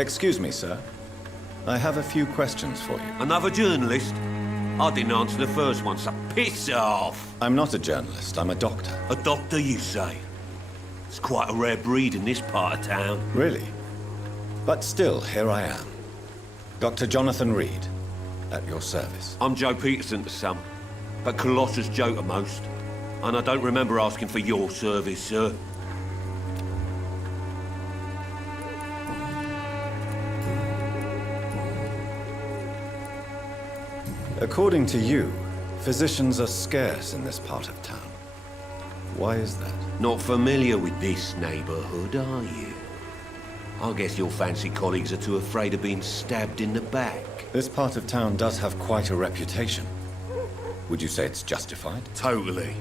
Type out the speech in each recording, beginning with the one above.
Excuse me, sir. I have a few questions for you. Another journalist? I didn't answer the first one, so piss off! I'm not a journalist, I'm a doctor. A doctor, you say? It's quite a rare breed in this part of town. Really? But still, here I am. Dr. Jonathan Reed, at your service. I'm Joe Peterson to some, but Colossus Joe to most. And I don't remember asking for your service, sir. According to you, physicians are scarce in this part of town. Why is that? Not familiar with this neighborhood, are you? I guess your fancy colleagues are too afraid of being stabbed in the back. This part of town does have quite a reputation. Would you say it's justified? Totally.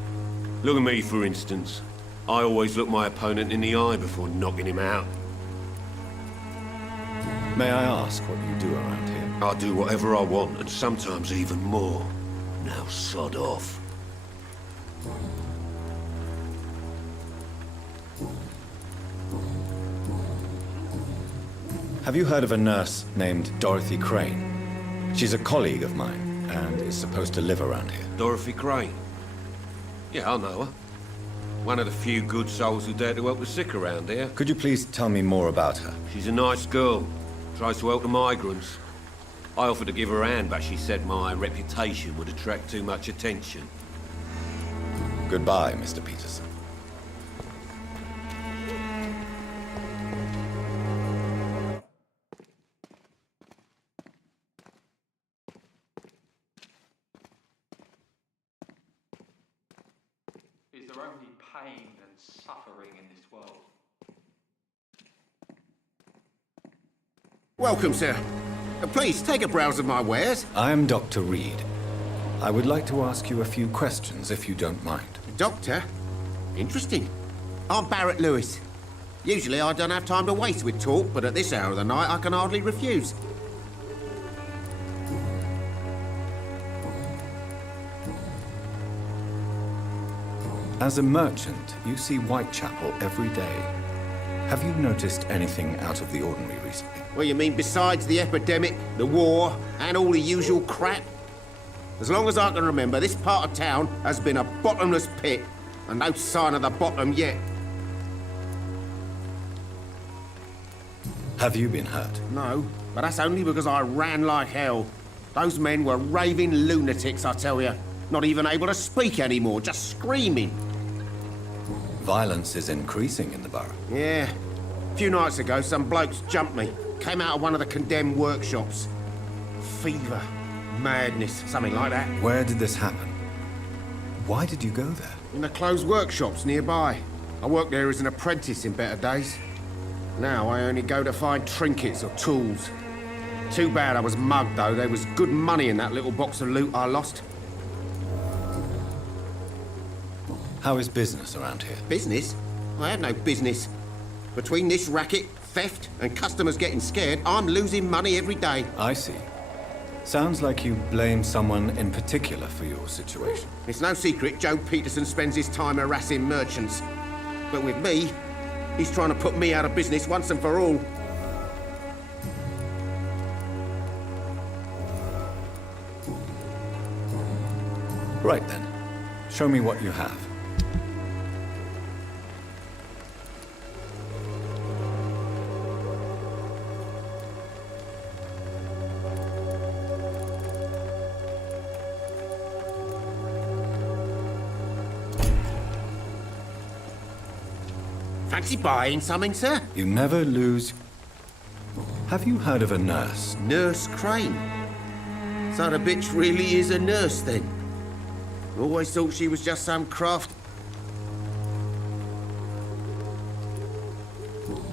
Look at me, for instance. I always look my opponent in the eye before knocking him out. May I ask what you do around here? I do whatever I want, and sometimes even more. Now sod off. Have you heard of a nurse named Dorothy Crane? She's a colleague of mine, and is supposed to live around here. Dorothy Crane? Yeah, I know her. One of the few good souls who dare to help the sick around here. Could you please tell me more about her? She's a nice girl. Tries to help the migrants. I offered to give her a hand, but she said my reputation would attract too much attention. Goodbye, Mr. Peterson. Is there only pain and suffering in this world? Welcome, sir. Please, take a browse of my wares. I'm Dr. Reed. I would like to ask you a few questions, if you don't mind. Doctor? Interesting. I'm Barrett Lewis. Usually I don't have time to waste with talk, but at this hour of the night I can hardly refuse. As a merchant, you see Whitechapel every day. Have you noticed anything out of the ordinary recently? Well, you mean besides the epidemic, the war, and all the usual crap? As long as I can remember, this part of town has been a bottomless pit, and no sign of the bottom yet. Have you been hurt? No, but that's only because I ran like hell. Those men were raving lunatics, I tell you. Not even able to speak anymore, just screaming. Violence is increasing in the borough. Yeah. A few nights ago, some blokes jumped me. Came out of one of the condemned workshops. Fever, madness, something like that. Where did this happen? Why did you go there? In the closed workshops nearby. I worked there as an apprentice in better days. Now I only go to find trinkets or tools. Too bad I was mugged, though. There was good money in that little box of loot I lost. How is business around here? Business? I have no business. Between this racket, theft, and customers getting scared, I'm losing money every day. I see. Sounds like you blame someone in particular for your situation. It's no secret Joe Peterson spends his time harassing merchants. But with me, he's trying to put me out of business once and for all. Right then. Show me what you have. Fancy buying something, sir? You never lose... Have you heard of a nurse? Nurse Crane. So the bitch really is a nurse, then? Always thought she was just some craft...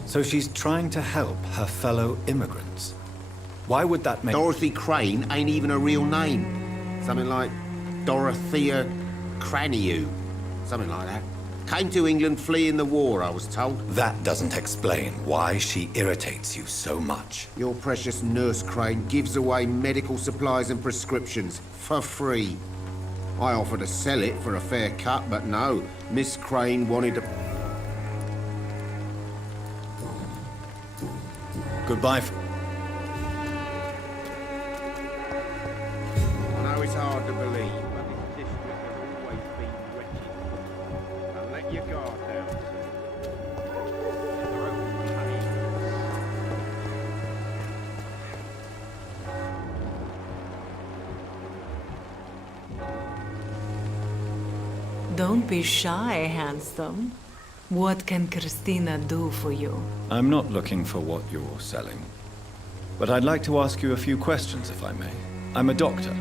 So she's trying to help her fellow immigrants. Why would that make... Dorothy Crane ain't even a real name. Something like Dorothea Craniu. Something like that. Came to England fleeing the war, I was told. That doesn't explain why she irritates you so much. Your precious Nurse Crane gives away medical supplies and prescriptions for free. I offered to sell it for a fair cut, but no. Miss Crane wanted to... Goodbye. I know it's hard to believe, but this district has always been wretched. Now let your guard down, sir. Don't be shy, handsome. What can Christina do for you? I'm not looking for what you're selling. But I'd like to ask you a few questions, if I may. I'm a doctor.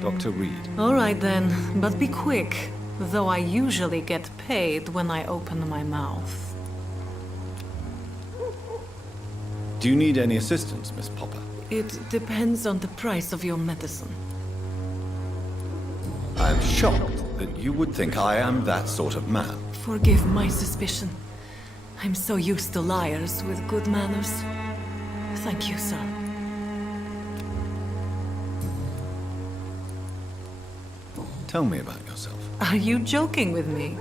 Dr. Reed. All right then, but be quick. Though I usually get paid when I open my mouth. Do you need any assistance, Miss Popper? It depends on the price of your medicine. I'm shocked that you would think I am that sort of man. Forgive my suspicion. I'm so used to liars with good manners. Thank you, sir. Tell me about yourself. Are you joking with me?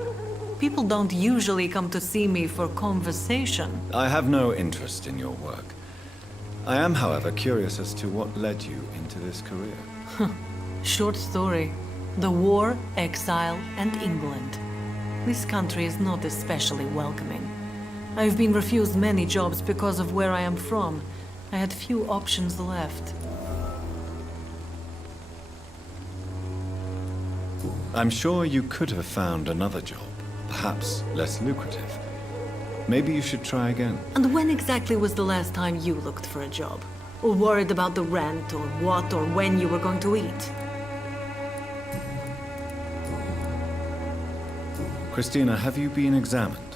People don't usually come to see me for conversation. I have no interest in your work. I am, however, curious as to what led you into this career. Short story. The war, exile, and England. This country is not especially welcoming. I've been refused many jobs because of where I am from. I had few options left. I'm sure you could have found another job, perhaps less lucrative. Maybe you should try again. And when exactly was the last time you looked for a job? Or worried about the rent, or what, or when you were going to eat? Christina, have you been examined?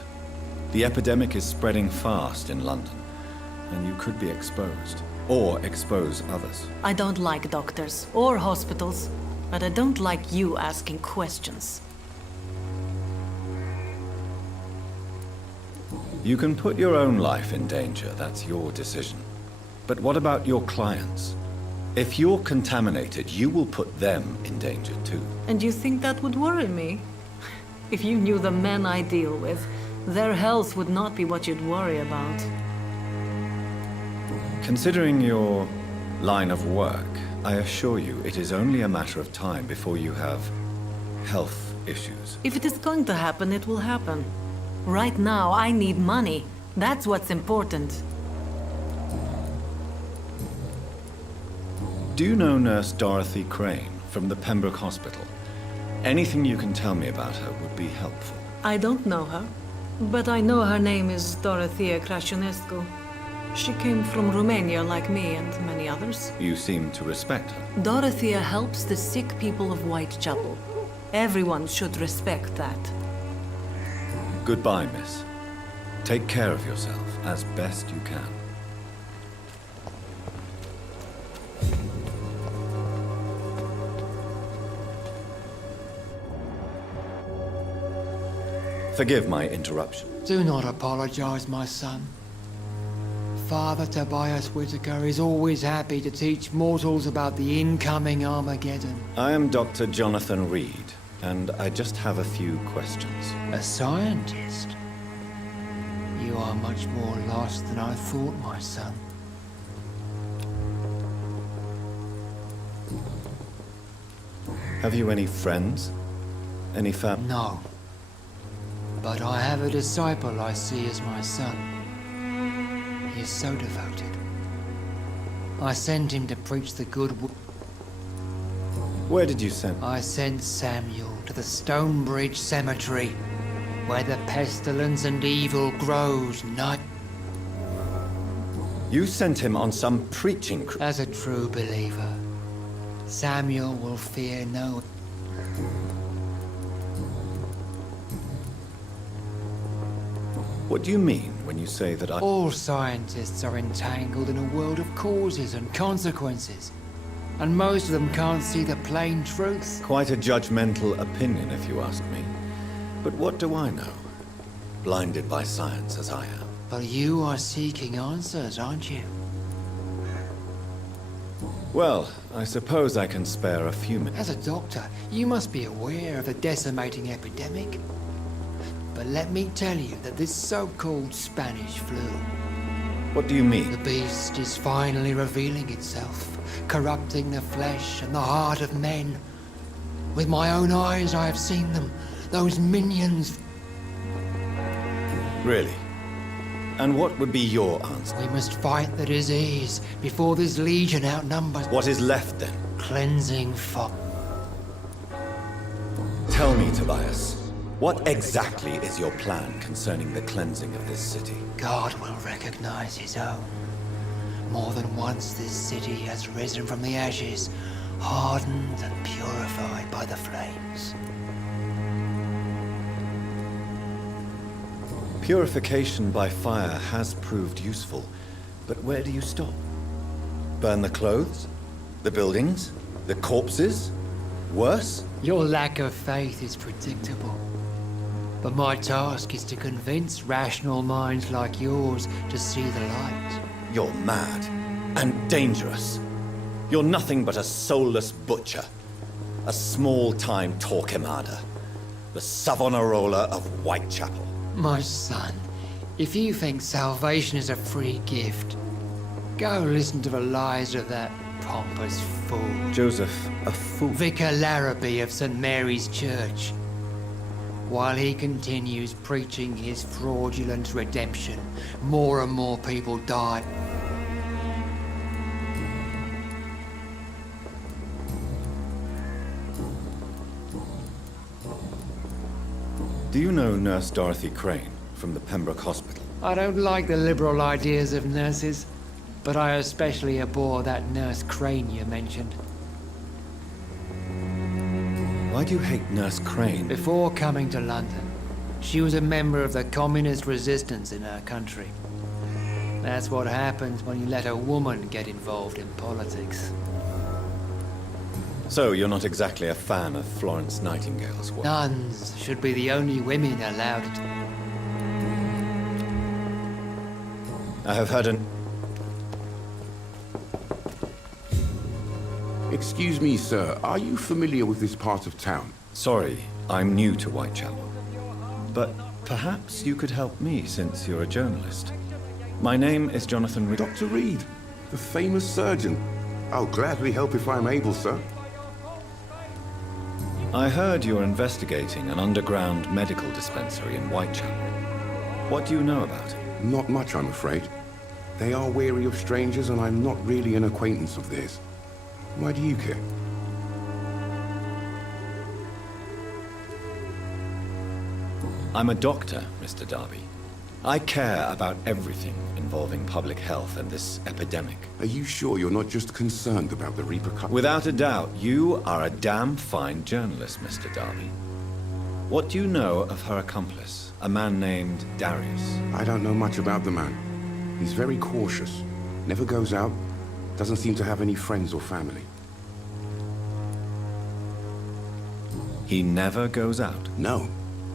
The epidemic is spreading fast in London, and you could be exposed, or expose others. I don't like doctors, or hospitals, but I don't like you asking questions. You can put your own life in danger, that's your decision. But what about your clients? If you're contaminated, you will put them in danger too. And you think that would worry me? If you knew the men I deal with, their health would not be what you'd worry about. Considering your line of work, I assure you it is only a matter of time before you have health issues. If it is going to happen, it will happen. Right now, I need money. That's what's important. Do you know Nurse Dorothy Crane from the Pembroke Hospital? Anything you can tell me about her would be helpful. I don't know her, but I know her name is Dorothea Crăciunescu. She came from Romania like me and many others. You seem to respect her. Dorothea helps the sick people of Whitechapel. Everyone should respect that. Goodbye, miss. Take care of yourself as best you can. Forgive my interruption. Do not apologize, my son. Father Tobias Whitaker is always happy to teach mortals about the incoming Armageddon. I am Dr. Jonathan Reed, and I just have a few questions. A scientist? You are much more lost than I thought, my son. Have you any friends? Any family? No. But I have a disciple I see as my son. He is so devoted. I sent him to preach the good Where did you send? I sent Samuel to the Stonebridge Cemetery, where the pestilence and evil grows night. You sent him on some preaching As a true believer, Samuel will fear no. What do you mean when you say that I... All scientists are entangled in a world of causes and consequences, and most of them can't see the plain truth. Quite a judgmental opinion, if you ask me. But what do I know? Blinded by science as I am. But you are seeking answers, aren't you? Well, I suppose I can spare a few minutes. As a doctor, you must be aware of the decimating epidemic. But let me tell you that this so-called Spanish flu What do you mean? The beast is finally revealing itself, corrupting the flesh and the heart of men. With my own eyes I have seen them, those minions. Really? And what would be your answer? We must fight the disease before this legion outnumbers. What is left then? Cleansing fire. Tell me, Tobias, what exactly is your plan concerning the cleansing of this city? God will recognize his own. More than once this city has risen from the ashes, hardened and purified by the flames. Purification by fire has proved useful, but where do you stop? Burn the clothes? The buildings? The corpses? Worse? Your lack of faith is predictable. But my task is to convince rational minds like yours to see the light. You're mad and dangerous. You're nothing but a soulless butcher. A small-time Torquemada. The Savonarola of Whitechapel. My son, if you think salvation is a free gift, go listen to the lies of that pompous fool. Joseph, a fool. Vicar Larrabee of St. Mary's Church. While he continues preaching his fraudulent redemption, more and more people die. Do you know Nurse Dorothy Crane from the Pembroke Hospital? I don't like the liberal ideas of nurses, but I especially abhor that Nurse Crane you mentioned. Why do you hate Nurse Crane? Before coming to London, she was a member of the communist resistance in her country. That's what happens when you let a woman get involved in politics. So, you're not exactly a fan of Florence Nightingale's work? Nuns should be the only women allowed to... I have heard an... Excuse me, sir. Are you familiar with this part of town? Sorry, I'm new to Whitechapel. But perhaps you could help me since you're a journalist. My name is Jonathan Reed. Dr. Reed, the famous surgeon. I'll gladly help if I'm able, sir. I heard you're investigating an underground medical dispensary in Whitechapel. What do you know about it? Not much, I'm afraid. They are wary of strangers, and I'm not really an acquaintance of theirs. Why do you care? I'm a doctor, Mr. Darby. I care about everything involving public health and this epidemic. Are you sure you're not just concerned about the repercussions? Without a doubt, you are a damn fine journalist, Mr. Darby. What do you know of her accomplice, a man named Darius? I don't know much about the man. He's very cautious. Never goes out. Doesn't seem to have any friends or family. He never goes out? No.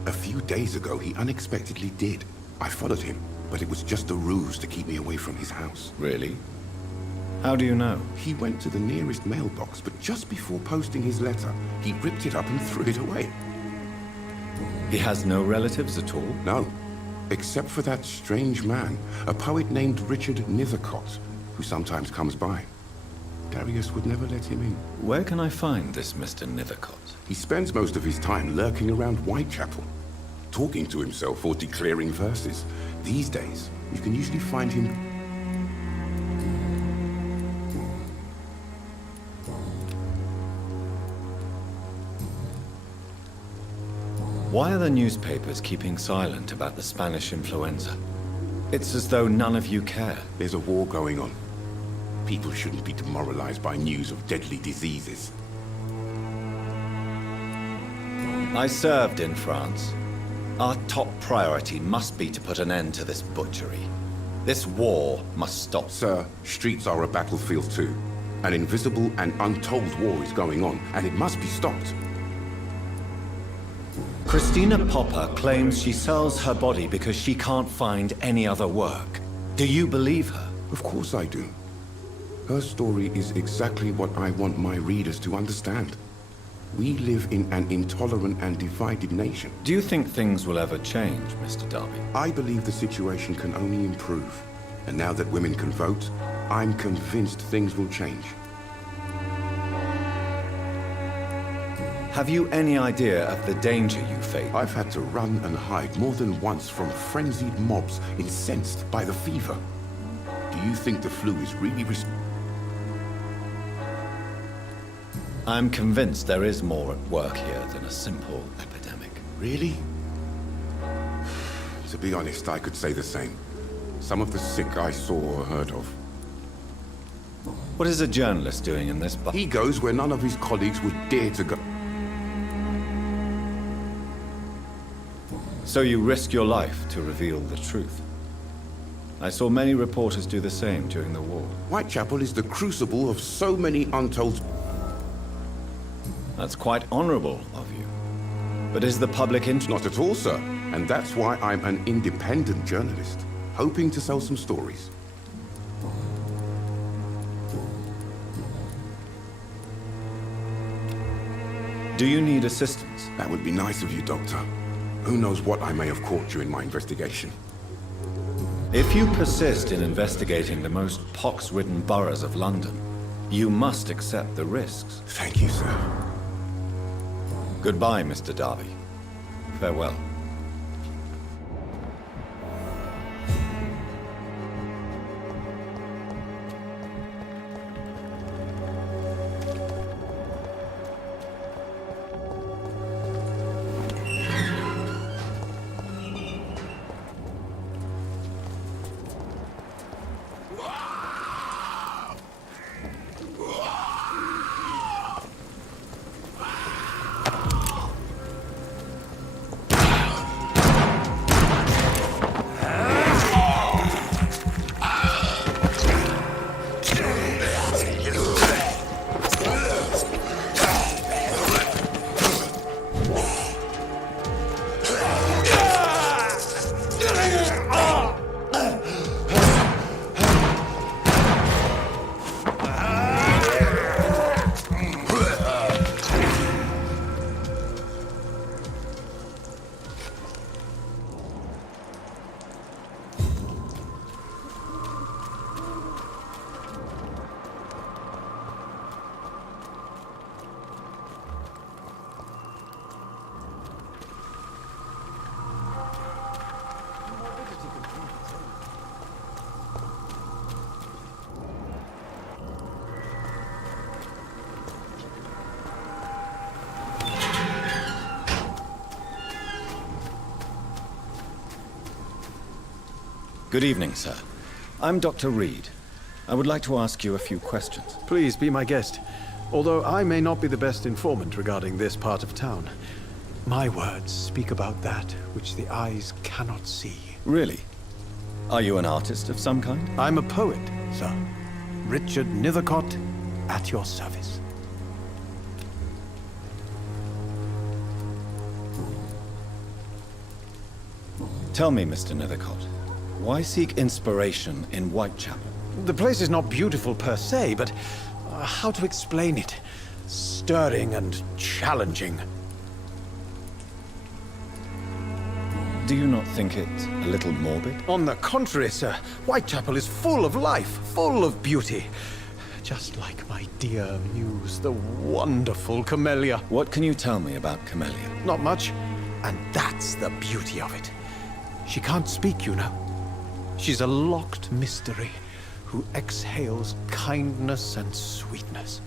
A few days ago, he unexpectedly did. I followed him, but it was just a ruse to keep me away from his house. Really? How do you know? He went to the nearest mailbox, but just before posting his letter, he ripped it up and threw it away. He has no relatives at all? No, except for that strange man, a poet named Richard Nethercott, who sometimes comes by. Darius would never let him in. Where can I find this Mr. Nethercott? He spends most of his time lurking around Whitechapel, talking to himself or declaring verses. These days, you can usually find him... Why are the newspapers keeping silent about the Spanish influenza? It's as though none of you care. There's a war going on. People shouldn't be demoralized by news of deadly diseases. I served in France. Our top priority must be to put an end to this butchery. This war must stop. Sir, streets are a battlefield too. An invisible and untold war is going on, and it must be stopped. Christina Popper claims she sells her body because she can't find any other work. Do you believe her? Of course I do. Her story is exactly what I want my readers to understand. We live in an intolerant and divided nation. Do you think things will ever change, Mr. Darby? I believe the situation can only improve. And now that women can vote, I'm convinced things will change. Have you any idea of the danger you face? I've had to run and hide more than once from frenzied mobs incensed by the fever. Do you think the flu is really I'm convinced there is more at work here than a simple epidemic. Really? To be honest, I could say the same. Some of the sick I saw or heard of. What is a journalist doing in this He goes where none of his colleagues would dare to go. So you risk your life to reveal the truth. I saw many reporters do the same during the war. Whitechapel is the crucible of so many untold... That's quite honorable of you. But is the public interest... Not at all, sir. And that's why I'm an independent journalist, hoping to sell some stories. Do you need assistance? That would be nice of you, Doctor. Who knows what I may have caught during my investigation. If you persist in investigating the most pox-ridden boroughs of London, you must accept the risks. Thank you, sir. Goodbye, Mr. Darby. Farewell. Good evening, sir. I'm Dr. Reed. I would like to ask you a few questions. Please be my guest. Although I may not be the best informant regarding this part of town, my words speak about that which the eyes cannot see. Really? Are you an artist of some kind? I'm a poet, sir. Richard Nethercott, at your service. Tell me, Mr. Nethercott, why seek inspiration in Whitechapel? The place is not beautiful per se, but how to explain it? Stirring and challenging. Do you not think it a little morbid? On the contrary, sir. Whitechapel is full of life, full of beauty. Just like my dear muse, the wonderful Camellia. What can you tell me about Camellia? Not much, and that's the beauty of it. She can't speak, you know. She's a locked mystery who exhales kindness and sweetness.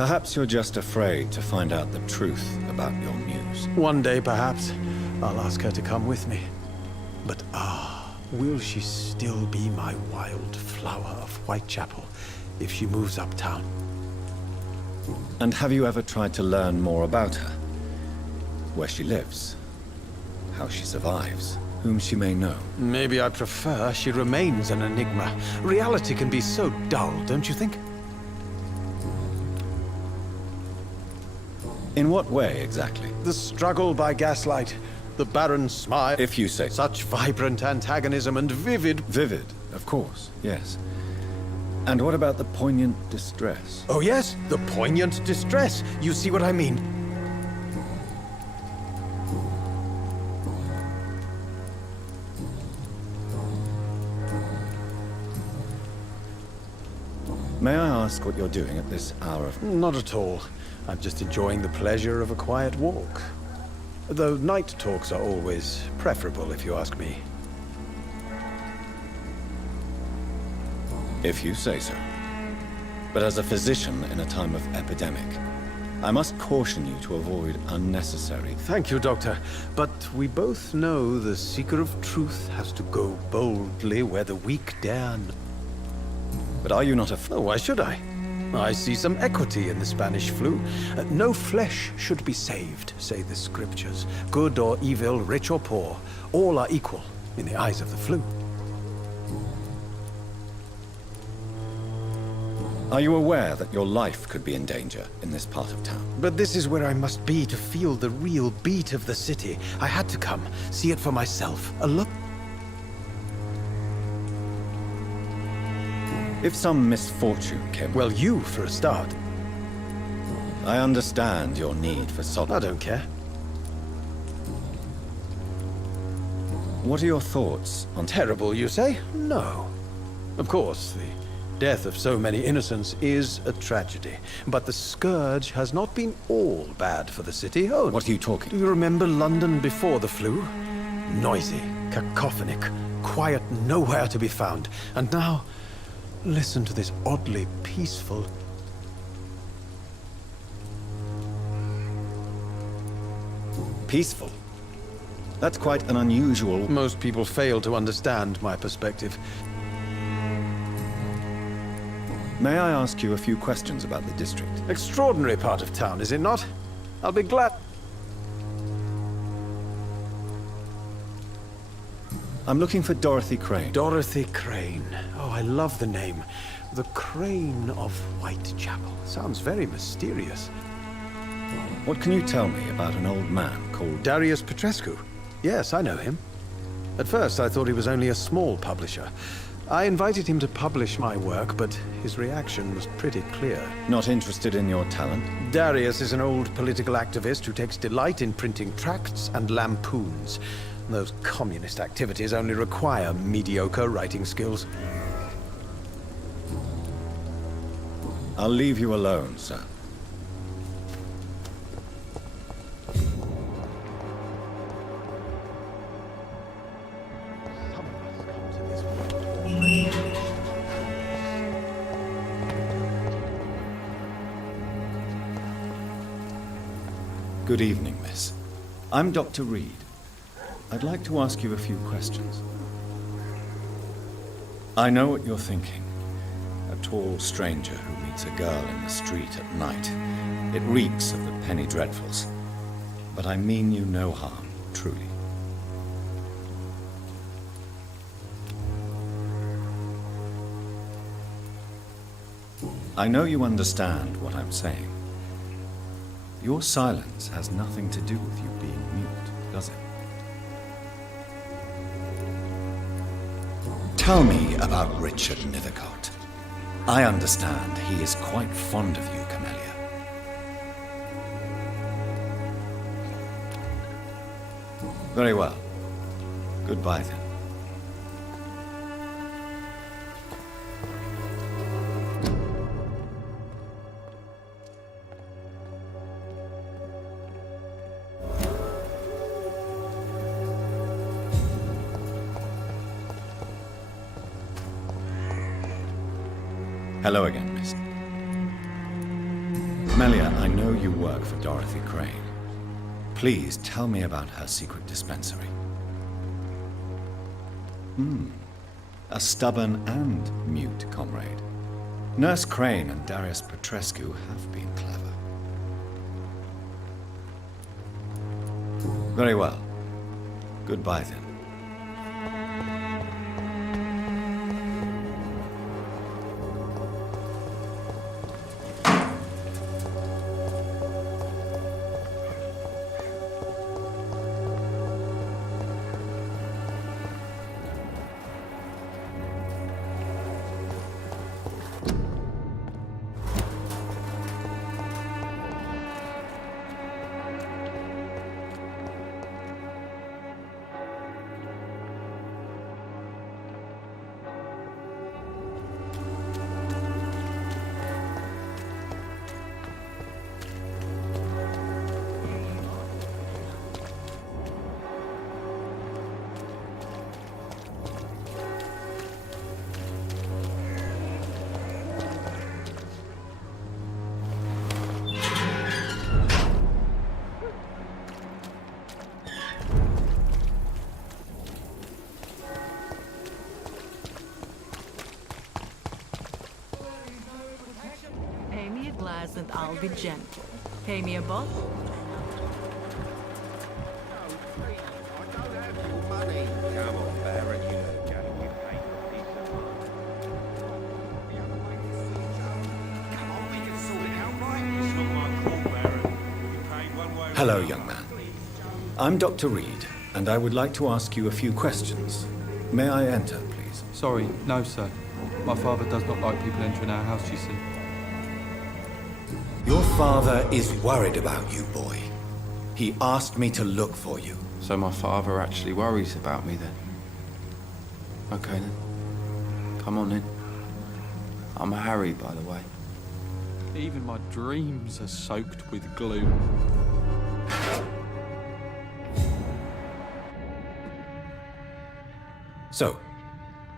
Perhaps you're just afraid to find out the truth about your muse. One day, perhaps, I'll ask her to come with me. But will she still be my wild flower of Whitechapel if she moves uptown? And have you ever tried to learn more about her? Where she lives? How she survives? Whom she may know? Maybe I prefer she remains an enigma. Reality can be so dull, don't you think? In what way, exactly? The struggle by gaslight, the barren smile. If you say so. Such vibrant antagonism and vivid... Vivid, of course, yes. And what about the poignant distress? Oh yes, the poignant distress. You see what I mean? May I ask what you're doing at this hour of... Not at all. I'm just enjoying the pleasure of a quiet walk. Though night talks are always preferable, if you ask me. If you say so. But as a physician in a time of epidemic, I must caution you to avoid unnecessary... Thank you, Doctor. But we both know the seeker of truth has to go boldly where the weak dare not. But are you not Oh, why should I? I see some equity in the Spanish flu. No flesh should be saved, say the scriptures. Good or evil, rich or poor, all are equal in the eyes of the flu. Are you aware that your life could be in danger in this part of town? But this is where I must be to feel the real beat of the city. I had to come, see it for myself. A look. If some misfortune came... Well, you, for a start. I understand your need for solace. I don't care. What are your thoughts on... Terrible, you say? No. Of course, the death of so many innocents is a tragedy. But the scourge has not been all bad for the city. Oh, What are you talking? do you remember London before the flu? Noisy, cacophonic, quiet nowhere to be found. And now, listen to this oddly peaceful... Peaceful? That's quite an unusual... Most people fail to understand my perspective. May I ask you a few questions about the district? Extraordinary part of town, is it not? I'll be glad... I'm looking for Dorothy Crane. Dorothy Crane. Oh, I love the name. The Crane of Whitechapel. Sounds very mysterious. What can you tell me about an old man called... Darius Petrescu. Yes, I know him. At first, I thought he was only a small publisher. I invited him to publish my work, but his reaction was pretty clear. Not interested in your talent? Darius is an old political activist who takes delight in printing tracts and lampoons. Those communist activities only require mediocre writing skills. I'll leave you alone, sir. Good evening, miss. I'm Dr. Reed. I'd like to ask you a few questions. I know what you're thinking. A tall stranger who meets a girl in the street at night. It reeks of the penny dreadfuls. But I mean you no harm, truly. I know you understand what I'm saying. Your silence has nothing to do with you being mute, does it? Tell me about Richard Nethercott. I understand he is quite fond of you, Camellia. Very well. Goodbye, then. Hello again, miss. Melia, I know you work for Dorothy Crane. Please tell me about her secret dispensary. A stubborn and mute comrade. Nurse Crane and Darius Petrescu have been clever. Very well. Goodbye then. Pay me a glass and I'll be gentle. Pay me a bottle. Come on, Baron, you know Johnny, we paid a decent Come on, we can sort it out, right? It's not my call, Baron. You paid one way or Hello, another. young man. I'm Dr. Reed, and I would like to ask you a few questions. May I enter, please? Sorry, no, sir. My father does not like people entering our house, you see. Your father is worried about you, boy. He asked me to look for you. So my father actually worries about me then? Okay then. Come on in. I'm Harry, by the way. Even my dreams are soaked with gloom. So,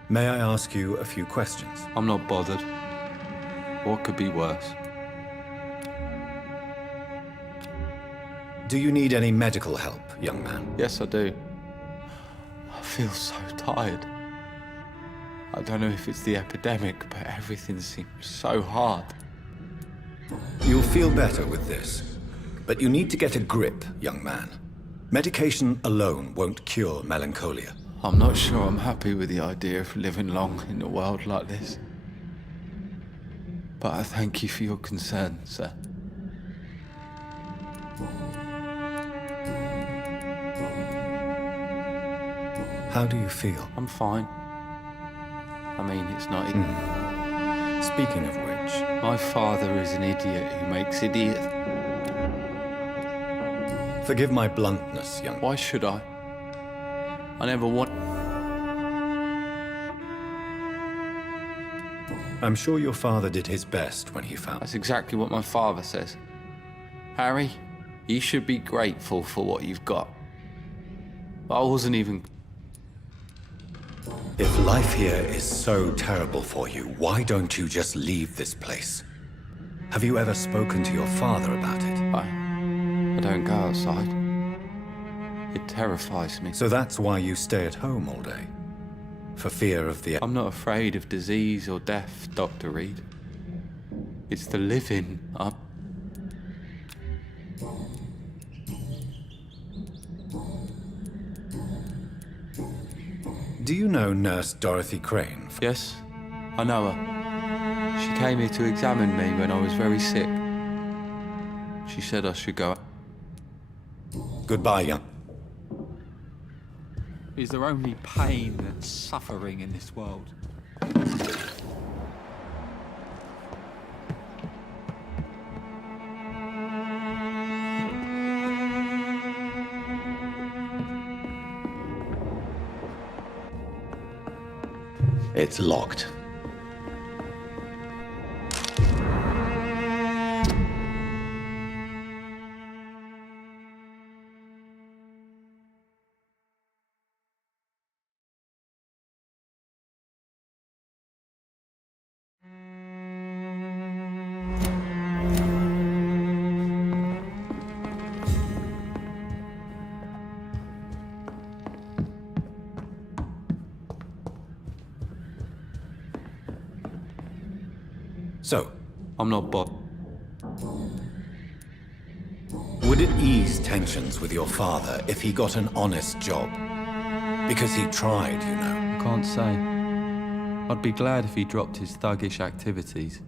may I ask you a few questions? I'm not bothered. What could be worse? Do you need any medical help, young man? Yes, I do. I feel so tired. I don't know if it's the epidemic, but everything seems so hard. You'll feel better with this. But you need to get a grip, young man. Medication alone won't cure melancholia. I'm not sure I'm happy with the idea of living long in a world like this. But I thank you for your concern, sir. How do you feel? I'm fine. I mean, it's not... Speaking of which, My father is an idiot who makes idiots. forgive my bluntness, young man. Why should I? I never want... I'm sure your father did his best when he found... That's exactly what my father says. Harry, you should be grateful for what you've got. But I wasn't even... If life here is so terrible for you, why don't you just leave this place? Have you ever spoken to your father about it? I don't go outside. It terrifies me. So that's why you stay at home all day? For fear of the... I'm not afraid of disease or death, Dr. Reed. It's the living up. Do you know Nurse Dorothy Crane? Yes, I know her. She came here to examine me when I was very sick. She said I should go. Goodbye, young... Is there only pain and suffering in this world? It's locked. So, I'm not Bob. would it ease tensions with your father if he got an honest job? Because he tried, you know. I can't say. I'd be glad if he dropped his thuggish activities,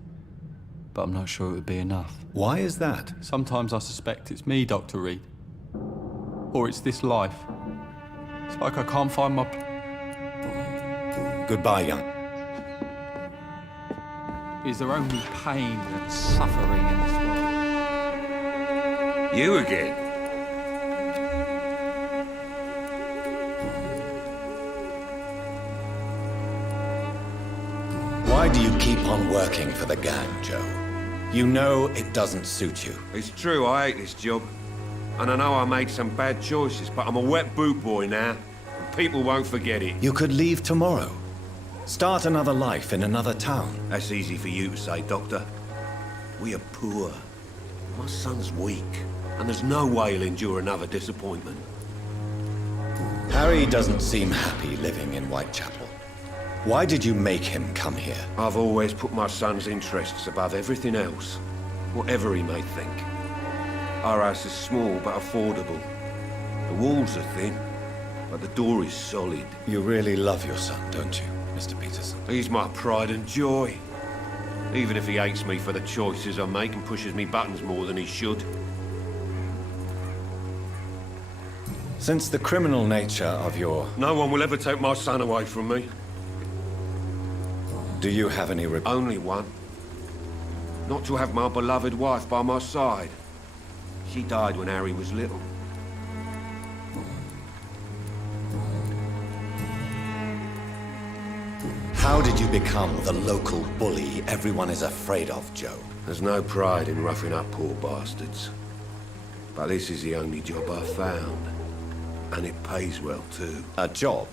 but I'm not sure it would be enough. Why is that? Sometimes I suspect it's me, Dr. Reed. Or it's this life. It's like I can't find my... Goodbye, young. Is there only pain and suffering in this world? You again? Why do you keep on working for the gang, Joe? You know it doesn't suit you. It's true, I hate this job. And I know I made some bad choices, but I'm a wet boot boy now. And people won't forget it. You could leave tomorrow. Start another life in another town. That's easy for you to say, Doctor. We are poor. My son's weak. And there's no way he'll endure another disappointment. Harry doesn't seem happy living in Whitechapel. Why did you make him come here? I've always put my son's interests above everything else, whatever he may think. Our house is small but affordable. The walls are thin, but the door is solid. You really love your son, don't you, Mr. Peterson? He's my pride and joy. Even if he hates me for the choices I make and pushes me buttons more than he should. Since the criminal nature of your... No one will ever take my son away from me. Do you have any Only one. Not to have my beloved wife by my side. She died when Harry was little. How did you become the local bully everyone is afraid of, Joe? There's no pride in roughing up poor bastards. But this is the only job I've found. And it pays well, too. A job?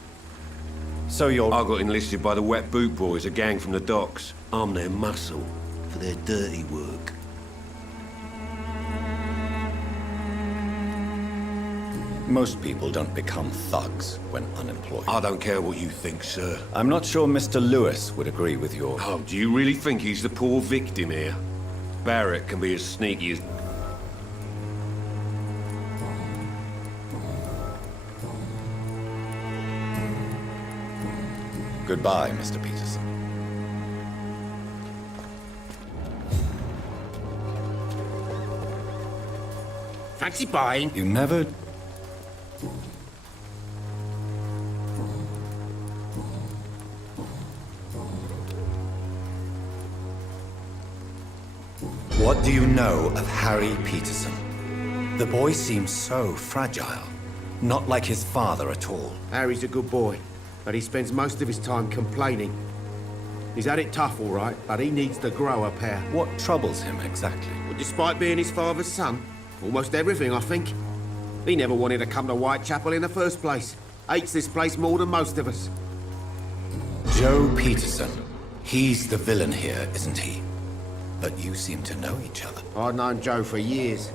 So you're... I got enlisted by the Wet Boot Boys, a gang from the docks. I'm their muscle for their dirty work. Most people don't become thugs when unemployed. I don't care what you think, sir. I'm not sure Mr. Lewis would agree with your... Oh, do you really think he's the poor victim here? Barrett can be as sneaky as... Goodbye, Mr. Peterson. Fancy buying? You never... What do you know of Harry Peterson? The boy seems so fragile. Not like his father at all. Harry's a good boy, but he spends most of his time complaining. He's had it tough, all right, but he needs to grow a pair. What troubles him exactly? Well, despite being his father's son, almost everything, I think. He never wanted to come to Whitechapel in the first place. Hates this place more than most of us. Joe Peterson. He's the villain here, isn't he? But you seem to know each other. I'd known Joe for years.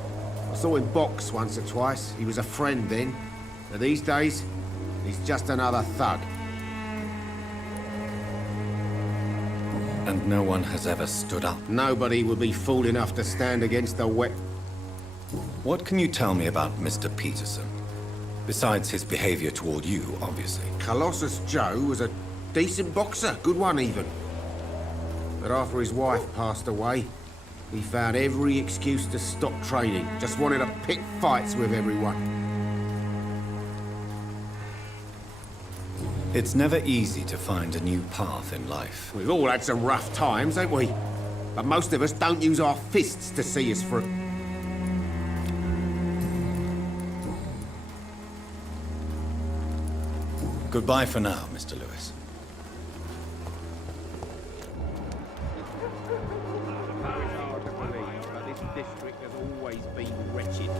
I saw him box once or twice. He was a friend then. But these days, he's just another thug. And no one has ever stood up. Nobody would be fool enough to stand against the wet... What can you tell me about Mr. Peterson? Besides his behavior toward you, obviously. Colossus Joe was a decent boxer, good one even. But after his wife passed away, he found every excuse to stop training. Just wanted to pick fights with everyone. It's never easy to find a new path in life. We've all had some rough times, ain't we? But most of us don't use our fists to see us through. Goodbye for now, Mr. Lewis. This district has always been wretched.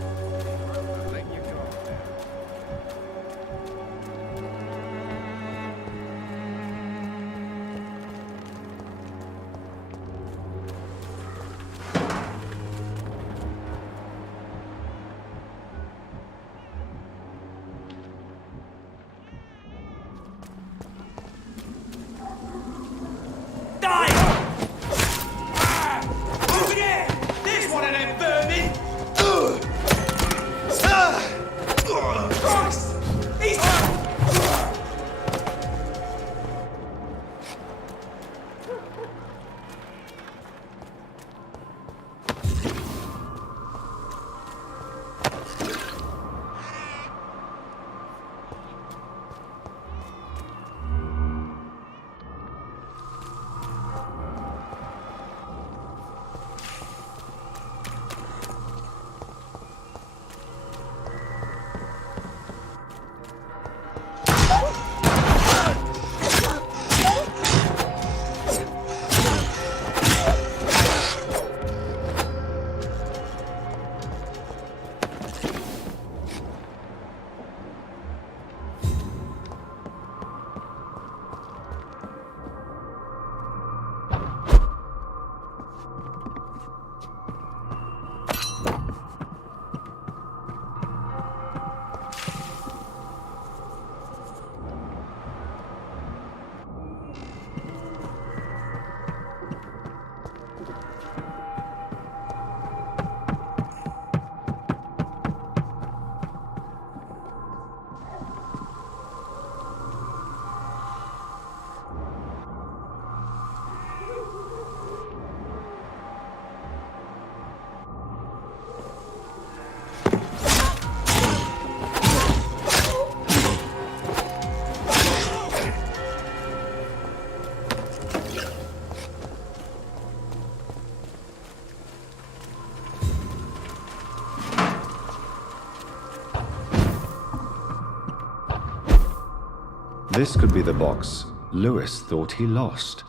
This could be the box Lewis thought he lost.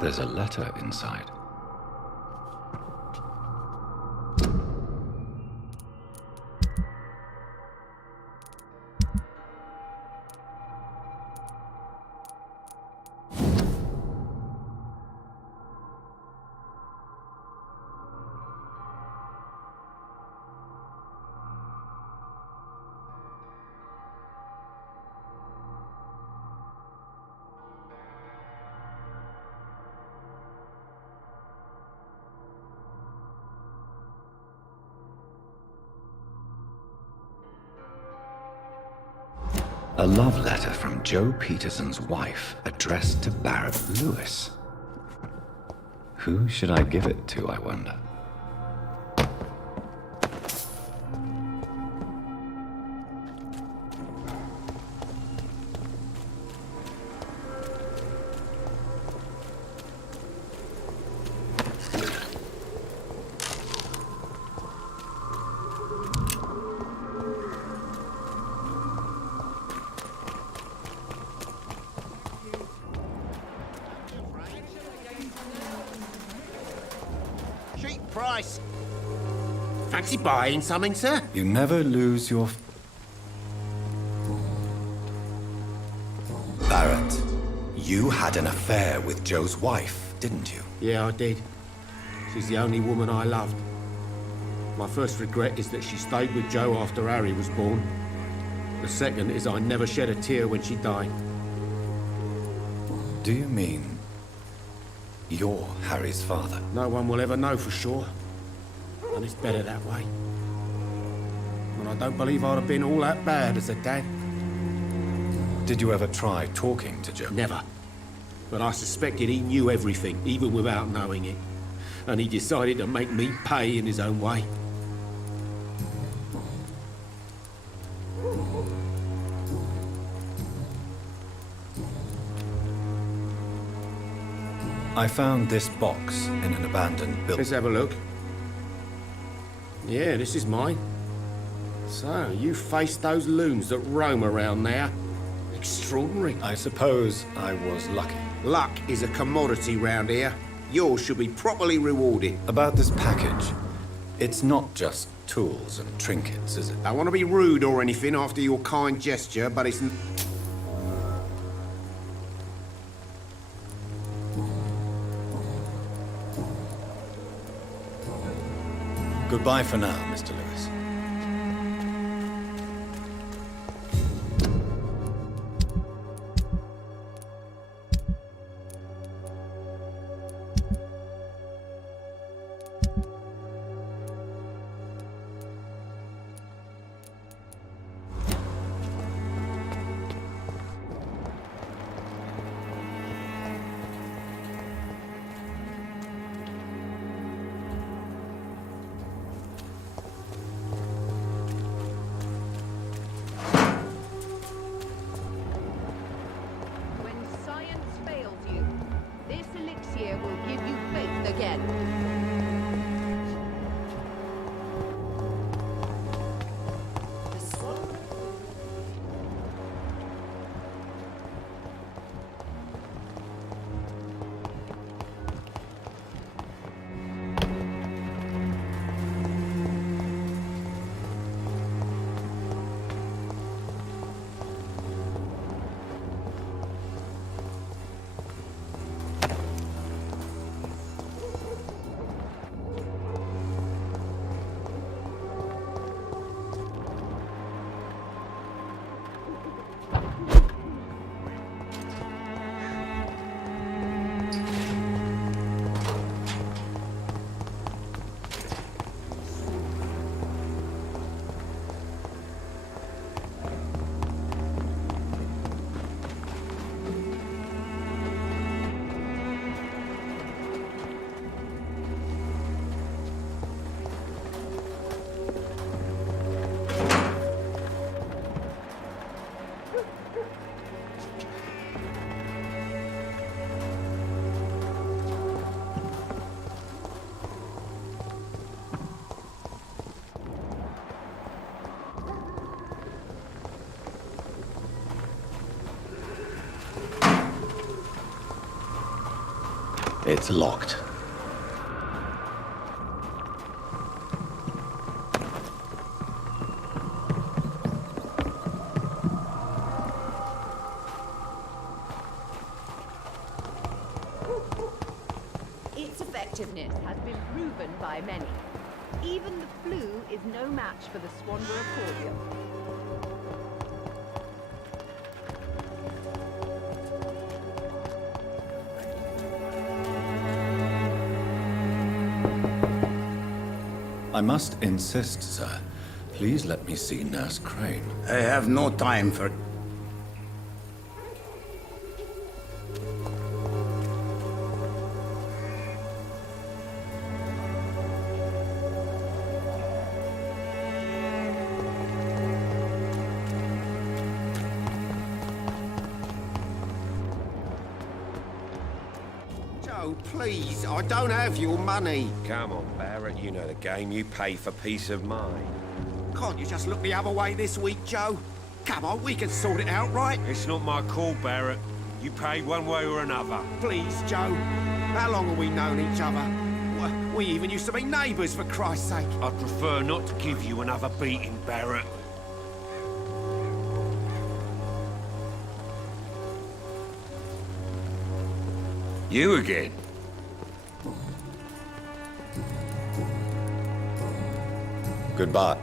There's a letter inside. A love letter from Joe Peterson's wife, addressed to Barrett Lewis. Who should I give it to, I wonder? Cheap price. Fancy buying something, sir? You never lose your... Barrett, you had an affair with Joe's wife, didn't you? Yeah, I did. She's the only woman I loved. My first regret is that she stayed with Joe after Harry was born. The second is I never shed a tear when she died. Do you mean you're Harry's father? No one will ever know for sure. And it's better that way. And I don't believe I'd have been all that bad as a dad. Did you ever try talking to Joe? Never. But I suspected he knew everything, even without knowing it. And he decided to make me pay in his own way. I found this box in an abandoned building. Let's have a look. Yeah, this is mine. So, you faced those loons that roam around there. Extraordinary. I suppose I was lucky. Luck is a commodity round here. Yours should be properly rewarded. About this package, it's not just tools and trinkets, is it? I want to be rude or anything after your kind gesture, but it's... Goodbye for now, Mr. Lewis. It's locked. Its effectiveness has been proven by many. Even the flu is no match for the Swanderer cordial. I must insist, sir. Please let me see Nurse Crane. I have no time for... Joe, please, I don't have your money. Come on, Barrett, you know the game. You pay for peace of mind. Can't you just look the other way this week, Joe? Come on, we can sort it out, right? It's not my call, Barrett. You pay one way or another. Please, Joe. How long have we known each other? We even used to be neighbours, for Christ's sake. I'd prefer not to give you another beating, Barrett. You again? Goodbye.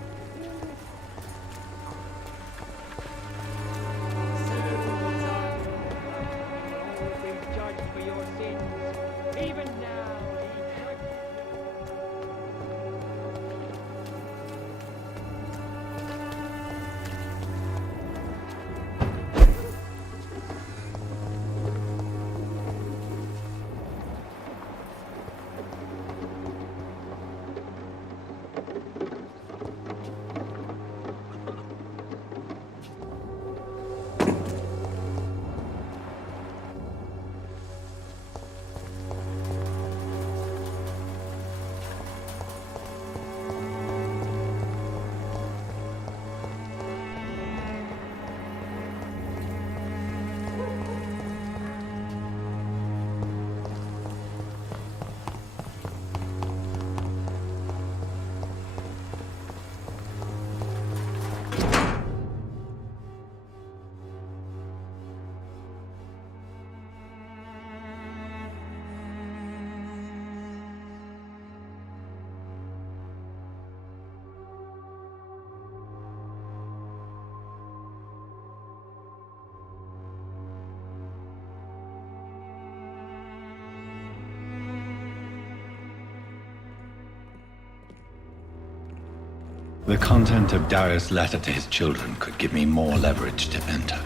The content of Darius' letter to his children could give me more leverage to enter.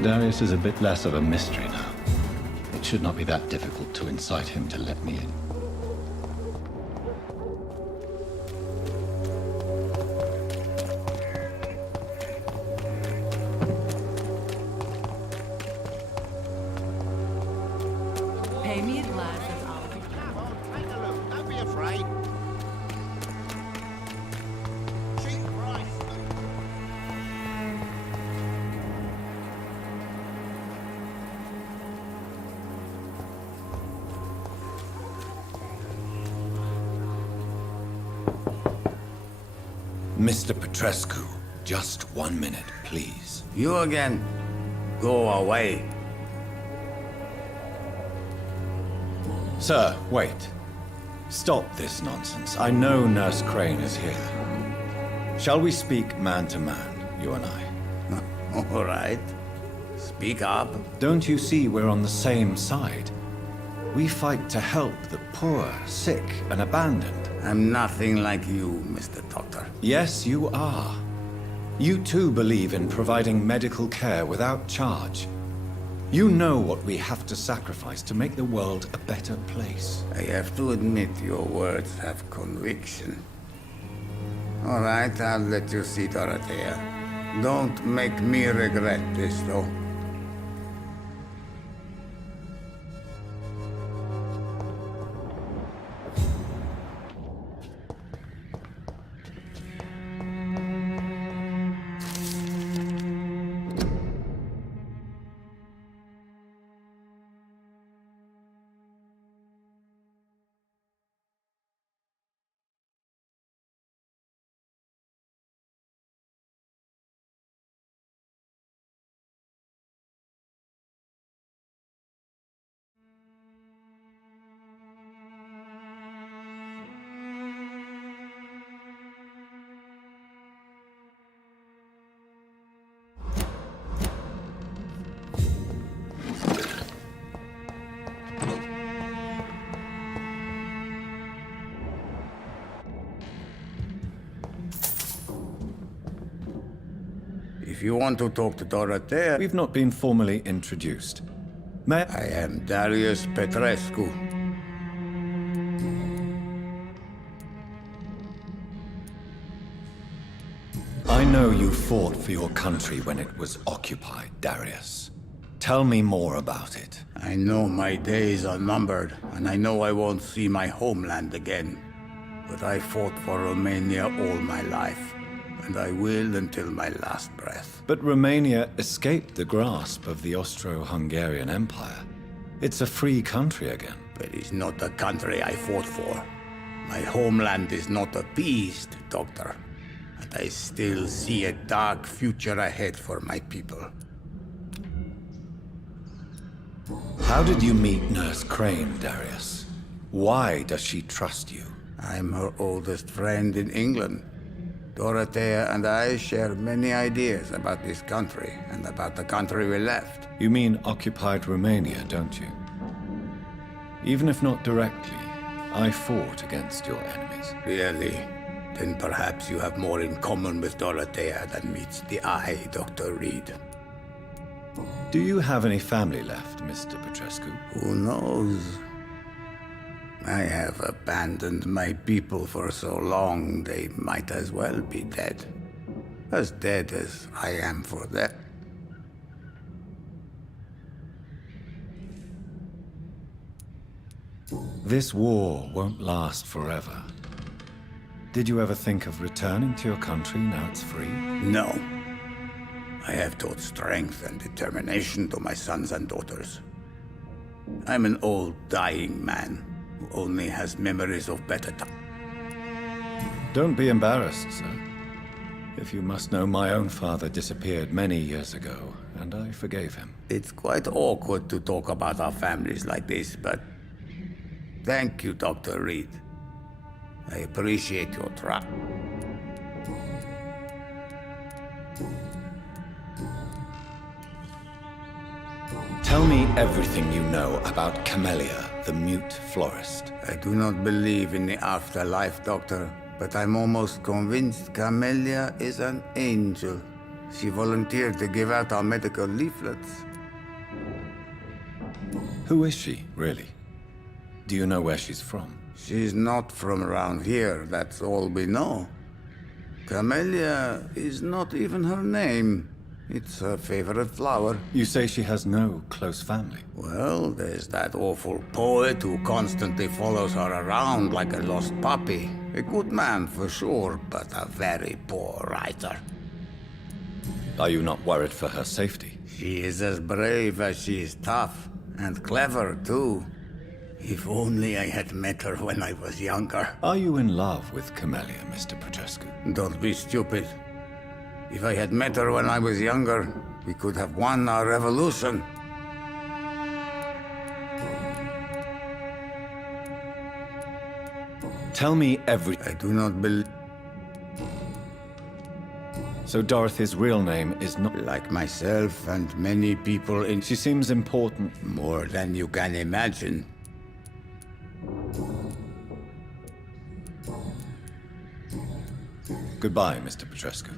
Darius is a bit less of a mystery now. It should not be that difficult to incite him to let me in. Pay me a glass and I'll be... Come on, take a look. Don't be afraid. Cheap price. Mr. Petrescu, just 1 minute, please. You again. Go away. Sir, wait. Stop this nonsense. I know Nurse Crane is here. Shall we speak man to man, you and I? All right. Speak up. Don't you see we're on the same side? We fight to help the poor, sick, and abandoned. I'm nothing like you, Mr. Doctor. Yes, you are. You too believe in providing medical care without charge. You know what we have to sacrifice to make the world a better place. I have to admit your words have conviction. All right, I'll let you see Dorothea. Don't make me regret this, though. If you want to talk to Dorothea... We've not been formally introduced. May I am Darius Petrescu. I know you fought for your country when it was occupied, Darius. Tell me more about it. I know my days are numbered, and I know I won't see my homeland again. But I fought for Romania all my life, and I will until my last breath. But Romania escaped the grasp of the Austro-Hungarian Empire. It's a free country again. But it's not the country I fought for. My homeland is not appeased, Doctor. And I still see a dark future ahead for my people. How did you meet Nurse Crane, Darius? Why does she trust you? I'm her oldest friend in England. Dorothea and I share many ideas about this country and about the country we left. You mean occupied Romania, don't you? Even if not directly, I fought against your enemies. Really? Then perhaps you have more in common with Dorothea than meets the eye, Dr. Reed. Do you have any family left, Mr. Petrescu? Who knows? I have abandoned my people for so long, they might as well be dead. As dead as I am for them. This war won't last forever. Did you ever think of returning to your country now it's free? No. I have taught strength and determination to my sons and daughters. I'm an old, dying man who only has memories of better times. Don't be embarrassed, sir. If you must know, my own father disappeared many years ago, and I forgave him. It's quite awkward to talk about our families like this, but... Thank you, Dr. Reed. I appreciate your trust. Tell me everything you know about Camellia, the mute florist. I do not believe in the afterlife, Doctor, but I'm almost convinced Camellia is an angel. She volunteered to give out our medical leaflets. Who is she, really? Do you know where she's from? She's not from around here, that's all we know. Camellia is not even her name. It's her favorite flower. You say she has no close family? Well, there's that awful poet who constantly follows her around like a lost puppy. A good man for sure, but a very poor writer. Are you not worried for her safety? She is as brave as she is tough, and clever too. If only I had met her when I was younger. Are you in love with Camellia, Mr. Petrescu? Don't be stupid. If I had met her when I was younger, we could have won our revolution. Tell me I do not believe... So Dorothy's real name is not... Like myself and many people in... She seems important. More than you can imagine. Goodbye, Mr. Petrescu.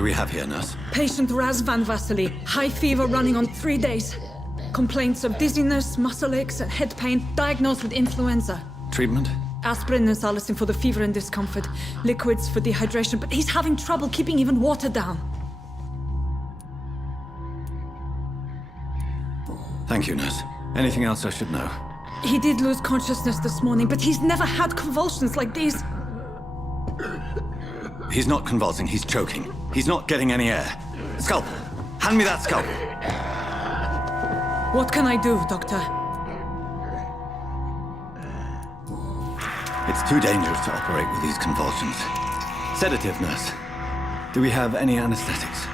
do we have here, nurse? Patient Raz Van Vasily. High fever running on 3 days. Complaints of dizziness, muscle aches, and head pain. Diagnosed with influenza. Treatment? Aspirin and salicin for the fever and discomfort. Liquids for dehydration, but he's having trouble keeping even water down. Thank you, nurse. Anything else I should know? He did lose consciousness this morning, but he's never had convulsions like these. He's not convulsing, he's choking. He's not getting any air. Scalpel! Hand me that scalpel! What can I do, Doctor? It's too dangerous to operate with these convulsions. Sedative, nurse. Do we have any anesthetics?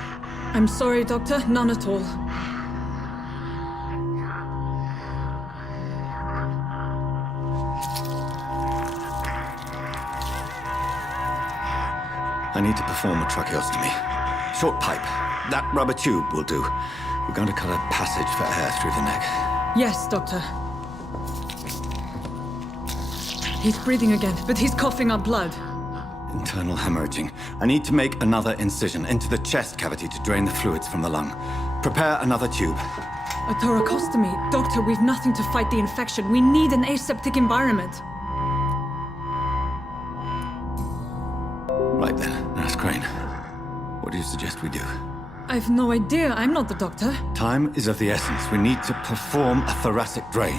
I'm sorry, Doctor. None at all. I need to perform a tracheostomy. Short pipe. That rubber tube will do. We're going to cut a passage for air through the neck. Yes, Doctor. He's breathing again, but he's coughing up blood. Internal hemorrhaging. I need to make another incision into the chest cavity to drain the fluids from the lung. Prepare another tube. A thoracostomy? Doctor, we've nothing to fight the infection. We need an aseptic environment. Right then, Nurse Crane. What do you suggest we do? I've no idea. I'm not the doctor. Time is of the essence. We need to perform a thoracic drain.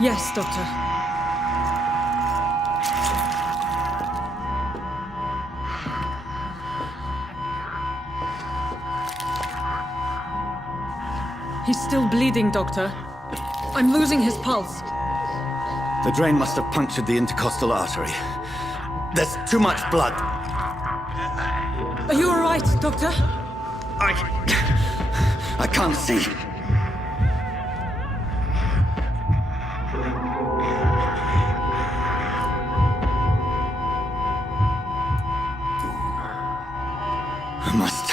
Yes, Doctor. He's still bleeding, Doctor. I'm losing his pulse. The drain must have punctured the intercostal artery. There's too much blood. Are you all right, Doctor? I can't see. I must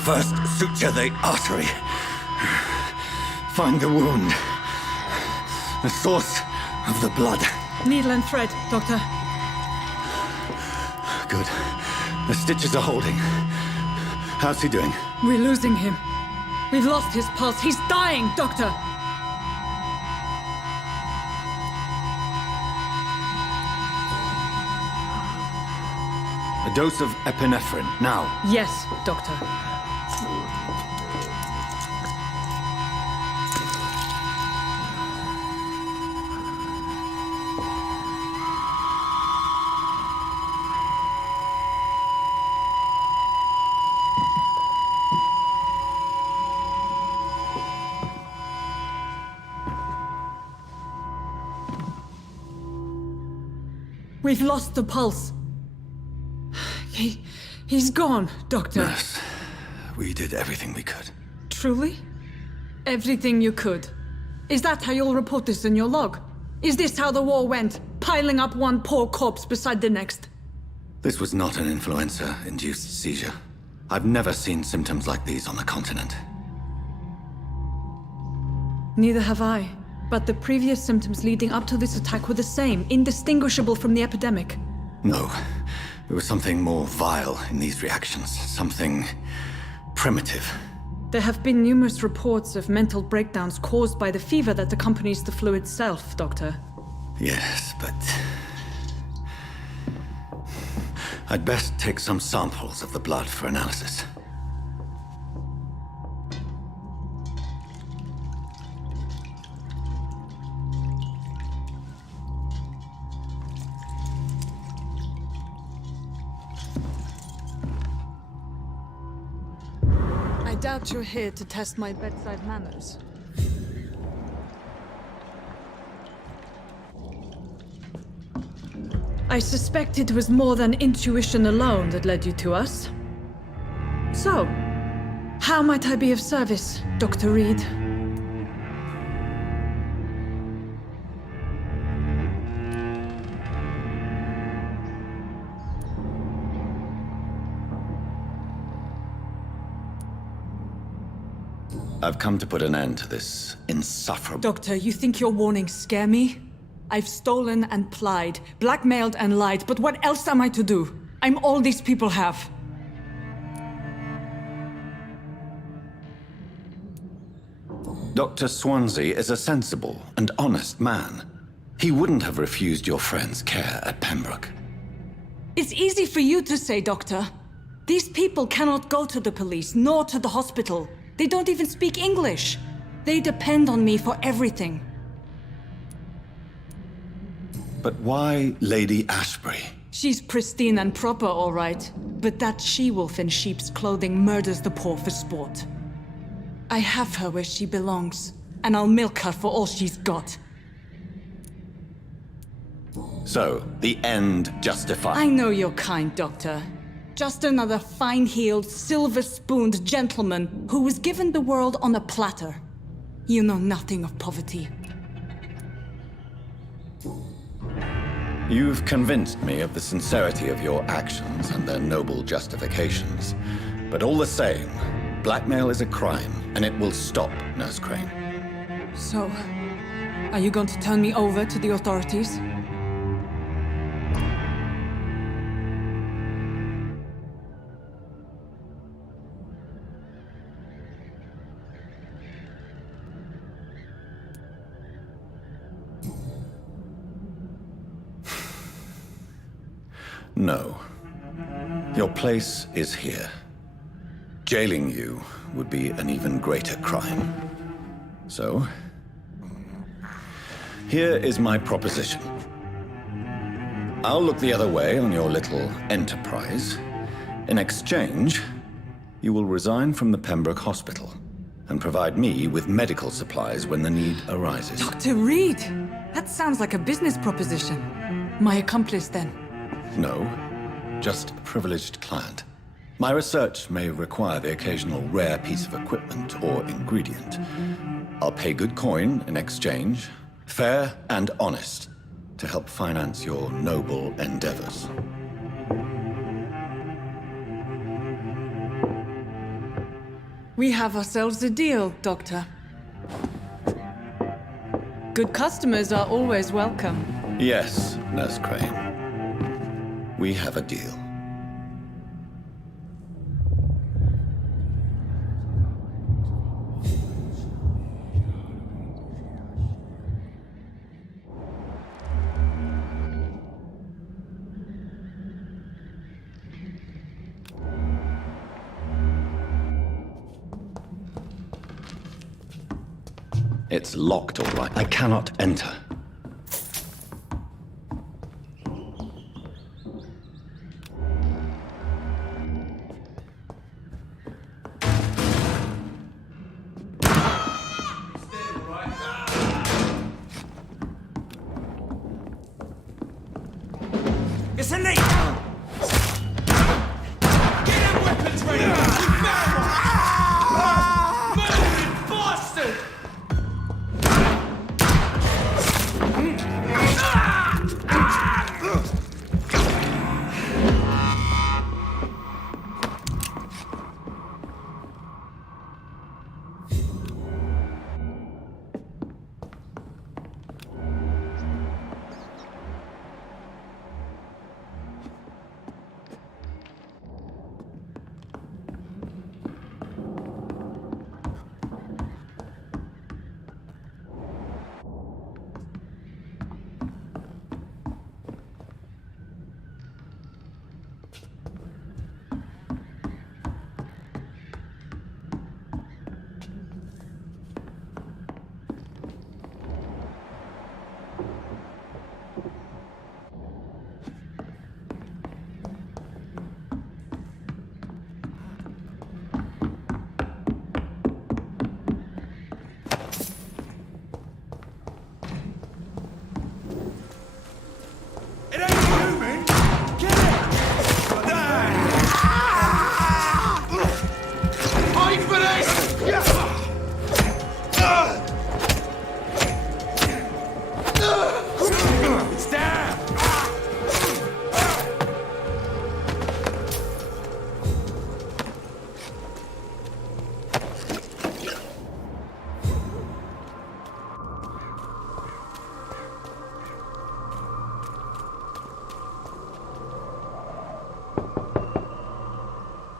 first suture the artery. Find the wound. The source of the blood. Needle and thread, Doctor. Good. The stitches are holding. How's he doing? We're losing him. We've lost his pulse. He's dying, Doctor! A dose of epinephrine, now. Yes, Doctor. We've lost the pulse. He's gone, Doctor. Nurse, we did everything we could. Truly? Everything you could. Is that how you'll report this in your log? Is this how the war went? Piling up one poor corpse beside the next? This was not an influenza-induced seizure. I've never seen symptoms like these on the continent. Neither have I. But the previous symptoms leading up to this attack were the same, indistinguishable from the epidemic. No. There was something more vile in these reactions. Something primitive. There have been numerous reports of mental breakdowns caused by the fever that accompanies the flu itself, Doctor. Yes, but... I'd best take some samples of the blood for analysis. I doubt you're here to test my bedside manners. I suspect it was more than intuition alone that led you to us. So, how might I be of service, Dr. Reed? I've come to put an end to this insufferable... Doctor, you think your warnings scare me? I've stolen and plied, blackmailed and lied, but what else am I to do? I'm all these people have. Dr. Swansea is a sensible and honest man. He wouldn't have refused your friend's care at Pembroke. It's easy for you to say, Doctor. These people cannot go to the police, nor to the hospital. They don't even speak English. They depend on me for everything. But why Lady Ashbury? She's pristine and proper, all right. But that she-wolf in sheep's clothing murders the poor for sport. I have her where she belongs, and I'll milk her for all she's got. So, the end justifies. I know you're kind, Doctor. Just another fine-heeled, silver-spooned gentleman who was given the world on a platter. You know nothing of poverty. You've convinced me of the sincerity of your actions and their noble justifications. But all the same, blackmail is a crime, and it will stop, Nurse Crane. So, are you going to turn me over to the authorities? No. Your place is here. Jailing you would be an even greater crime. So, here is my proposition. I'll look the other way on your little enterprise. In exchange, you will resign from the Pembroke Hospital and provide me with medical supplies when the need arises. Dr. Reed! That sounds like a business proposition. My accomplice, then. No, just a privileged client. My research may require the occasional rare piece of equipment or ingredient. I'll pay good coin in exchange, fair and honest, to help finance your noble endeavors. We have ourselves a deal, Doctor. Good customers are always welcome. Yes, Nurse Crane. We have a deal. It's locked, all right. I cannot enter. It's a leak! Get them weapons ready! You found one! Murdering bastard!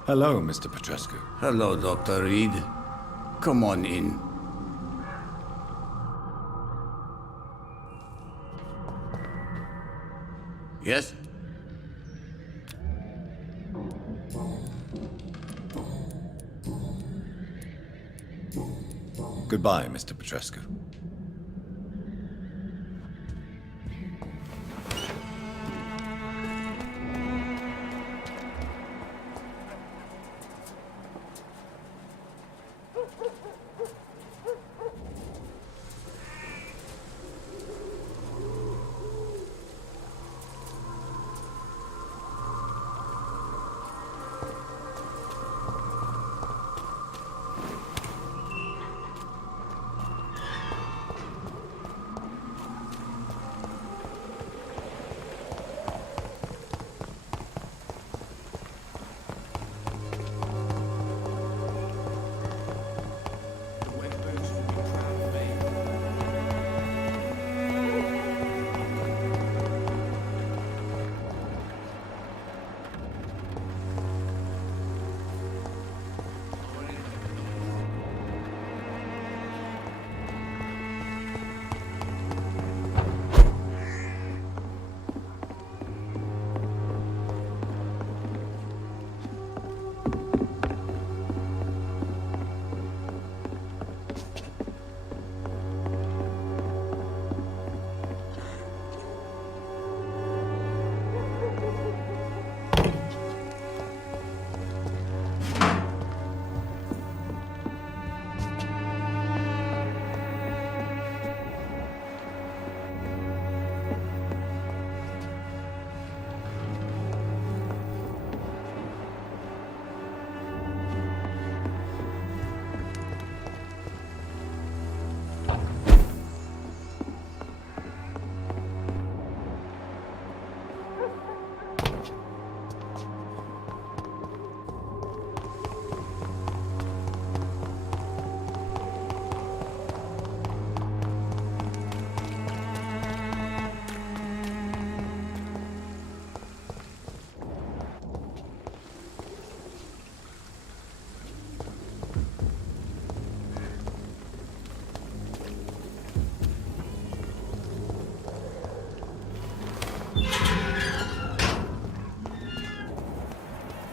Hello, Mr. Petrescu. Hello, Dr. Reed. Come on in. Yes? Goodbye, Mr. Petrescu.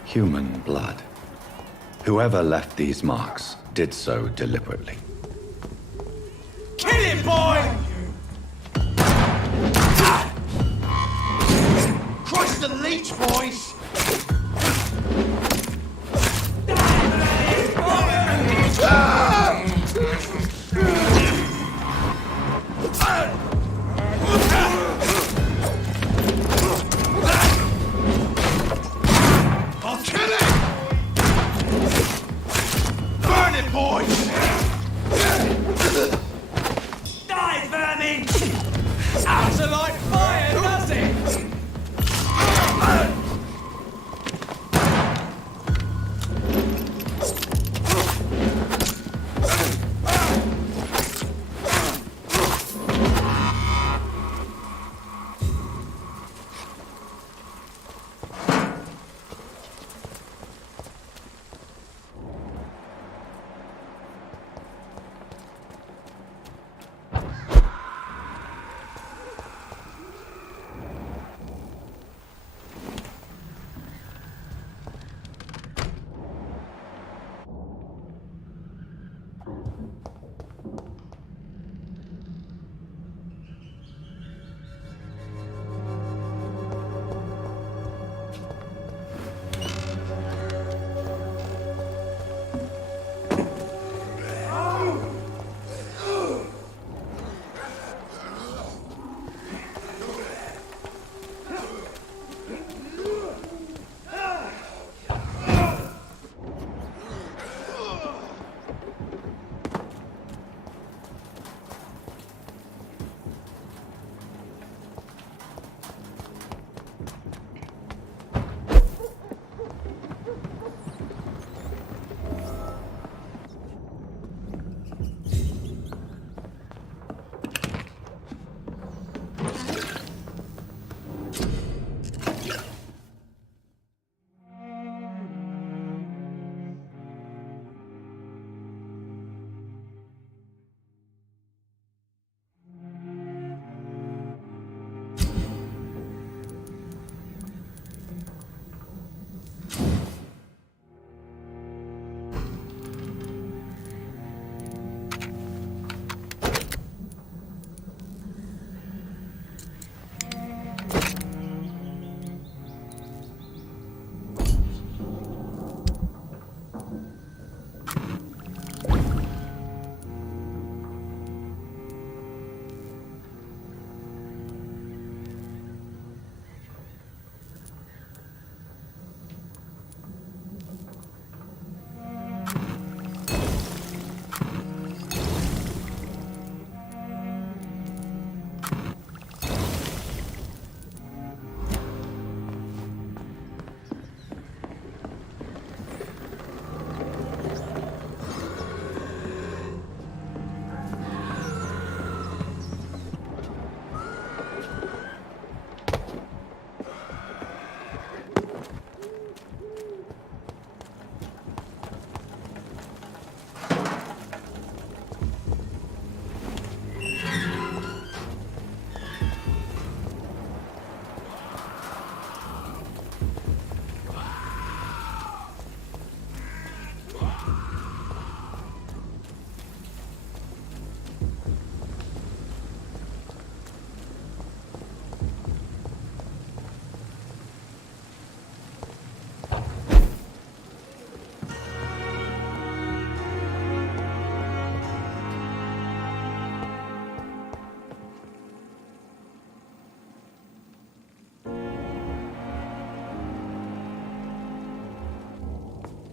Human blood. Whoever left these marks did so deliberately. Kill him, boy! Crush the leech, boys! I'll kill it! Burn it, boys! Die, vermin! Sounds like fire, does it?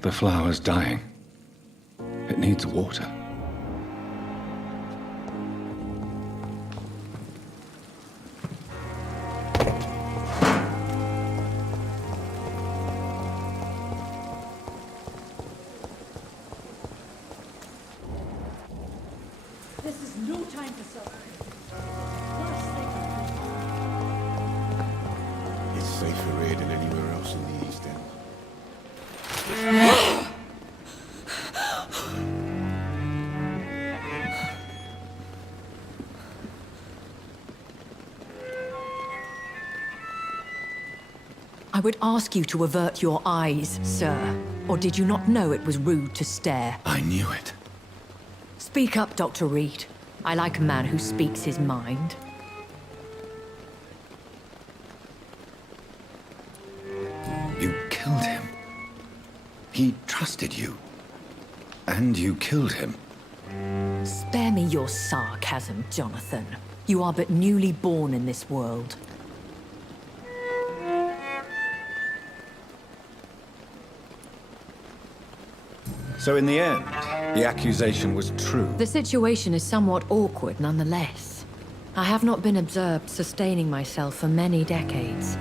The flower's dying. It needs water. This is no time for supper. It's safer here than anywhere else in the East End. I would ask you to avert your eyes, sir. Or did you not know it was rude to stare? I knew it. Speak up, Dr. Reed. I like a man who speaks his mind. You killed him. He trusted you. And you killed him. Spare me your sarcasm, Jonathan. You are but newly born in this world. So in the end, the accusation was true. The situation is somewhat awkward nonetheless. I have not been observed sustaining myself for many decades.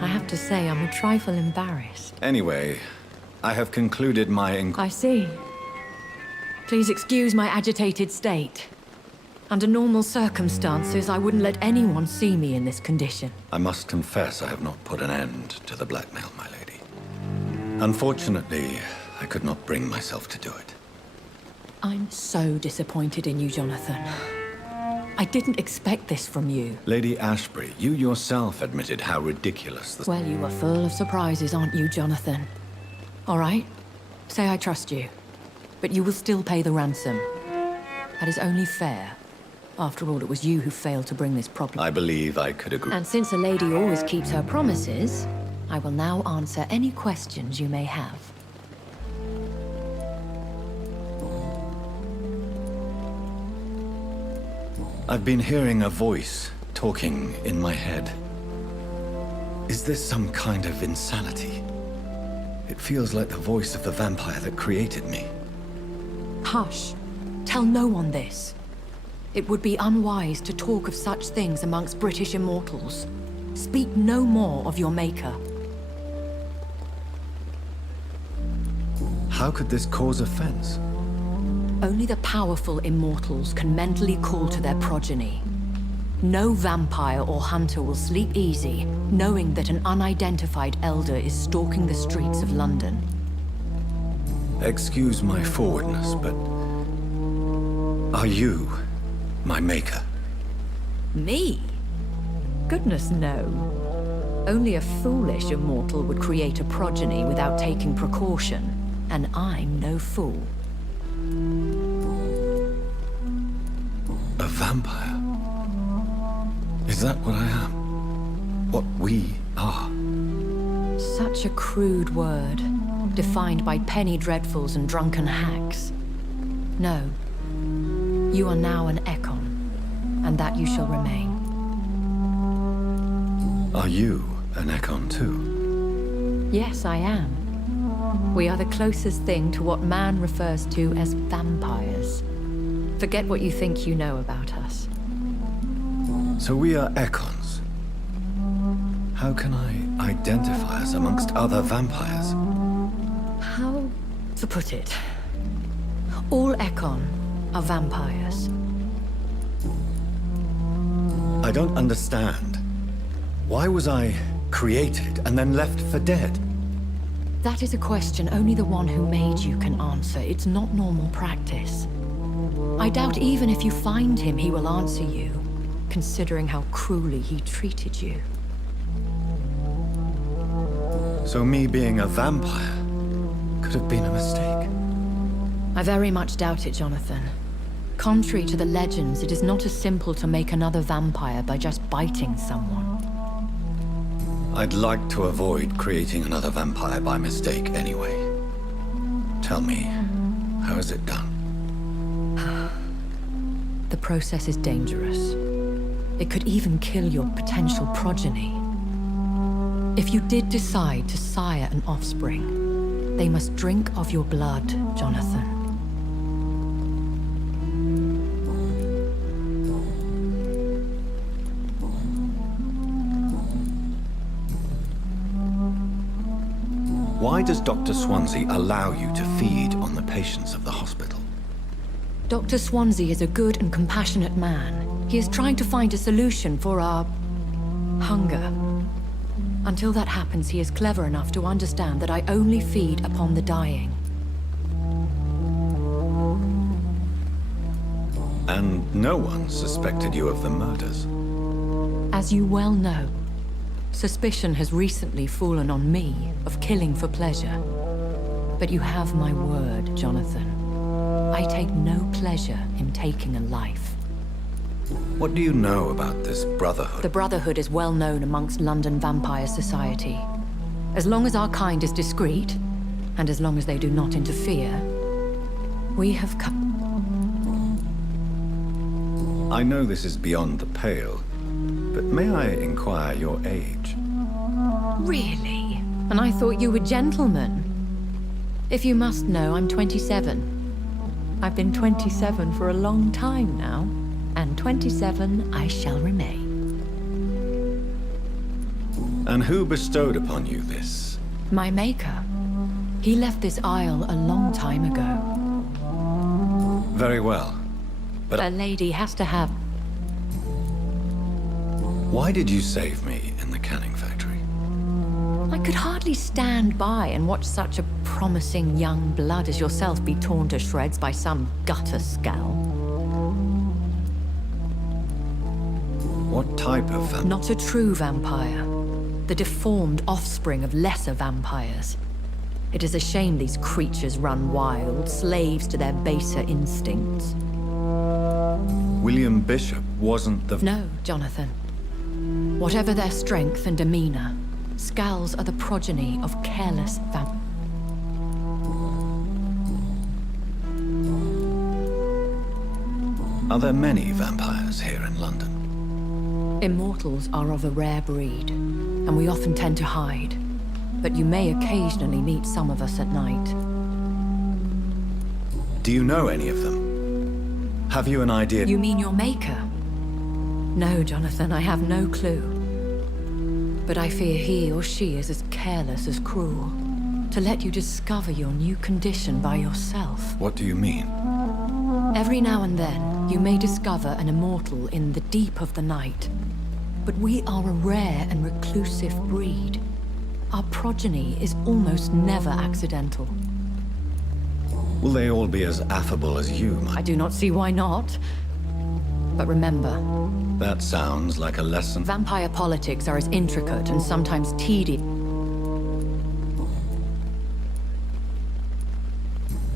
I have to say I'm a trifle embarrassed. Anyway, I have concluded my I see. Please excuse my agitated state. Under normal circumstances, I wouldn't let anyone see me in this condition. I must confess I have not put an end to the blackmail, my lady. Unfortunately, I could not bring myself to do it. I'm so disappointed in you, Jonathan. I didn't expect this from you. Lady Ashbury, you yourself admitted how ridiculous the... Well, you are full of surprises, aren't you, Jonathan? All right, say I trust you. But you will still pay the ransom. That is only fair. After all, it was you who failed to bring this problem. I believe I could agree. And since a lady always keeps her promises, I will now answer any questions you may have. I've been hearing a voice talking in my head. Is this some kind of insanity? It feels like the voice of the vampire that created me. Hush. Tell no one this. It would be unwise to talk of such things amongst British immortals. Speak no more of your maker. How could this cause offense? Only the powerful immortals can mentally call to their progeny. No vampire or hunter will sleep easy, knowing that an unidentified elder is stalking the streets of London. Excuse my forwardness, but... are you my maker? Me? Goodness, no. Only a foolish immortal would create a progeny without taking precaution, and I'm no fool. A vampire? Is that what I am? What we are? Such a crude word, defined by penny dreadfuls and drunken hacks. No. You are now an Ekon, and that you shall remain. Are you an Ekon too? Yes, I am. We are the closest thing to what man refers to as vampires. Forget what you think you know about us. So we are Ekons. How can I identify us amongst other vampires? How to put it? All Ekon are vampires. I don't understand. Why was I created and then left for dead? That is a question only the one who made you can answer. It's not normal practice. I doubt even if you find him, he will answer you, considering how cruelly he treated you. So me being a vampire could have been a mistake. I very much doubt it, Jonathan. Contrary to the legends, it is not as simple to make another vampire by just biting someone. I'd like to avoid creating another vampire by mistake anyway. Tell me, how is it done? The process is dangerous. It could even kill your potential progeny. If you did decide to sire an offspring, They must drink of your blood, Jonathan. Why does Dr. Swansea allow you to feed on the patients of the hospital? Dr. Swansea is a good and compassionate man. He is trying to find a solution for our hunger. Until that happens, he is clever enough to understand that I only feed upon the dying. And no one suspected you of the murders. As you well know, suspicion has recently fallen on me of killing for pleasure. But you have my word, Jonathan. I take no pleasure in taking a life. What do you know about this Brotherhood? The Brotherhood is well known amongst London vampire society. As long as our kind is discreet, and as long as they do not interfere, we have come. I know this is beyond the pale, but may I inquire your age? Really? And I thought you were gentlemen. If you must know, I'm 27. I've been 27 for a long time now, and 27 I shall remain. And who bestowed upon you this? My maker. He left this isle a long time ago. Very well, but A lady has to have... why did you save me in the canning factory? I could hardly stand by and watch such a promising young blood as yourself be torn to shreds by some gutter scowl. What type of vampire? Not a true vampire. The deformed offspring of lesser vampires. It is a shame these creatures run wild, slaves to their baser instincts. William Bishop wasn't the... No, Jonathan. Whatever their strength and demeanor, Scowls are the progeny of careless vampires. Are there many vampires here in London? Immortals are of a rare breed, and we often tend to hide. But you may occasionally meet some of us at night. Do you know any of them? Have you an idea? You mean your maker? No, Jonathan, I have no clue. But I fear he or she is as careless as cruel. To let you discover your new condition by yourself. What do you mean? Every now and then, you may discover an immortal in the deep of the night. But we are a rare and reclusive breed. Our progeny is almost never accidental. Will they all be as affable as you, I do not see why not. But remember... That sounds like a lesson. Vampire politics are as intricate and sometimes tedious.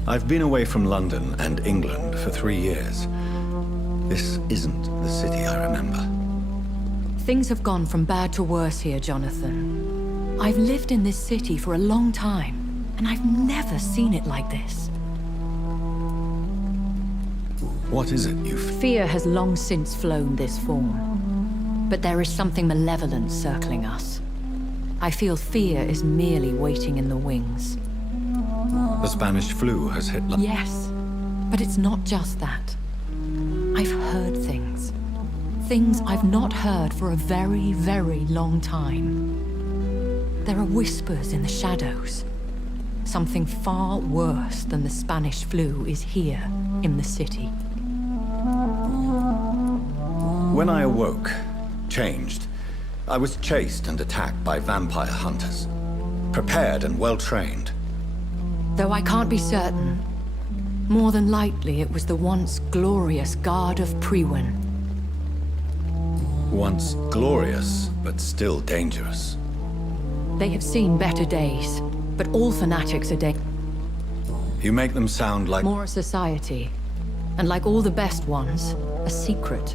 I've been away from London and England for 3 years. This isn't the city I remember. Things have gone from bad to worse here, Jonathan. I've lived in this city for a long time, and I've never seen it like this. What is it you Fear has long since flown this form. But there is something malevolent circling us. I feel fear is merely waiting in the wings. The Spanish flu has hit London. Yes, but it's not just that. I've heard things. Things I've not heard for a very, very long time. There are whispers in the shadows. Something far worse than the Spanish flu is here in the city. When I awoke, changed, I was chased and attacked by vampire hunters. Prepared and well-trained. Though I can't be certain, more than likely it was the once glorious Guard of Priwen. Once glorious, but still dangerous. They have seen better days, but all fanatics are You make them sound like... more a society, and like all the best ones, a secret.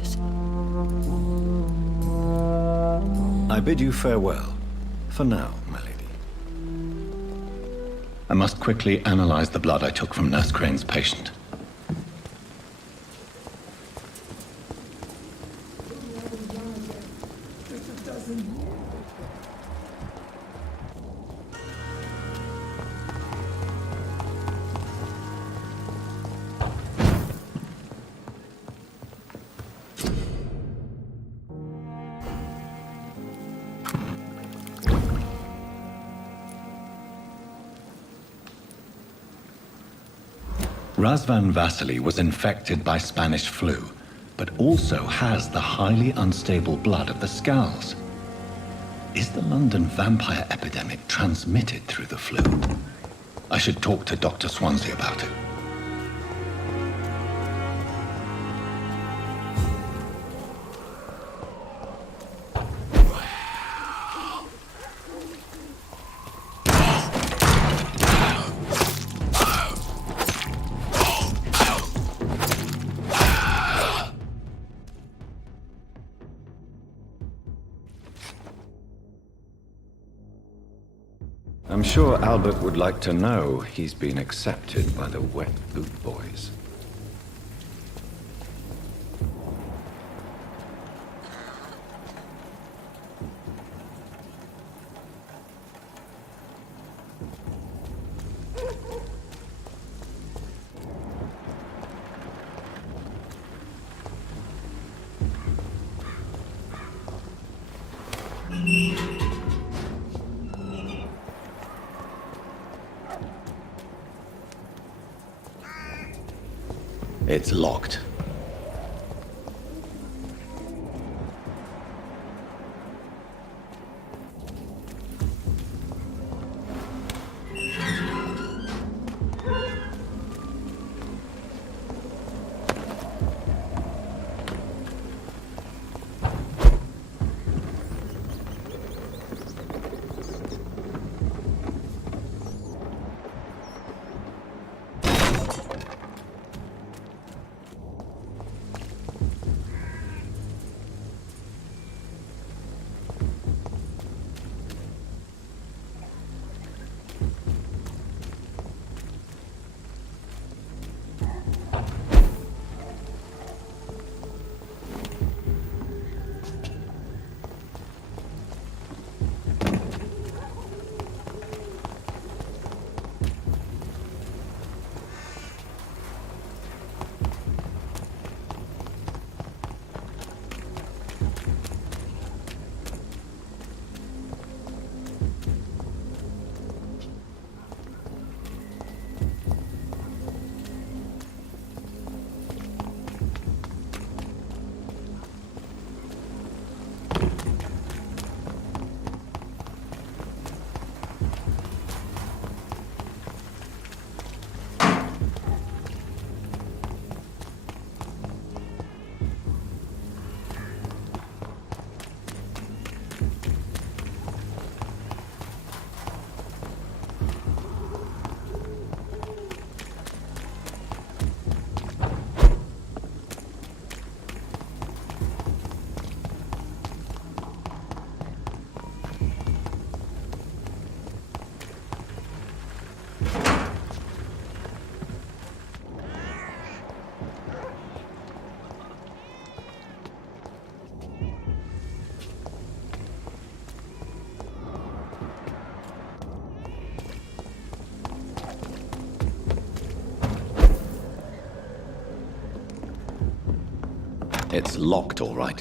I bid you farewell, for now, my lady. I must quickly analyze the blood I took from Nurse Crane's patient. Razvan Vasily was infected by Spanish flu, but also has the highly unstable blood of the Scowls. Is the London vampire epidemic transmitted through the flu? I should talk to Dr. Swansea about it. I'm sure Albert would like to know he's been accepted by the Wet Boot Boys. It's locked. It's locked, all right.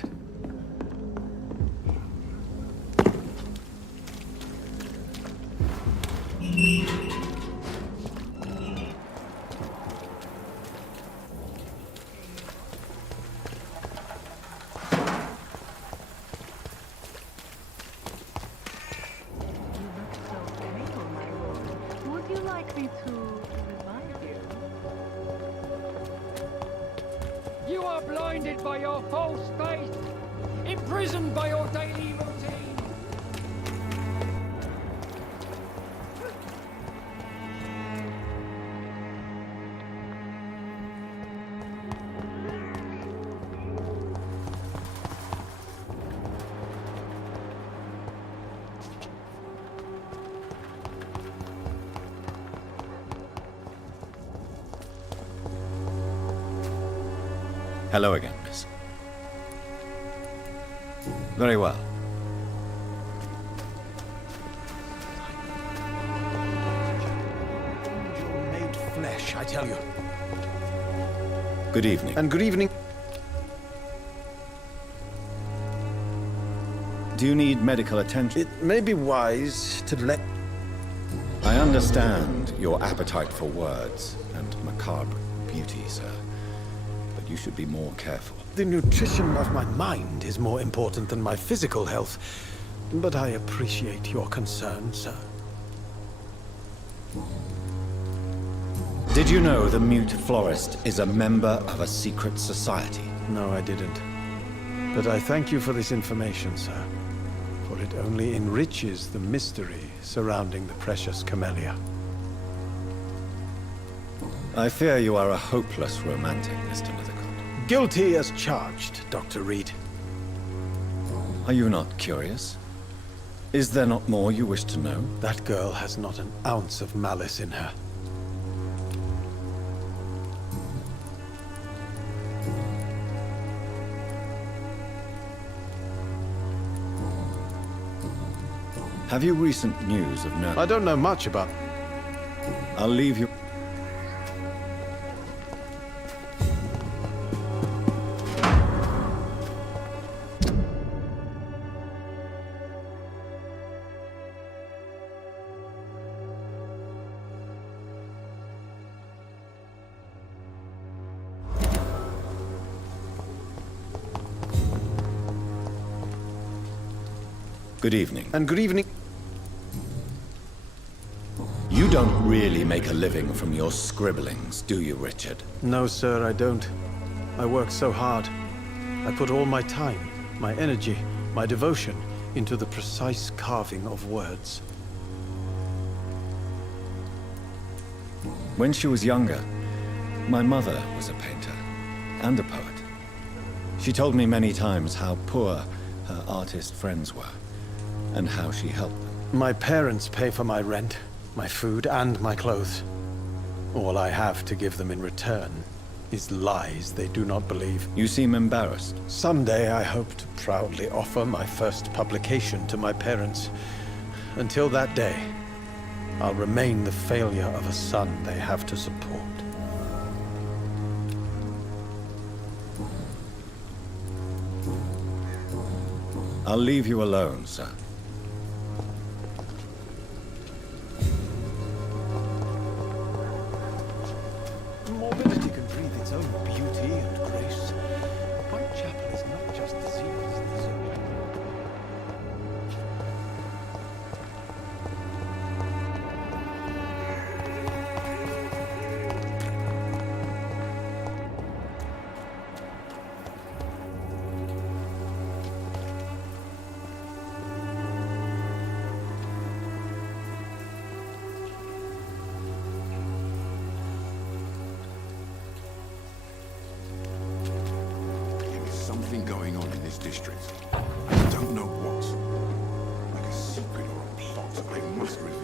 Would you like me to revive you? You are blinded by your false faith, imprisoned by your daily routine. Hello again, miss. Very well. Made flesh, I tell you. Good evening. And good evening. Do you need medical attention? It may be wise to let... I understand your appetite for words and macabre beauty, sir. But you should be more careful. The nutrition of my mind is more important than my physical health. But I appreciate your concern, sir. Did you know the Mute Florist is a member of a secret society? No, I didn't. But I thank you for this information, sir. For it only enriches the mystery surrounding the precious camellia. I fear you are a hopeless romantic, Mr. Nethercott. Guilty as charged, Dr. Reed. Are you not curious? Is there not more you wish to know? That girl has not an ounce of malice in her. Have you recent news of Ner? I don't know much about... I'll leave you... Good evening. And good evening. You don't really make a living from your scribblings, do you, Richard? No, sir, I don't. I work so hard. I put all my time, my energy, my devotion into the precise carving of words. When she was younger, my mother was a painter and a poet. She told me many times how poor her artist friends were, and how she helped them. My parents pay for my rent, my food, and my clothes. All I have to give them in return is lies they do not believe. You seem embarrassed. Someday I hope to proudly offer my first publication to my parents. Until that day, I'll remain the failure of a son they have to support. I'll leave you alone, sir. Mobility can breathe its own beauty and grace. Whitechapel is not just the series of the zone. Something going on in this district. I don't know what. Like a secret or a plot I must reveal.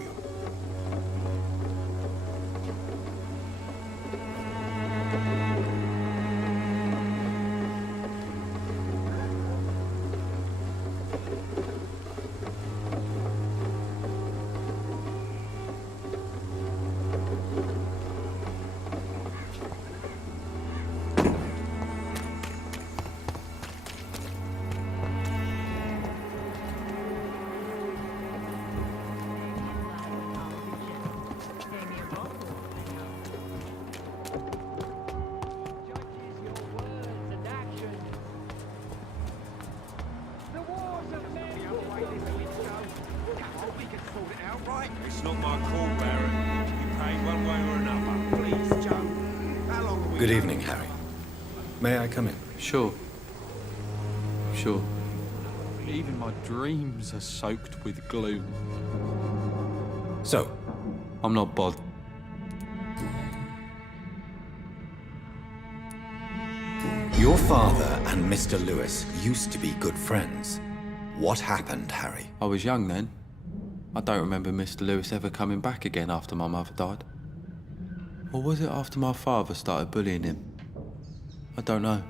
It's not my call, Baron. You pay one way or another. Please, Joe. How long are we... Good evening, Harry. May I come in? Sure. Sure. Even my dreams are soaked with gloom. So, I'm not bothered. your father and Mr. Lewis used to be good friends. What happened, Harry? I was young then. I don't remember Mr. Lewis ever coming back again after my mother died. Or was it after my father started bullying him? I don't know.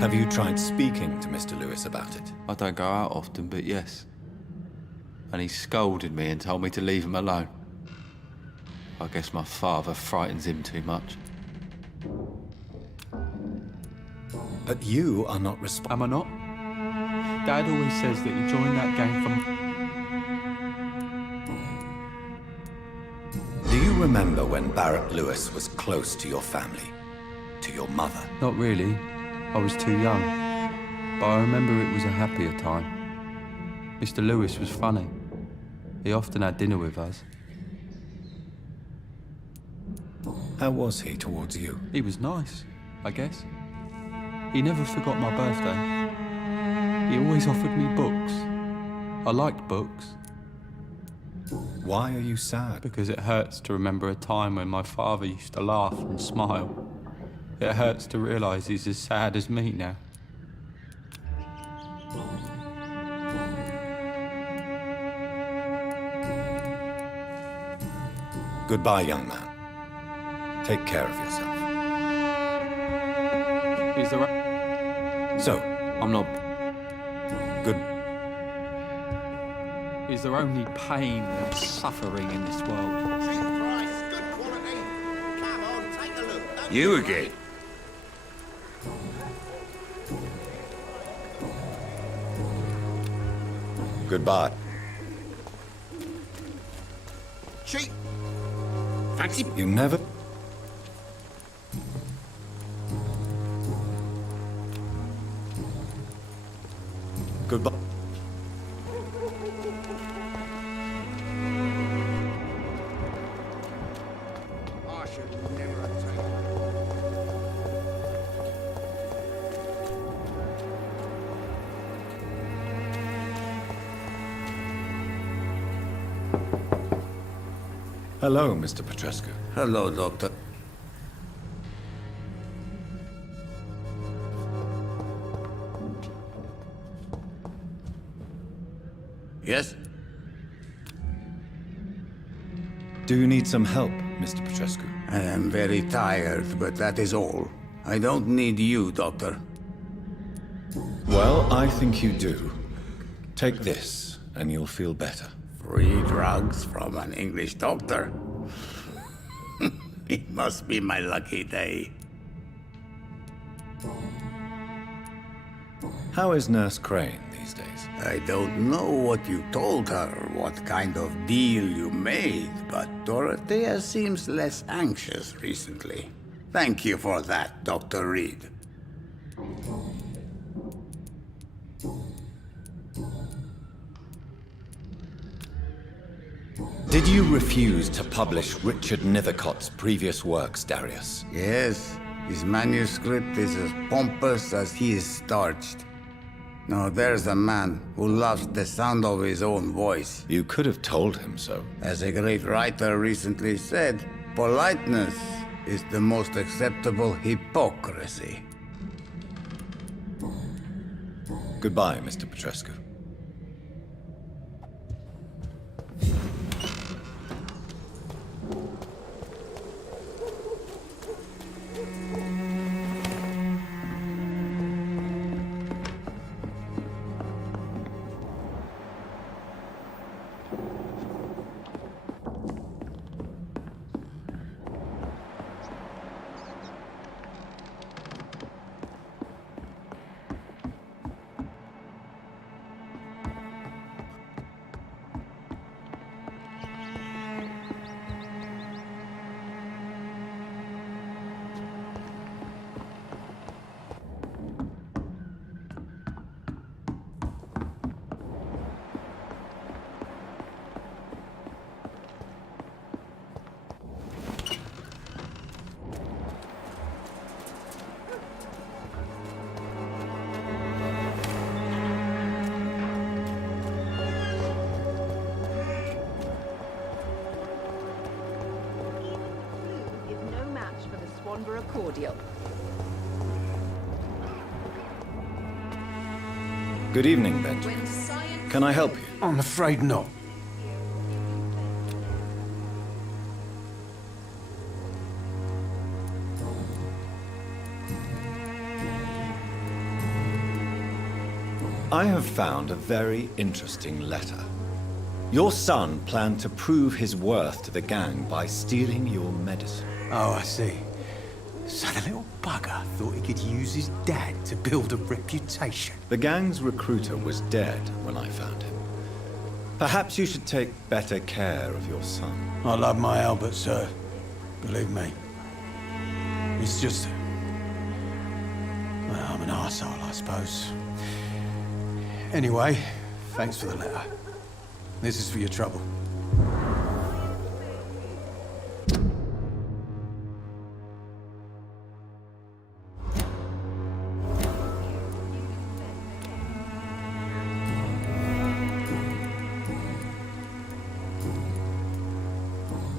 Have you tried speaking to Mr. Lewis about it? I don't go out often, but yes. And he scolded me and told me to leave him alone. I guess my father frightens him too much. But you are not Am I not? Dad always says that he joined that gang from... remember when Barrett Lewis was close to your family? To your mother? Not really. I was too young. But I remember it was a happier time. Mr. Lewis was funny. He often had dinner with us. How was he towards you? He was nice, I guess. He never forgot my birthday. He always offered me books. I liked books. Why are you sad? Because it hurts to remember a time when my father used to laugh and smile. It hurts to realise he's as sad as me now. Goodbye, young man. Take care of yourself. Is there So, I'm not... good. Is there only pain and suffering in this world? You again? Goodbye. Cheap. Fancy. You never... Goodbye. I should never have taken. Hello, Mr. Petrescu. Hello, Doctor. Yes? Do you need some help, Mr. Petrescu? I am very tired, but that is all. I don't need you, Doctor. Well, I think you do. Take this, and you'll feel better. Free drugs from an English doctor? It must be my lucky day. How is Nurse Crane these days? I don't know what you told her, what kind of deal you made, but Dorothea seems less anxious recently. Thank you for that, Dr. Reed. Did you refuse to publish Richard Nethercott's previous works, Darius? Yes, his manuscript is as pompous as he is starched. Now there's a man who loves the sound of his own voice. You could have told him so. As a great writer recently said, politeness is the most acceptable hypocrisy. Goodbye, Mr. Petrescu. Cordial. Good evening, Benjamin. Can I help you? I'm afraid not. I have found a very interesting letter. Your son planned to prove his worth to the gang by stealing your medicine. Oh, I see. So the little bugger thought he could use his dad to build a reputation. The gang's recruiter was dead when I found him. Perhaps you should take better care of your son. I love my Albert, sir. Believe me. It's just... well, I'm an arsehole, I suppose. Anyway, thanks for the letter. This is for your trouble.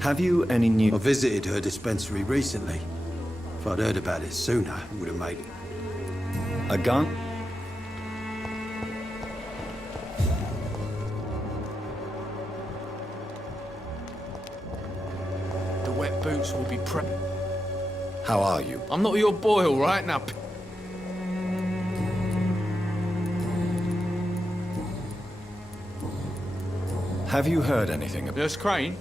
Have you any new... I visited her dispensary recently. If I'd heard about it sooner, it would have made... A gun? The wet boots will be How are you? I'm not your boy, all right? Now... Have you heard anything about... Nurse Crane?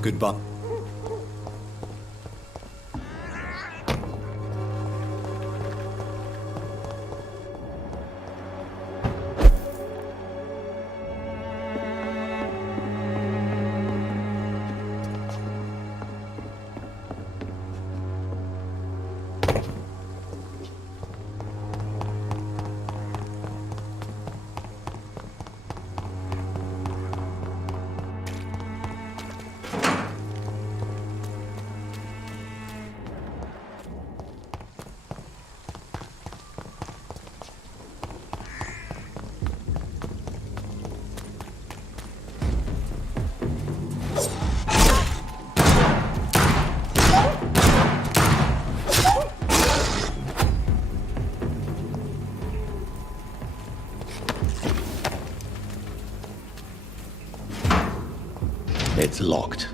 Goodbye. It's locked.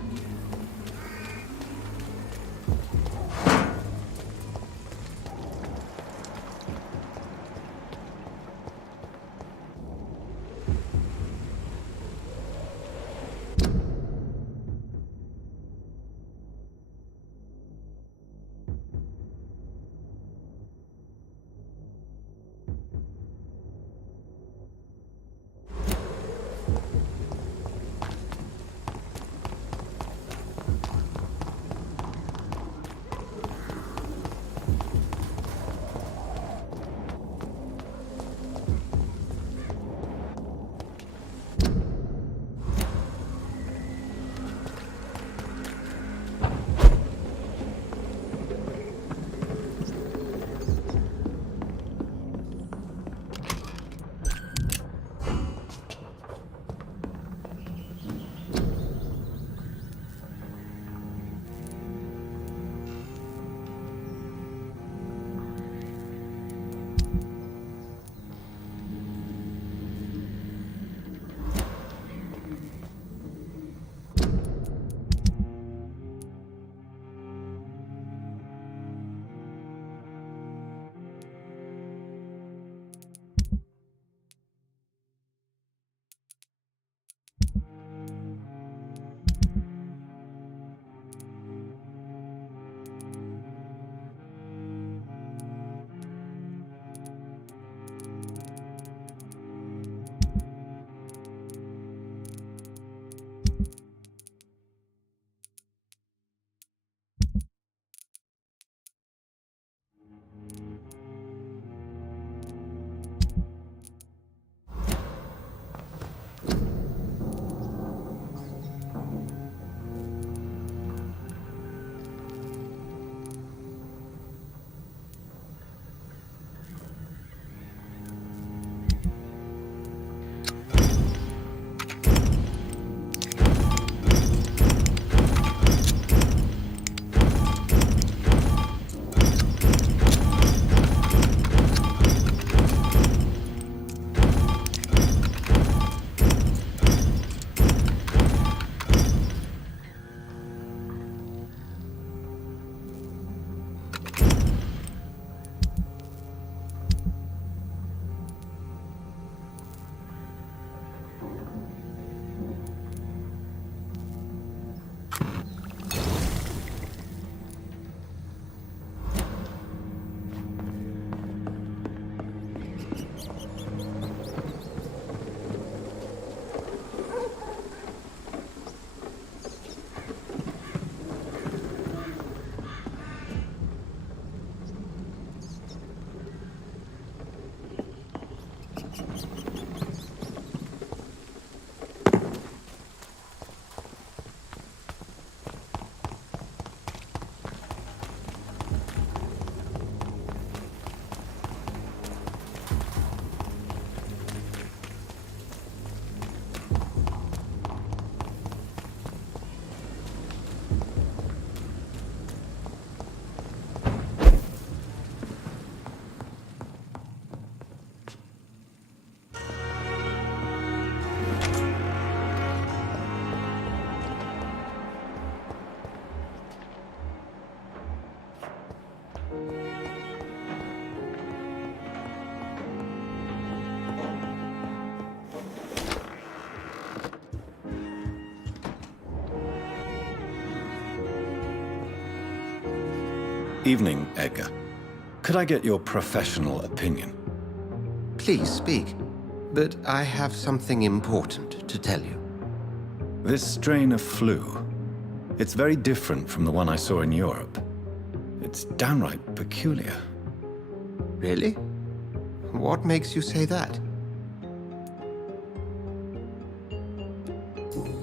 Evening, Edgar. Could I get your professional opinion? Please speak. But I have something important to tell you. This strain of flu, it's very different from the one I saw in Europe. It's downright peculiar. Really? What makes you say that?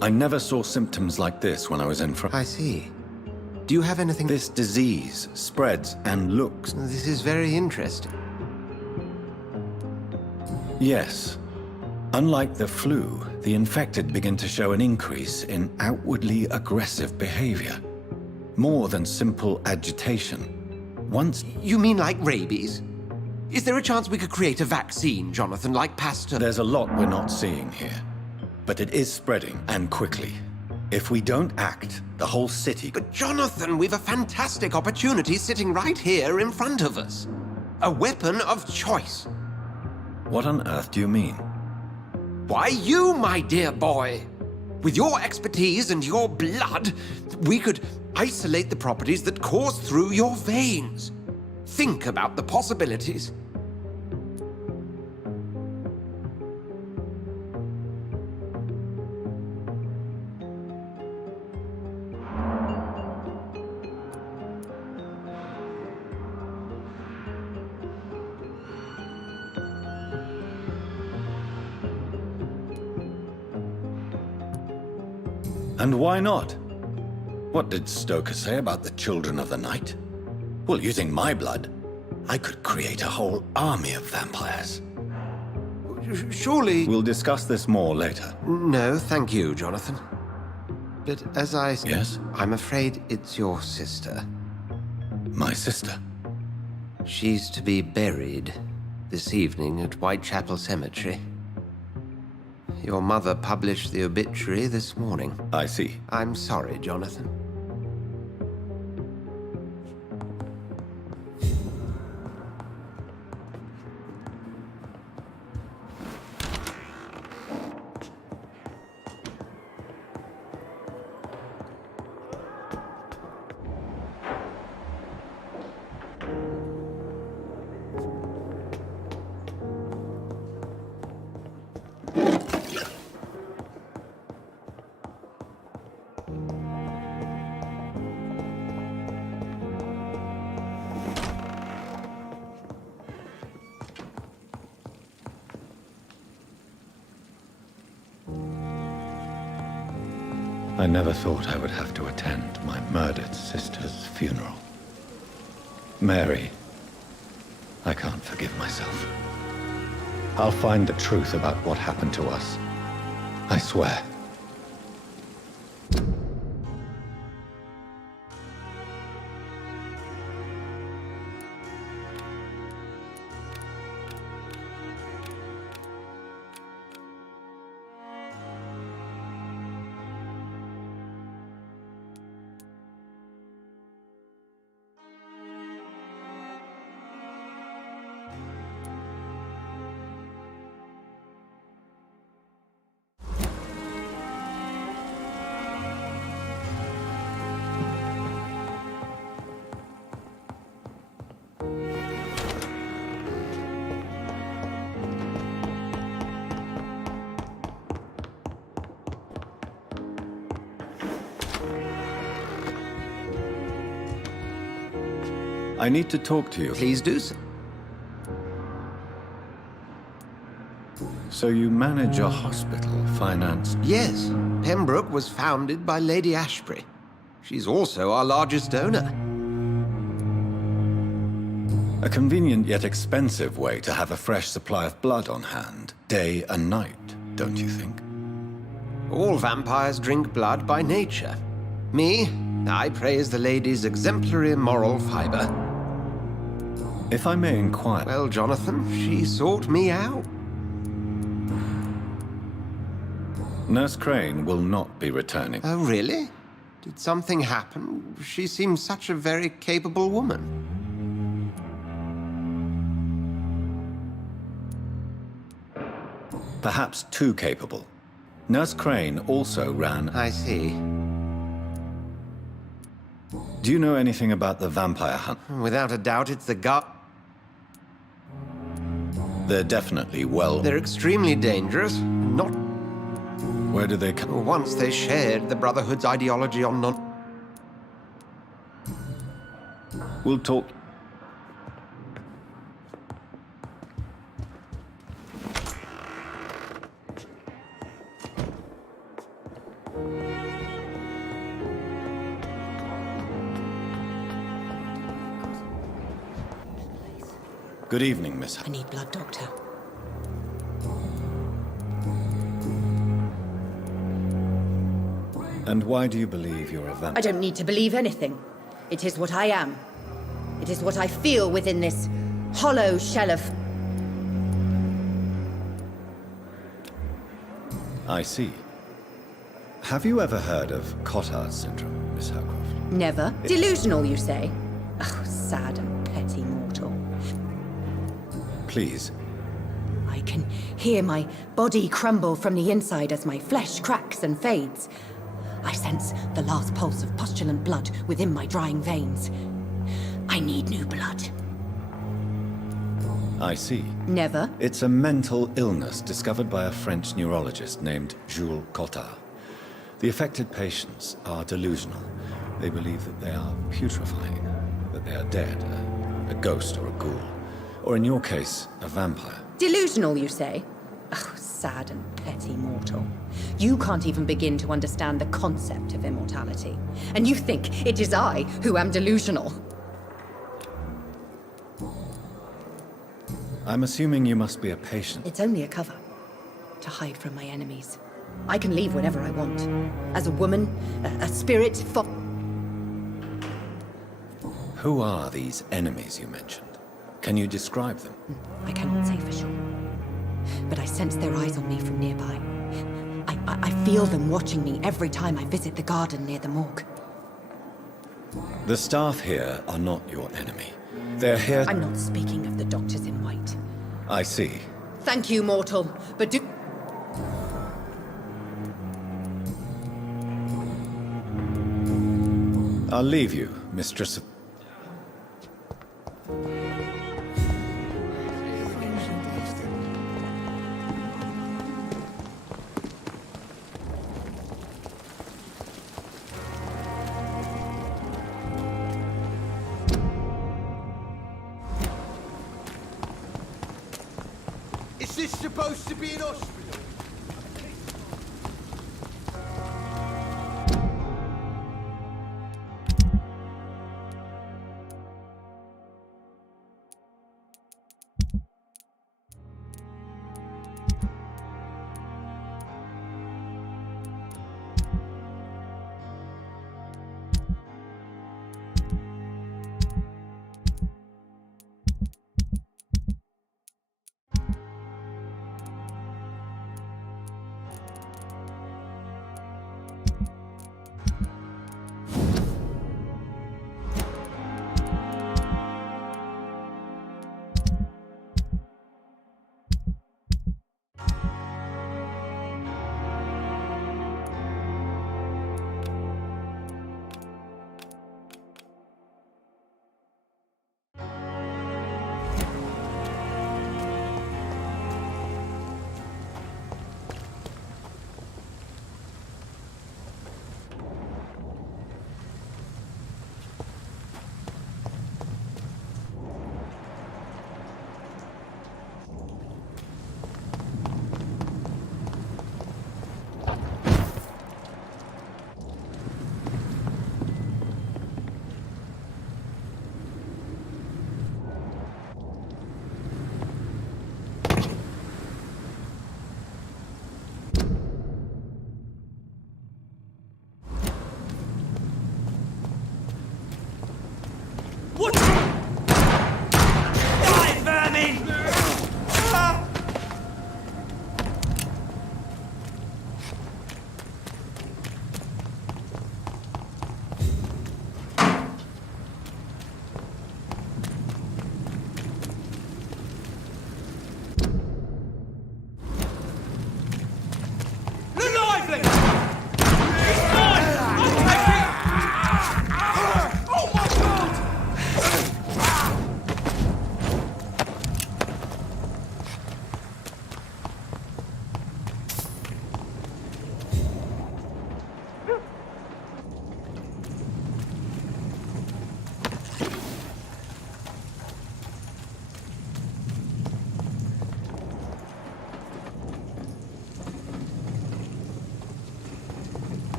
I never saw symptoms like this when I was in France. I see. Do you have anything... This disease spreads and looks... This is very interesting. Yes. Unlike the flu, the infected begin to show an increase in outwardly aggressive behavior. More than simple agitation. Once... You mean like rabies? Is there a chance we could create a vaccine, Jonathan, like Pasteur? There's a lot we're not seeing here. But it is spreading, and quickly. If we don't act, the whole city... But Jonathan, we've a fantastic opportunity sitting right here in front of us. A weapon of choice. What on earth do you mean? Why, you, my dear boy. With your expertise and your blood, we could isolate the properties that course through your veins. Think about the possibilities. And why not? What did Stoker say about the Children of the Night? Well, using my blood, I could create a whole army of vampires. Surely... We'll discuss this more later. No, thank you, Jonathan. But as I... Yes? I'm afraid it's your sister. My sister? She's to be buried this evening at Whitechapel Cemetery. Your mother published the obituary this morning. I see. I'm sorry, Jonathan. I never thought I would have to attend my murdered sister's funeral. Mary, I can't forgive myself. I'll find the truth about what happened to us. I swear. I need to talk to you. Please do so. So you manage a hospital financed... Yes. Pembroke was founded by Lady Ashbury. She's also our largest donor. A convenient yet expensive way to have a fresh supply of blood on hand, day and night, don't you think? All vampires drink blood by nature. Me, I praise the lady's exemplary moral fiber. If I may inquire... Well, Jonathan, she sought me out. Nurse Crane will not be returning. Oh, really? Did something happen? She seems such a very capable woman. Perhaps too capable. Nurse Crane also ran... I see. Do you know anything about the vampire hunt? Without a doubt, it's the They're definitely well... They're extremely dangerous. Not... Where do they come... Once they shared the Brotherhood's ideology on non... We'll talk... Good evening, Miss... I need blood, Doctor. And why do you believe you're a vampire? I don't need to believe anything. It is what I am. It is what I feel within this hollow shell of... I see. Have you ever heard of Cotard syndrome, Miss Hercroft? Never. Delusional, you say? Oh, sad and petty mortal. Please. I can hear my body crumble from the inside as my flesh cracks and fades. I sense the last pulse of postulant blood within my drying veins. I need new blood. I see. Never. It's a mental illness discovered by a French neurologist named Jules Cotard. The affected patients are delusional. They believe that they are putrefying, that they are dead, a ghost or a ghoul. Or in your case, a vampire. Delusional, you say? Oh, sad and petty mortal. You can't even begin to understand the concept of immortality. And you think it is I who am delusional. I'm assuming you must be a patient. It's only a cover. To hide from my enemies. I can leave whenever I want. As a woman, a spirit, Who are these enemies you mentioned? Can you describe them? I cannot say for sure. But I sense their eyes on me from nearby. I feel them watching me every time I visit the garden near the morgue. The staff here are not your enemy. They're here... I'm not speaking of the doctors in white. I see. Thank you, mortal, but do... I'll leave you, Mistress of... Is this supposed to be an hospital?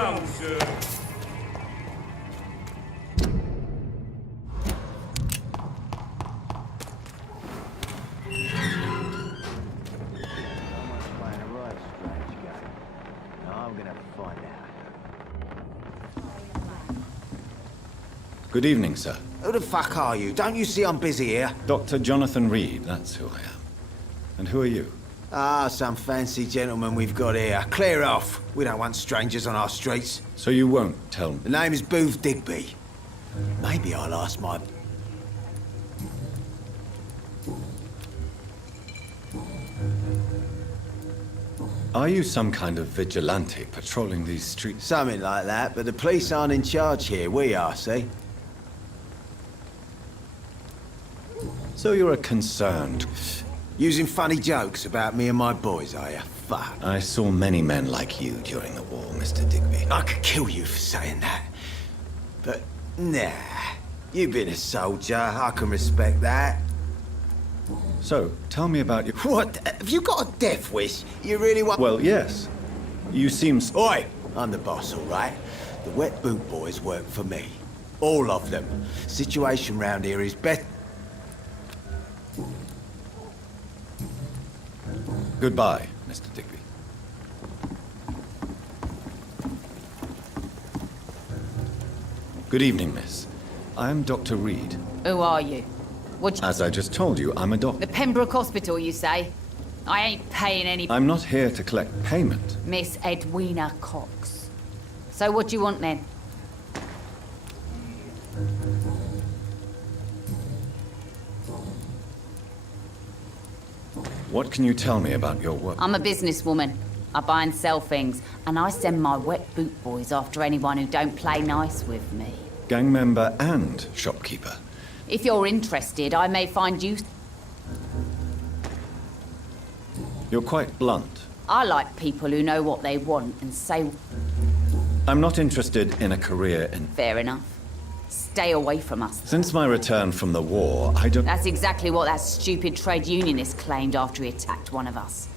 around, sir. Good evening, sir. Who the fuck are you? Don't you see I'm busy here? Dr. Jonathan Reed, that's who I am. And who are you? Ah, some fancy gentleman we've got here. Clear off. We don't want strangers on our streets. So you won't tell me? The name is Booth Digby. Maybe I'll ask my... Are you some kind of vigilante patrolling these streets? Something like that, but the police aren't in charge here. We are, see? So you're a concerned... Using funny jokes about me and my boys, are you? Fuck. I saw many men like you during the war, Mr. Digby. I could kill you for saying that. But, nah. You've been a soldier. I can respect that. So, tell me about your... What? Have you got a death wish? You really want... Well, yes. You seem... Oi! I'm the boss, all right? The wet boot boys work for me. All of them. Situation round here is better... Goodbye, Mr. Digby. Good evening, miss. I'm Dr. Reed. Who are you? As I just told you, I'm a doctor. The Pembroke Hospital, you say? I ain't paying any... I'm not here to collect payment. Miss Edwina Cox. So what do you want then? What can you tell me about your work? I'm a businesswoman. I buy and sell things, and I send my wet boot boys after anyone who don't play nice with me. Gang member and shopkeeper. If you're interested, I may find you... You're quite blunt. I like people who know what they want and say... I'm not interested in a career in... Fair enough. Stay away from us. Since my return from the war, I don't... That's exactly what that stupid trade unionist claimed after he attacked one of us.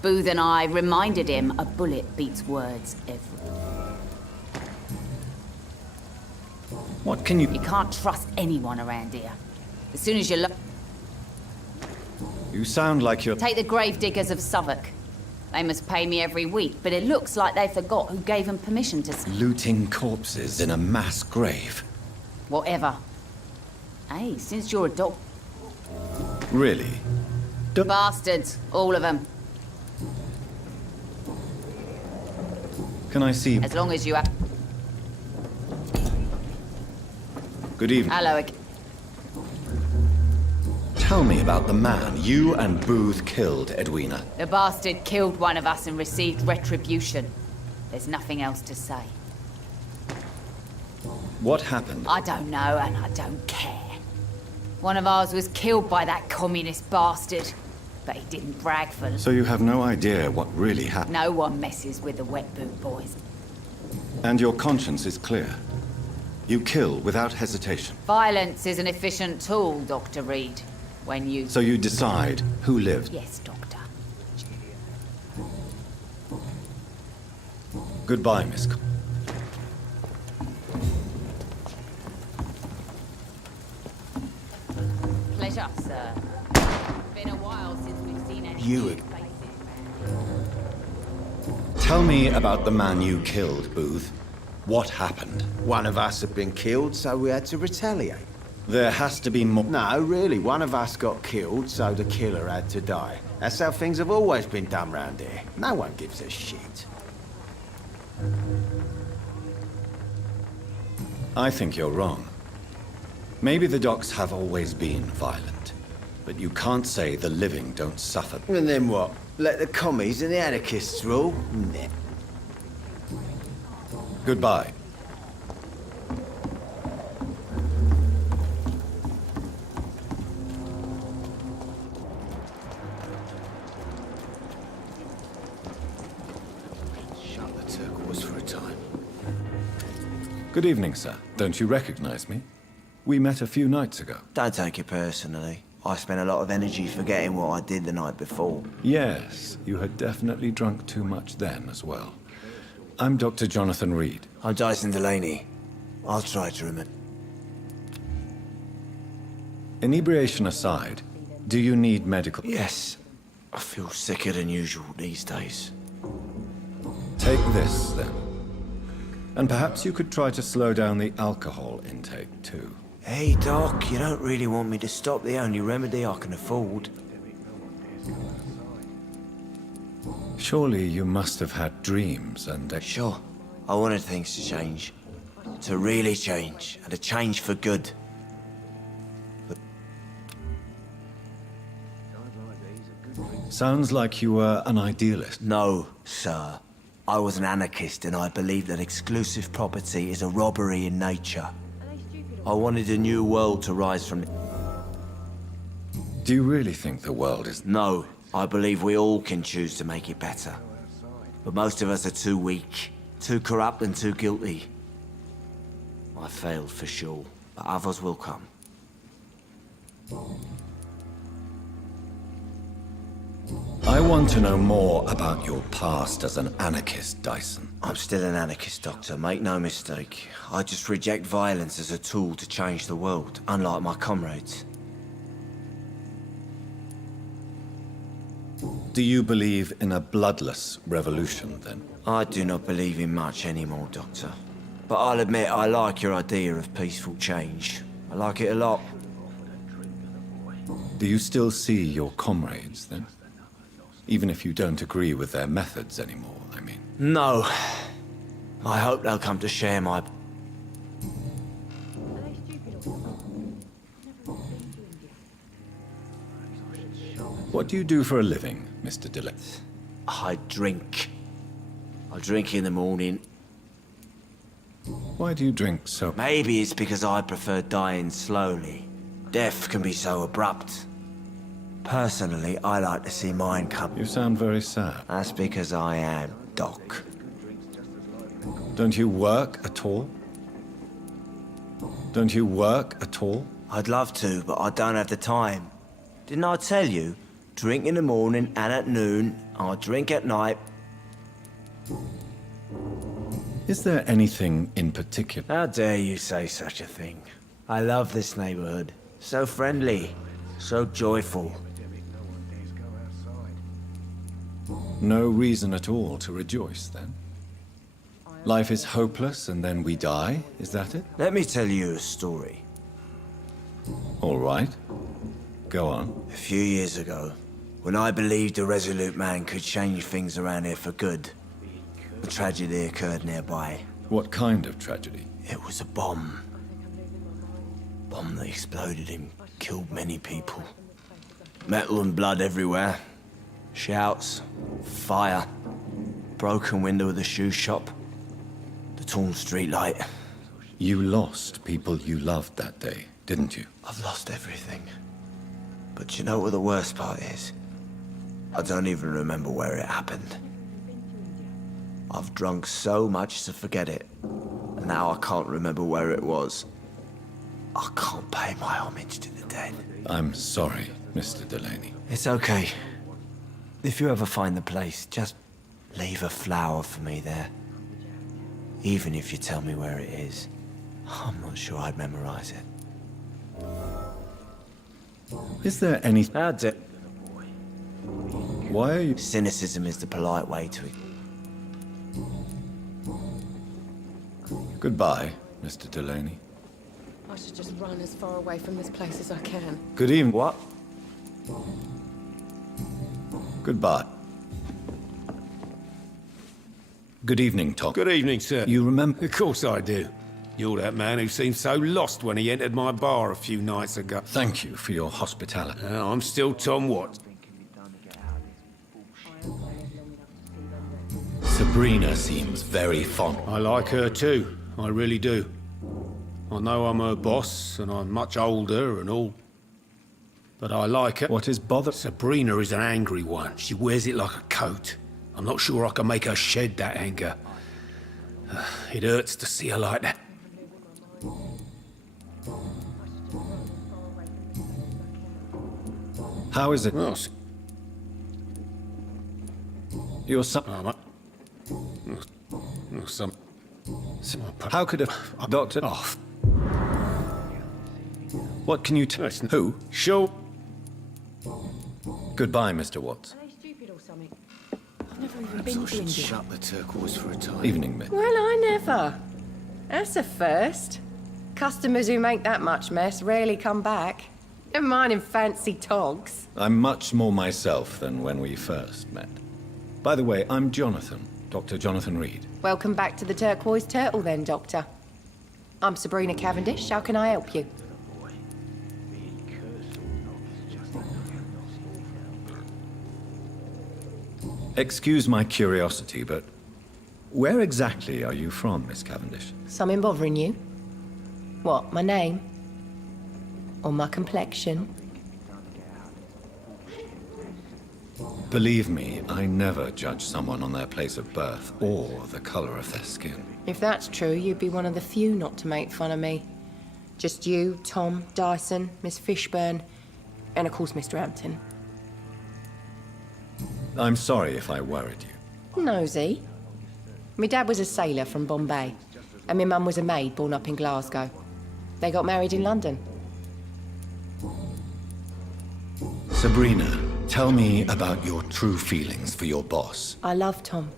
Booth and I reminded him a bullet beats words everywhere. What can you... You can't trust anyone around here. As soon as you look... You sound like you're... Take the gravediggers of Southwark. They must pay me every week, but it looks like they forgot who gave them permission to... Looting corpses in a mass grave. Whatever. Hey, since you're a dog... Really? Bastards, all of them. Can I see... As long as you have... Good evening. Hello again. Tell me about the man you and Booth killed, Edwina. The bastard killed one of us and received retribution. There's nothing else to say. What happened? I don't know, and I don't care. One of ours was killed by that communist bastard, but he didn't brag for them. So you have no idea what really happened? No one messes with the wet boot boys. And your conscience is clear. You kill without hesitation. Violence is an efficient tool, Dr. Reed. When you... So you decide who lived? Yes, Doctor. Goodbye, Miss... Pleasure, sir. It's been a while since we've seen any You... Tell me about the man you killed, Booth. What happened? One of us had been killed, so we had to retaliate. There has to be more... No, really. One of us got killed, so the killer had to die. That's how things have always been done round here. No one gives a shit. I think you're wrong. Maybe the docks have always been violent, but you can't say the living don't suffer. And then what? Let the commies and the anarchists rule? Nah. Goodbye. Shut the turquoise for a time. Good evening, sir. Don't you recognize me? We met a few nights ago. Don't take it personally. I spent a lot of energy forgetting what I did the night before. Yes, you had definitely drunk too much then as well. I'm Dr. Jonathan Reed. I'm Dyson Delaney. I'll try to remember. Inebriation aside, do you need medical... Yes. I feel sicker than usual these days. Take this, then. And perhaps you could try to slow down the alcohol intake, too. Hey, Doc, you don't really want me to stop the only remedy I can afford. Surely you must have had dreams and... Sure. I wanted things to change. To really change, and to change for good. But... Sounds like you were an idealist. No, sir. I was an anarchist, and I believed that exclusive property is a robbery in nature. I wanted a new world to rise from... Do you really think the world is... No. I believe we all can choose to make it better. But most of us are too weak, too corrupt and too guilty. I failed for sure, but others will come. I want to know more about your past as an anarchist, Dyson. I'm still an anarchist, Doctor, make no mistake. I just reject violence as a tool to change the world, unlike my comrades. Do you believe in a bloodless revolution, then? I do not believe in much anymore, Doctor. But I'll admit I like your idea of peaceful change. I like it a lot. Do you still see your comrades, then? Even if you don't agree with their methods anymore, I mean. No. I hope they'll come to share my... What do you do for a living, Mr. Delaney? I drink. I drink in the morning. Why do you drink so... Maybe it's because I prefer dying slowly. Death can be so abrupt. Personally, I like to see mine come. You sound very sad. That's because I am, Doc. Don't you work at all? Don't you work at all? I'd love to, but I don't have the time. Didn't I tell you? Drink in the morning and at noon. I drink at night. Is there anything in particular? How dare you say such a thing? I love this neighborhood. So friendly. So joyful. No reason at all to rejoice, then? Life is hopeless and then we die, is that it? Let me tell you a story. All right. Go on. A few years ago, when I believed a resolute man could change things around here for good, a tragedy occurred nearby. What kind of tragedy? It was a bomb. Bomb that exploded and killed many people. Metal and blood everywhere. Shouts, fire, broken window of the shoe shop, the torn street light. You lost people you loved that day, didn't you? I've lost everything. But you know what the worst part is? I don't even remember where it happened. I've drunk so much to forget it. And now I can't remember where it was. I can't pay my homage to the dead. I'm sorry, Mr. Delaney. It's okay. If you ever find the place, just leave a flower for me there. Even if you tell me where it is. I'm not sure I'd memorize it. Is there any... That's it. Why are you... Cynicism is the polite way to it. Goodbye, Mr. Delaney. I should just run as far away from this place as I can. Good evening. What? Goodbye. Good evening, Tom. Good evening, sir. You remember... Of course I do. You're that man who seemed so lost when he entered my bar a few nights ago. Thank you for your hospitality. I'm still Tom Watt. Sabrina seems very fond. I like her too. I really do. I know I'm her boss, and I'm much older and all. But I like her. What is bother? Sabrina is an angry one. She wears it like a coat. I'm not sure I can make her shed that anger. It hurts to see her like that. How is it? Well, Your son... How could a doctor... Oh, What can you tell? Who? Sure. Goodbye, Mr. Watts. Are they stupid or something? I've never even Perhaps been I to should India. shut the turquoise for a time. Evening, Miss. Well, I never. That's a first. Customers who make that much mess rarely come back. Never mind in fancy togs. I'm much more myself than when we first met. By the way, I'm Jonathan, Dr. Jonathan Reed. Welcome back to the Turquoise Turtle then, Doctor. I'm Sabrina Cavendish. How can I help you? Excuse my curiosity, but where exactly are you from, Miss Cavendish? Something bothering you? What, my name? Or my complexion? Believe me, I never judge someone on their place of birth or the color of their skin. If that's true, you'd be one of the few not to make fun of me. Just you, Tom, Dyson, Miss Fishburne, and of course Mr. Hampton. I'm sorry if I worried you. Nosy. My dad was a sailor from Bombay, and my mum was a maid born up in Glasgow. They got married in London. Sabrina, tell me about your true feelings for your boss. I love Tom.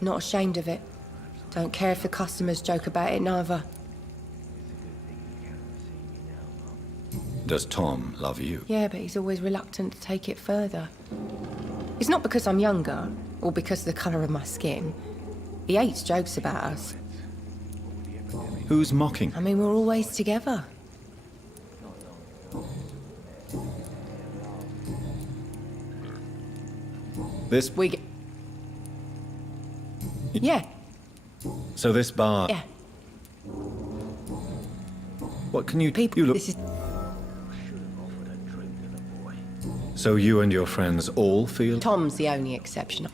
Not ashamed of it. Don't care if the customers joke about it neither. Does Tom love you? Yeah, but he's always reluctant to take it further. It's not because I'm younger, or because of the colour of my skin. He hates jokes about us. Who's mocking? I mean, we're always together. This... Yeah. So this bar... Yeah. What can you... You look... So you and your friends all feel... Tom's the only exception.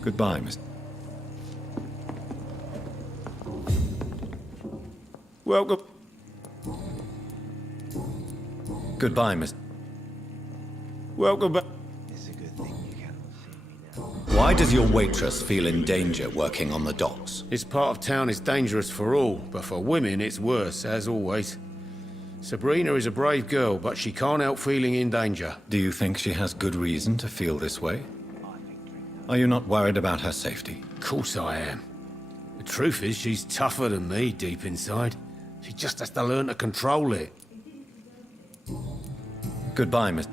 Goodbye, Miss... Welcome. Goodbye, Miss... Welcome back. Why does your waitress feel in danger working on the docks? This part of town is dangerous for all, but for women it's worse, as always. Sabrina is a brave girl, but she can't help feeling in danger. Do you think she has good reason to feel this way? Are you not worried about her safety? Of course I am. The truth is, she's tougher than me deep inside. She just has to learn to control it. Goodbye, Miss...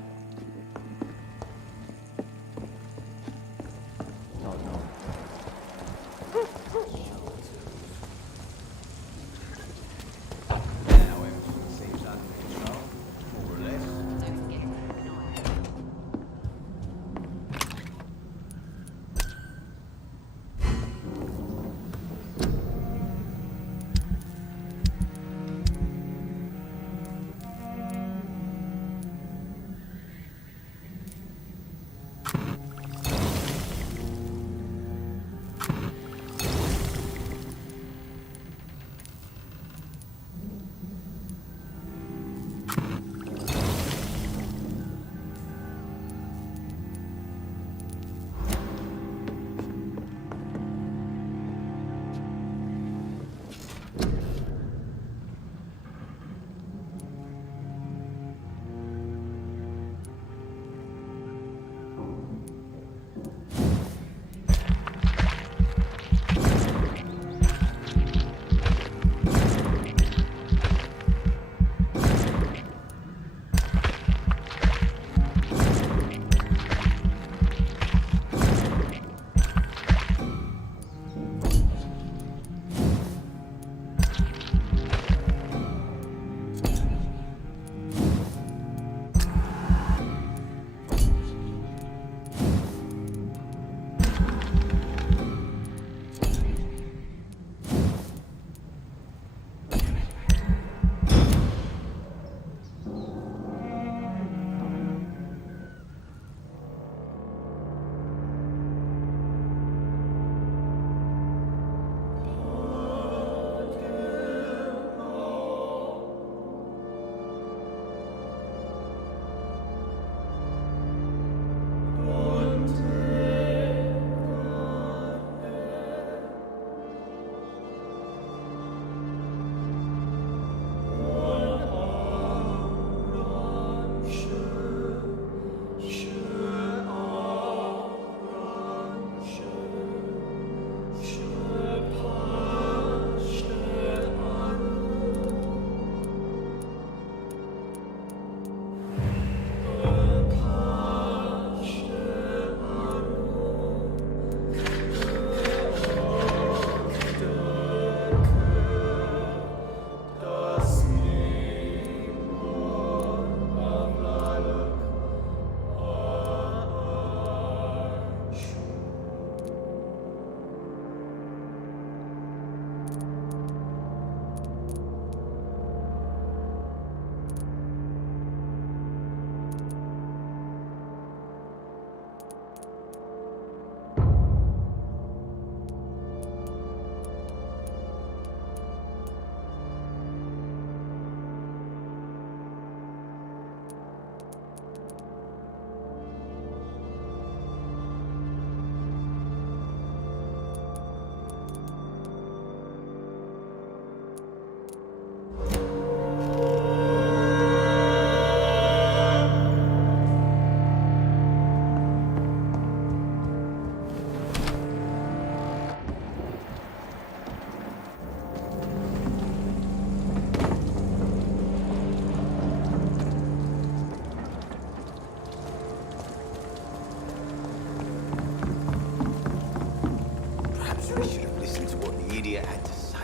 I should have listened to what the idiot had to say.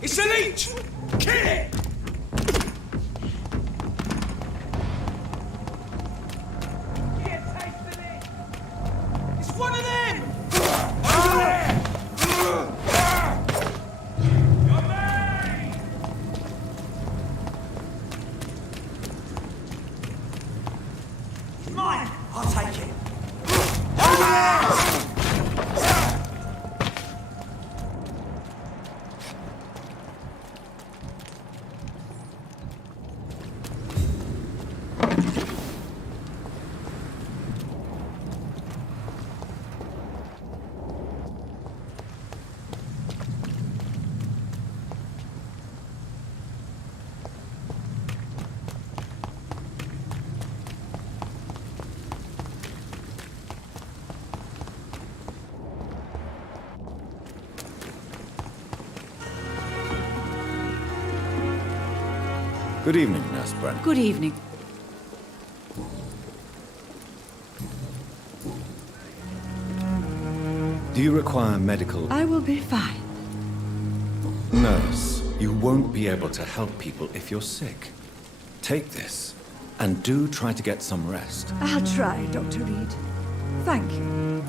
It's a leech! Kill it! It's one of them! Over there! It's mine! I'll take it. Good evening, Nurse Brent. Good evening. Do you require medical... I will be fine. Nurse, you won't be able to help people if you're sick. Take this, and do try to get some rest. I'll try, Dr. Reed. Thank you.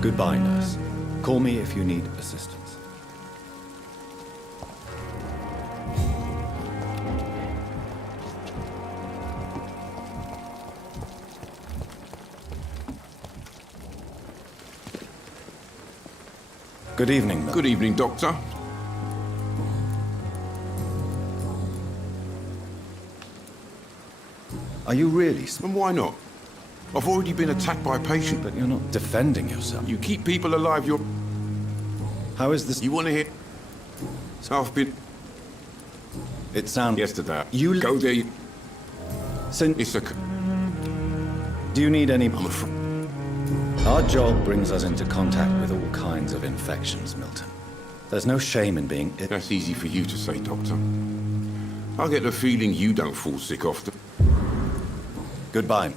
Goodbye, nurse. Call me if you need assistance. Good evening, nurse. Good evening, Doctor. Are you really... And why not? I've already been attacked by a patient. But you're not defending yourself. You keep people alive, you're... How is this... You want to hit... So I've been... It sounds... Yesterday. You... Go there... Since... It's a... Do you need any... I'm afraid... Our job brings us into contact with all kinds of infections, Milton. There's no shame in being... That's easy for you to say, Doctor. I get the feeling you don't fall sick often. Goodbye.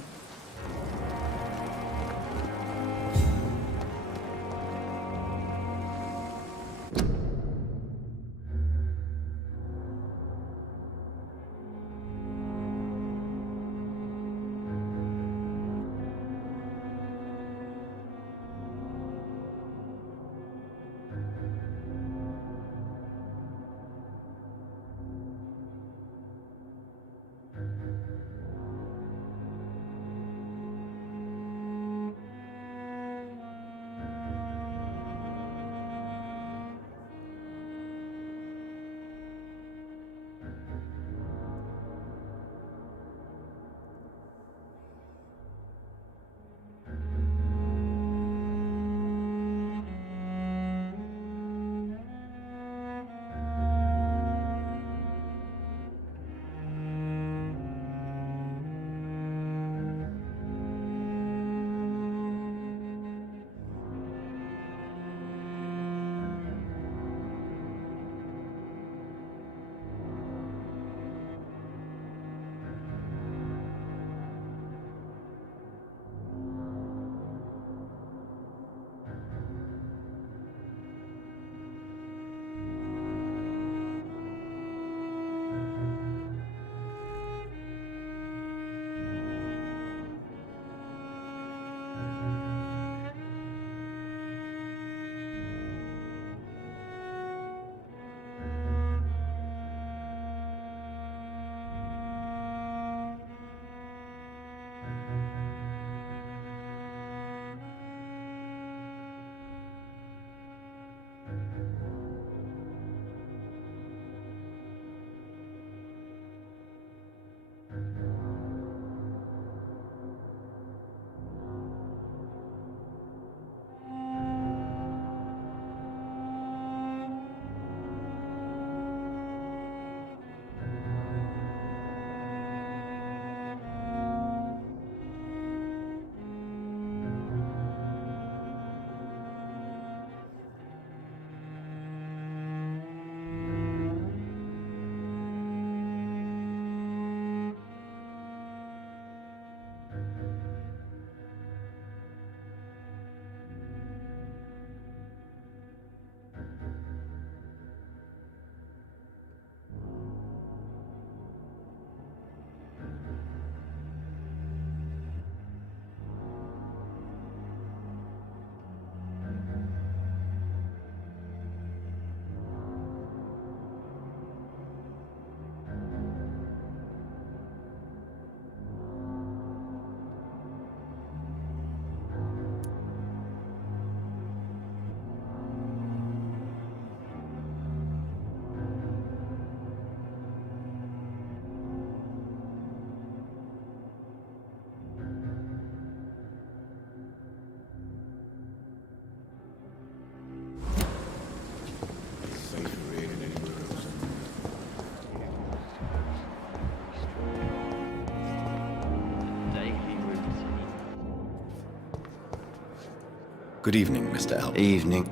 Good evening, Mr. Elder. Evening.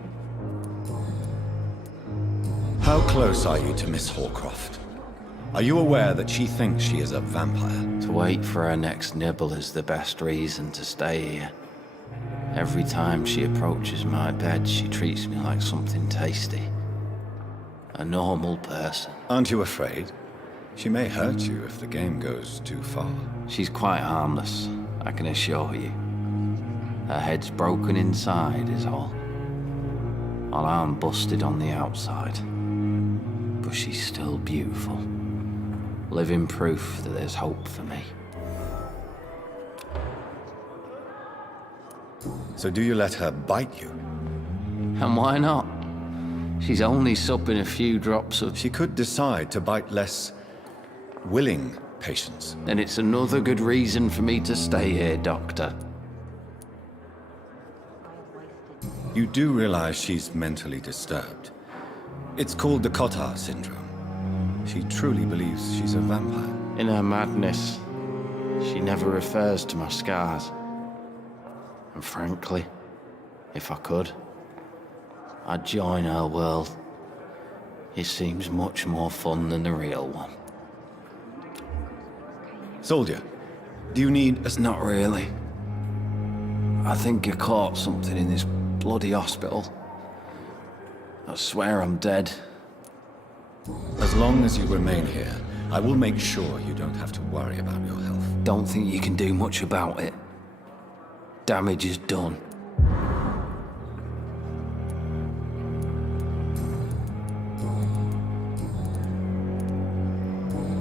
How close are you to Miss Horcroft? Are you aware that she thinks she is a vampire? To wait for her next nibble is the best reason to stay here. Every time she approaches my bed, she treats me like something tasty. A normal person. Aren't you afraid? She may hurt you if the game goes too far. She's quite harmless, I can assure you. Her head's broken inside is all. Her arm busted on the outside. But she's still beautiful. Living proof that there's hope for me. So do you let her bite you? And why not? She's only supping a few drops of... She could decide to bite less willing patients. Then it's another good reason for me to stay here, Doctor. You do realize she's mentally disturbed. It's called the Cotard syndrome. She truly believes she's a vampire. In her madness, she never refers to my scars. And frankly, if I could, I'd join her world. It seems much more fun than the real one. Soldier, do you need a... Not really. I think I caught something in this bloody hospital. I swear I'm dead. As long as you remain here, I will make sure you don't have to worry about your health. Don't think you can do much about it. Damage is done.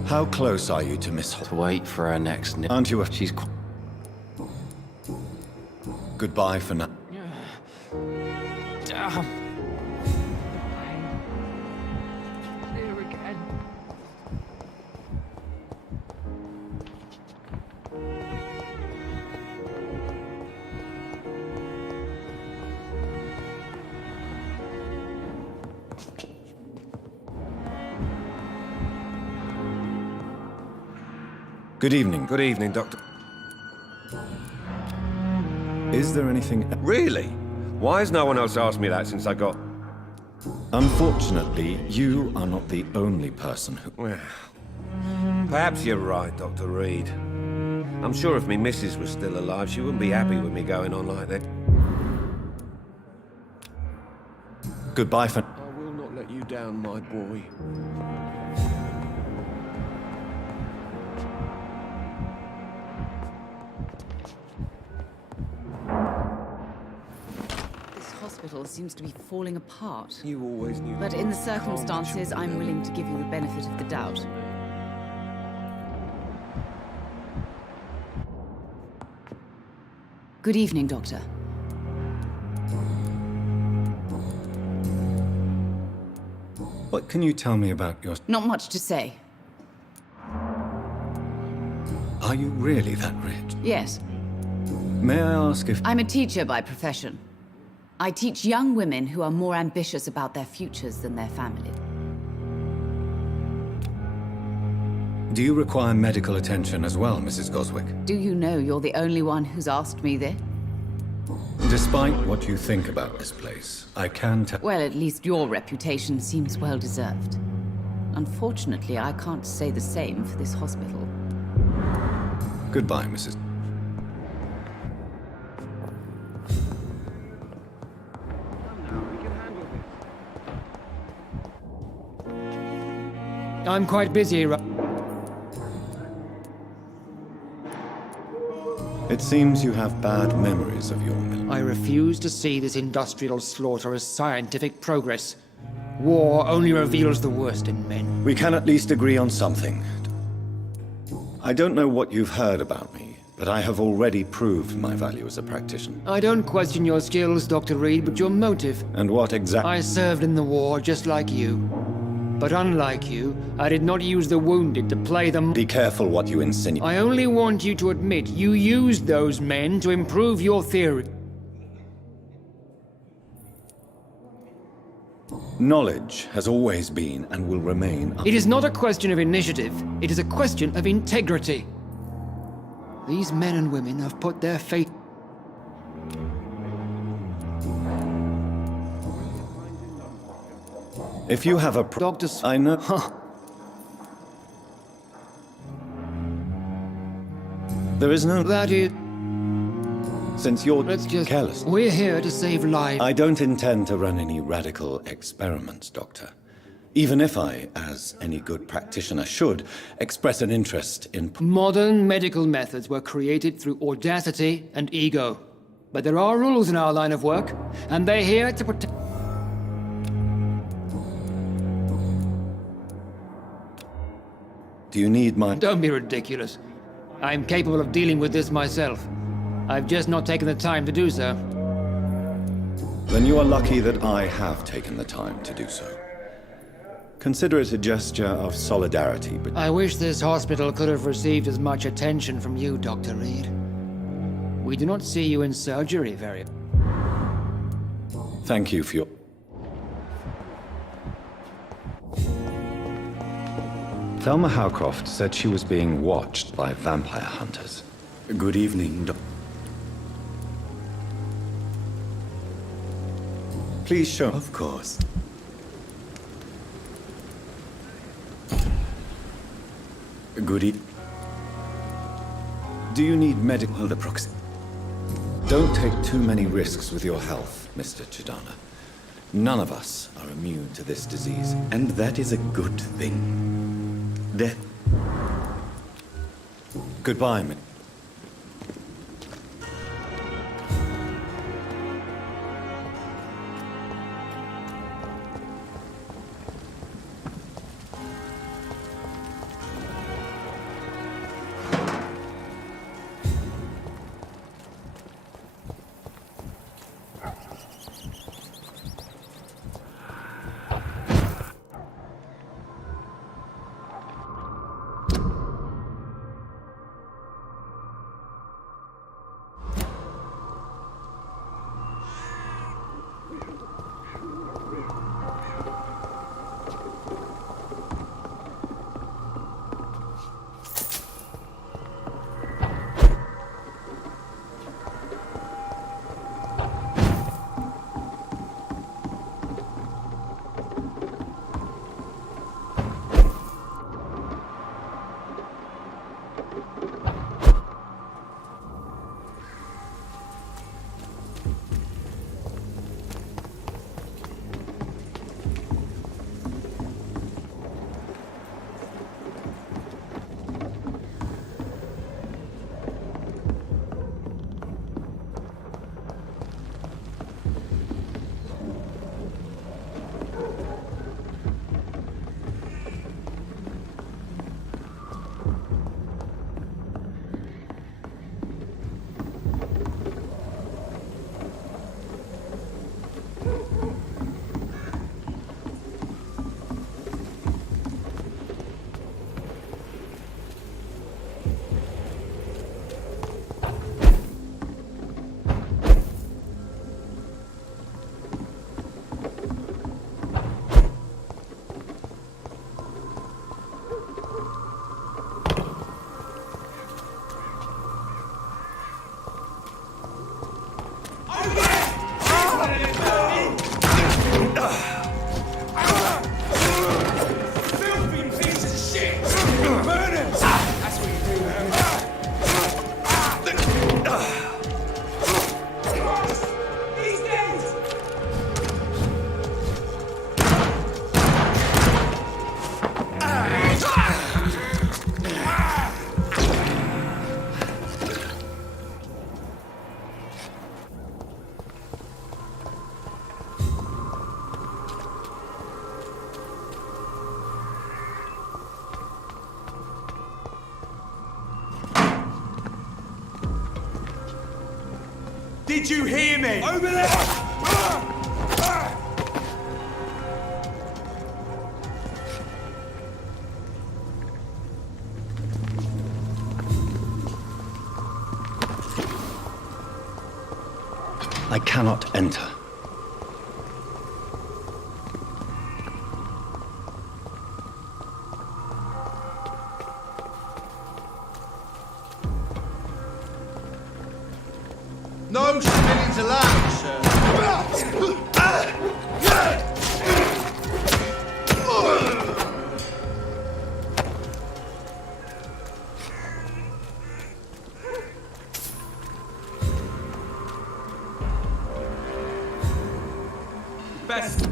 How close are you to Miss Hall? To wait for her next... Aren't you a... She's... Goodbye for now. Damn. There again. Good evening. Good evening, Doctor. Is there anything... Really? Why has no one else asked me that since I got... Unfortunately, you are not the only person who... Well, perhaps you're right, Dr. Reed. I'm sure if me missus was still alive, she wouldn't be happy with me going on like that. Goodbye for... I will not let you down, my boy. Hospital seems to be falling apart. You always knew. But in the circumstances, I'm willing to give you the benefit of the doubt. Good evening, Doctor. What can you tell me about your... Not much to say. Are you really that rich? Yes. May I ask if... I'm a teacher by profession. I teach young women who are more ambitious about their futures than their family. Do you require medical attention as well, Mrs. Goswick? Do you know you're the only one who's asked me this? Despite what you think about this place, I can tell... Well, at least your reputation seems well-deserved. Unfortunately, I can't say the same for this hospital. Goodbye, Mrs. I'm quite busy. It seems you have bad memories of your mill. I refuse to see this industrial slaughter as scientific progress. War only reveals the worst in men. We can at least agree on something. I don't know what you've heard about me, but I have already proved my value as a practitioner. I don't question your skills, Dr. Reed, but your motive. And what exactly? I served in the war just like you. But unlike you, I did not use the wounded to play them. Be careful what you insinuate. I only want you to admit you used those men to improve your theory. Knowledge has always been and will remain... It is not a question of initiative. It is a question of integrity. These men and women have put their faith... If you have a Doctors... I know... There is no... That is... Since you're Let's just... careless... We're here to save lives. I don't intend to run any radical experiments, Doctor. Even if I, as any good practitioner should, express an interest in... Modern medical methods were created through audacity and ego. But there are rules in our line of work, and they're here to protect... Do you need my... Don't be ridiculous. I'm capable of dealing with this myself. I've just not taken the time to do so. Then you are lucky that I have taken the time to do so. Consider it a gesture of solidarity, but... I wish this hospital could have received as much attention from you, Dr. Reed. We do not see you in surgery very... Thank you for your... Thelma Howcroft said she was being watched by vampire hunters. Good evening, Doc. Please show... Of course. Good Do you need medical proxy? Don't take too many risks with your health, Mr. Chidana. None of us are immune to this disease. And that is a good thing. Death. Goodbye, Min. Did you hear me? Over there! I cannot enter. No civilians allowed, sir. best.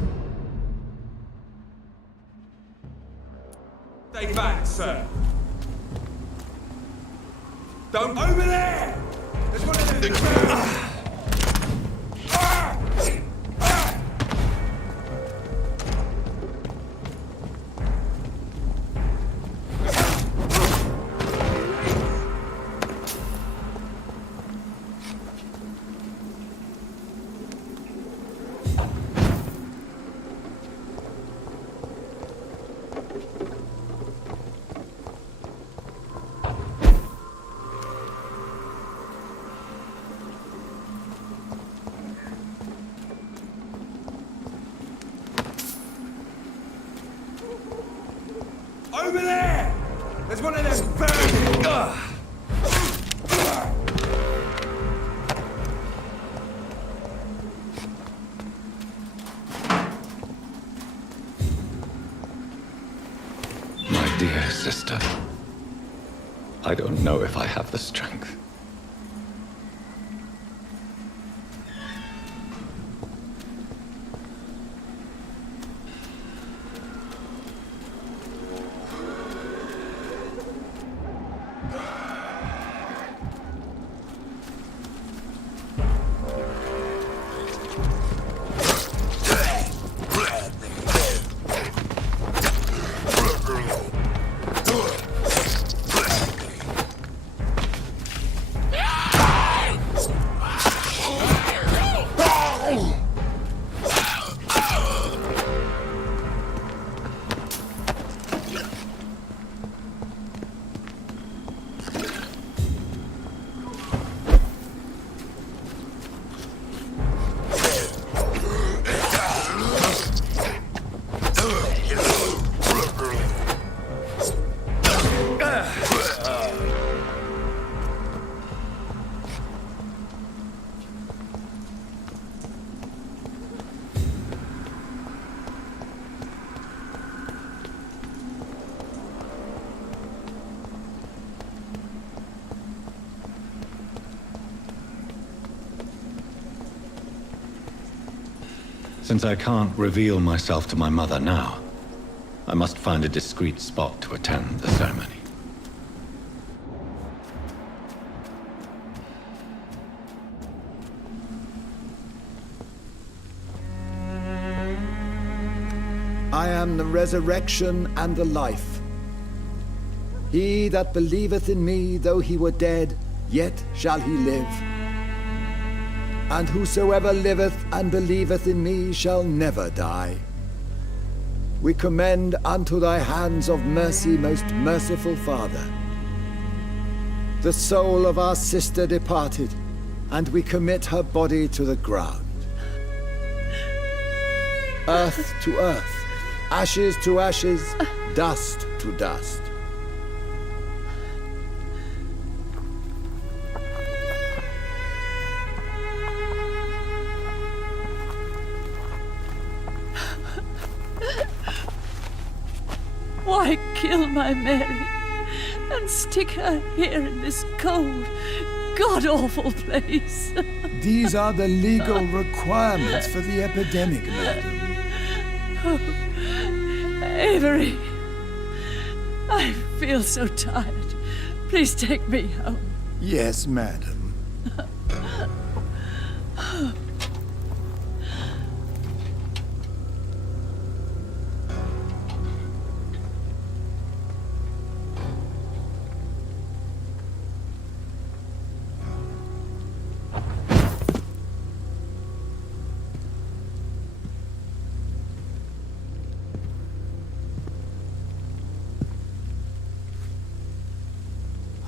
Stay back, sir. Don't over there! There's one of them. Over there! There's one of them burning! My dear sister, I don't know if I have the strength. Since I can't reveal myself to my mother now, I must find a discreet spot to attend the ceremony. I am the resurrection and the life. He that believeth in me, though he were dead, yet shall he live. And whosoever liveth and believeth in me shall never die. We commend unto thy hands of mercy, most merciful Father, the soul of our sister departed, and we commit her body to the ground. Earth to earth, ashes to ashes, dust to dust. Why kill my Mary and stick her here in this cold, god-awful place? These are the legal requirements for the epidemic, madam. Oh, Avery, I feel so tired. Please take me home. Yes, madam.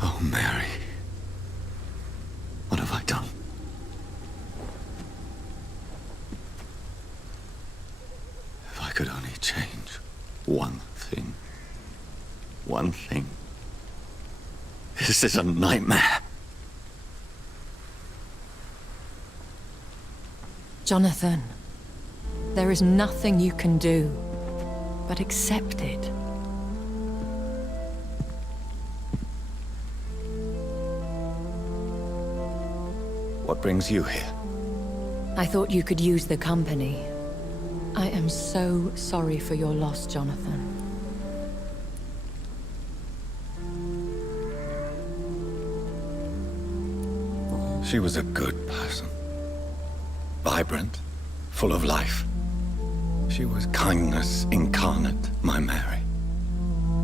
Oh, Mary. What have I done? If I could only change one thing. One thing. This is a nightmare. Jonathan, there is nothing you can do but accept it. What brings you here? I thought you could use the company. I am so sorry for your loss, Jonathan. She was a good person. Vibrant, full of life. She was kindness incarnate, my Mary.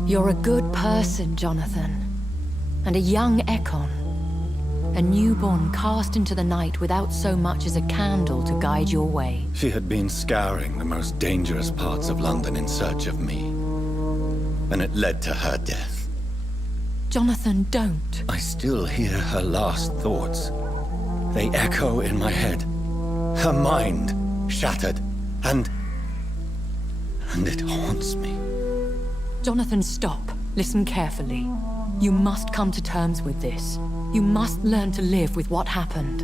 You're a good person, Jonathan. And a young Ekon. A newborn cast into the night without so much as a candle to guide your way. She had been scouring the most dangerous parts of London in search of me. And it led to her death. Jonathan, don't. I still hear her last thoughts. They echo in my head. Her mind shattered, and it haunts me. Jonathan, stop. Listen carefully. You must come to terms with this. You must learn to live with what happened.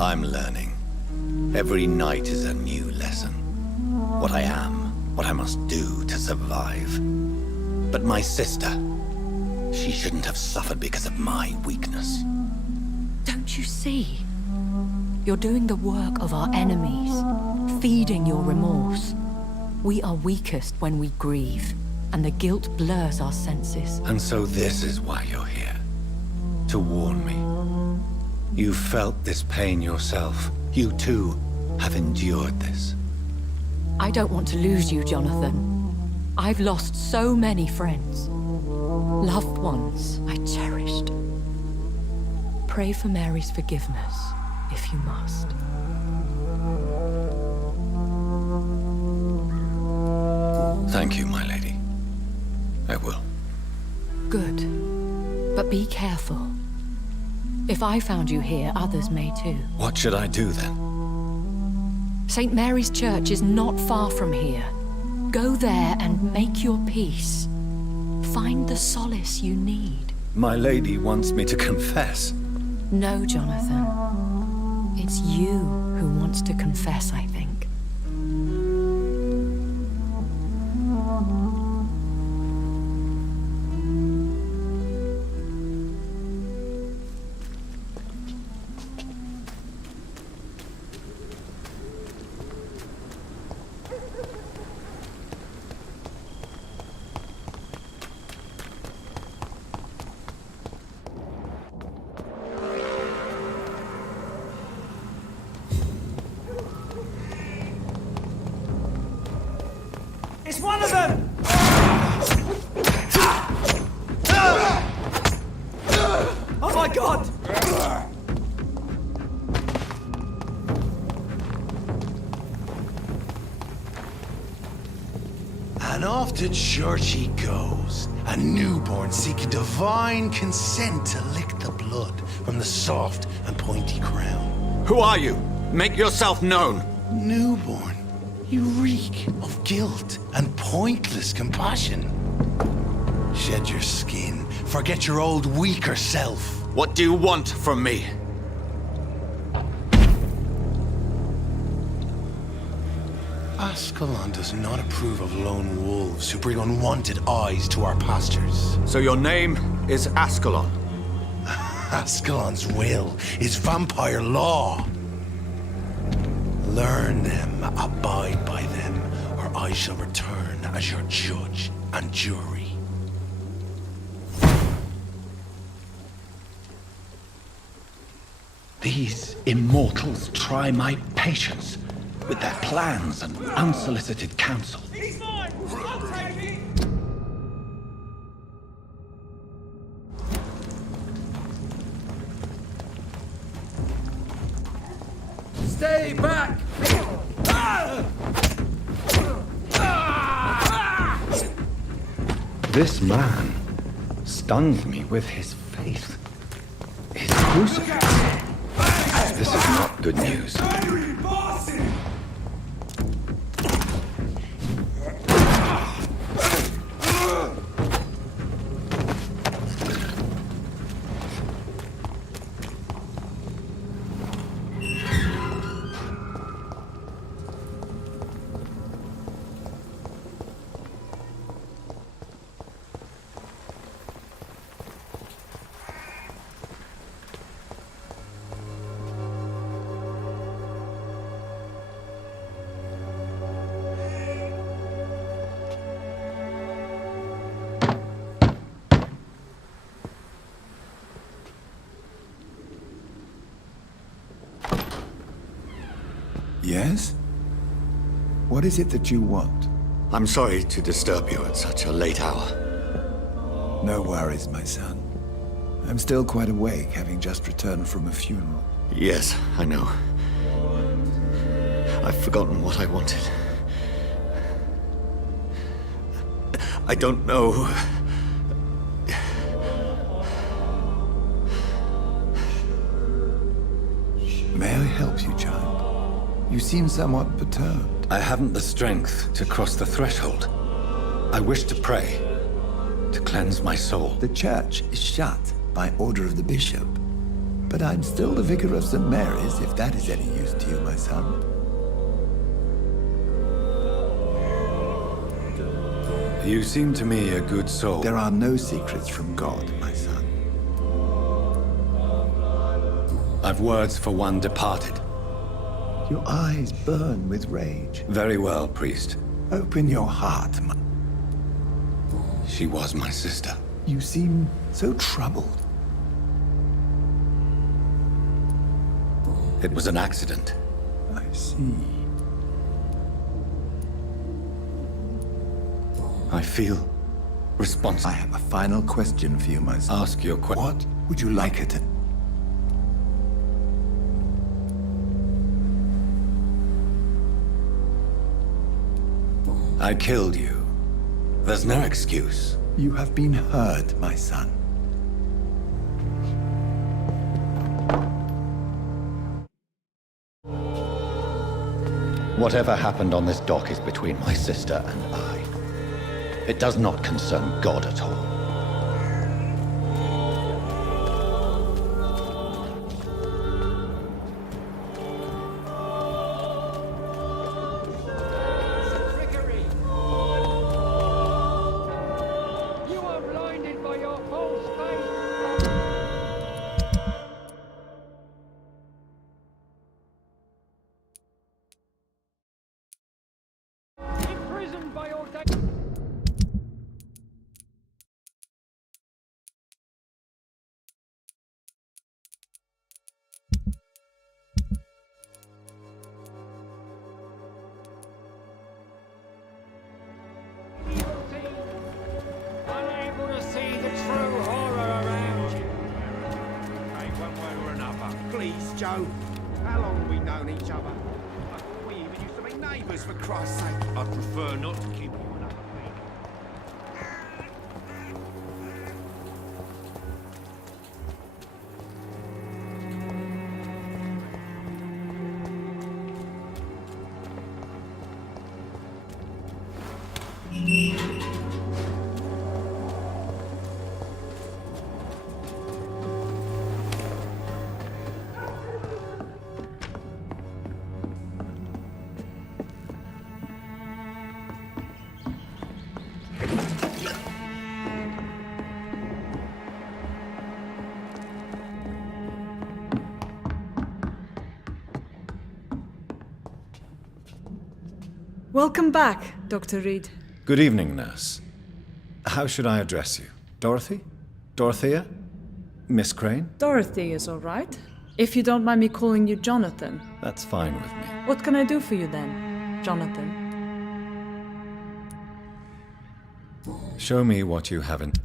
I'm learning. Every night is a new lesson. What I am, what I must do to survive. But my sister, she shouldn't have suffered because of my weakness. Don't you see? You're doing the work of our enemies, feeding your remorse. We are weakest when we grieve, and the guilt blurs our senses. And so this is why you're here. To warn me. You felt this pain yourself. You too have endured this. I don't want to lose you, Jonathan. I've lost so many friends. Loved ones I cherished. Pray for Mary's forgiveness, if you must. Thank you, my lady. I will. Good. But be careful. If I found you here, others may too. What should I do then? St. Mary's Church is not far from here. Go there and make your peace. Find the solace you need. My lady wants me to confess. No, Jonathan. It's you who wants to confess, I think. It's one of them! Oh my God! And off to church he goes, a newborn seeking divine consent to lick the blood from the soft and pointy crown. Who are you? Make yourself known. Newborn, you reek of guilt and pointless compassion. Shed your skin, forget your old weaker self. What do you want from me? Ascalon does not approve of lone wolves who bring unwanted eyes to our pastures. So your name is Ascalon? Ascalon's will is vampire law. Learn them, abide by them, or I shall return as your judge and jury. These immortals try my patience with their plans and unsolicited counsel. He's mine! I'll take it! Stay back! This man stunned me with his faith. His crucifix. This is not good news. Yes? What is it that you want? I'm sorry to disturb you at such a late hour. No worries, my son. I'm still quite awake, having just returned from a funeral. Yes, I know. I've forgotten what I wanted. I don't know. May I help you, child? You seem somewhat perturbed. I haven't the strength to cross the threshold. I wish to pray, to cleanse my soul. The church is shut by order of the bishop. But I'm still the vicar of St. Mary's, if that is any use to you, my son. You seem to me a good soul. There are no secrets from God, my son. I've words for one departed. Your eyes burn with rage. Very well, priest. Open your heart, my... She was my sister. You seem so troubled. It was an accident. I see. I feel responsible. I have a final question for you, my son. Ask your question. What would you like her to... I killed you. There's no excuse. You have been heard, my son. Whatever happened on this dock is between my sister and I. It does not concern God at all. Joe, how long have we known each other? I thought we even used to be neighbours, for Christ's sake. I'd prefer not to keep you in up. Welcome back, Dr. Reed. Good evening, nurse. How should I address you? Dorothy? Dorothea? Miss Crane? Dorothy is all right. If you don't mind me calling you Jonathan. That's fine with me. What can I do for you then, Jonathan? Show me what you haven't.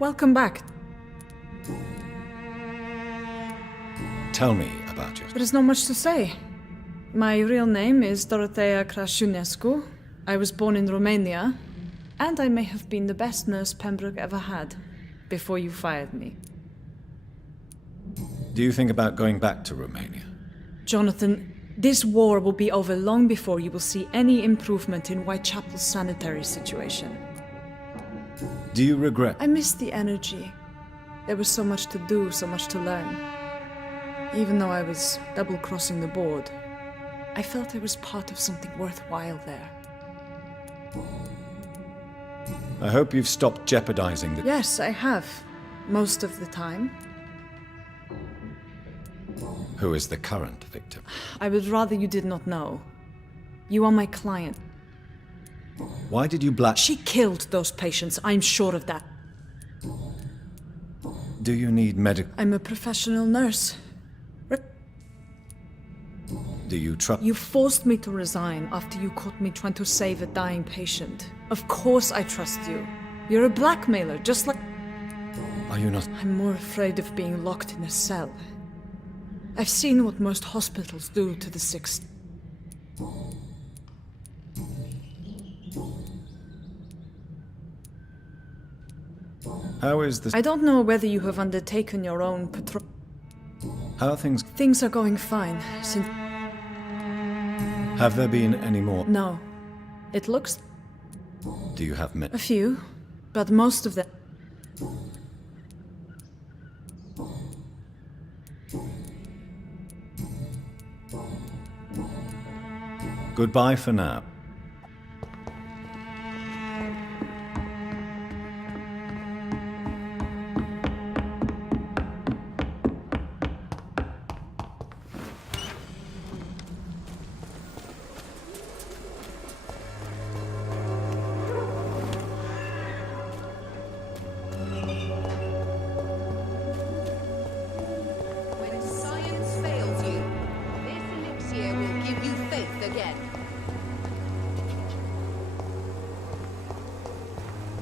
Welcome back. Tell me about yourself. There is not much to say. My real name is Dorothea Crasciunescu. I was born in Romania, and I may have been the best nurse Pembroke ever had, before you fired me. Do you think about going back to Romania? Jonathan, this war will be over long before you will see any improvement in Whitechapel's sanitary situation. Do you regret? I miss the energy. There was so much to do, so much to learn. Even though I was double-crossing the board, I felt I was part of something worthwhile there. I hope you've stopped jeopardizing the... Yes, I have. Most of the time. Who is the current victim? I would rather you did not know. You are my client. Why did you She killed those patients, I'm sure of that. Do you need medical... I'm a professional nurse. Do you trust... You forced me to resign after you caught me trying to save a dying patient. Of course I trust you. You're a blackmailer, just like... Are you not... I'm more afraid of being locked in a cell. I've seen what most hospitals do to the sick. How is this... I don't know whether you have undertaken your own patrol. How are things... Things are going fine, since... Have there been any more... No. It looks... Do you have a few, but most of them... Goodbye for now. When science fails you, this elixir will give you faith again.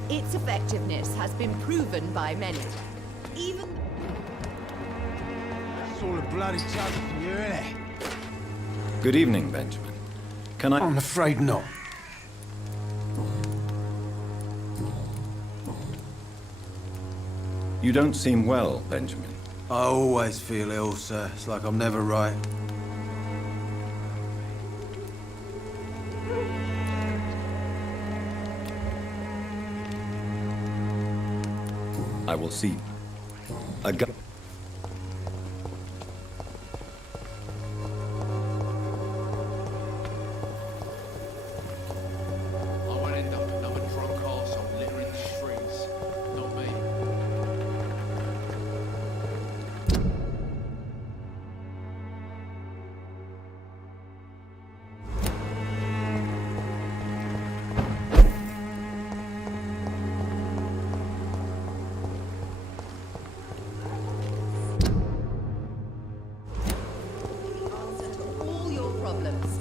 Its effectiveness has been proven by many. Even... That's all a bloody joke for you, isn't it? Good evening, Benjamin. Can I... I'm afraid not. You don't seem well, Benjamin. I always feel ill, sir. It's like I'm never right. I will see. A gu... I won't end up another drunk arsehole littering the streets. Not me. Answer to all your problems.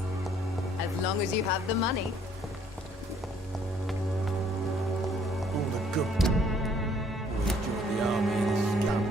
As long as you have the money. All the good. Always joined the army and the scum.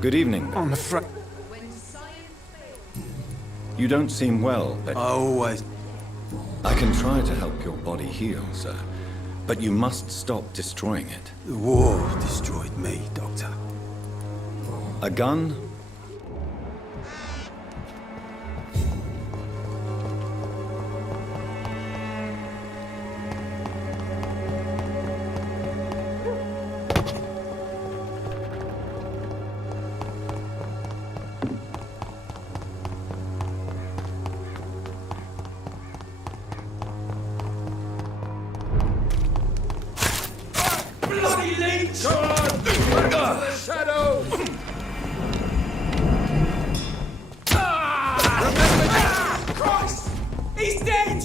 Good evening. I'm afraid. You don't seem well, but Always. I can try to help your body heal, sir. But you must stop destroying it. The war destroyed me, Doctor. A gun? Bloody leech! Shadow! Christ! He's dead!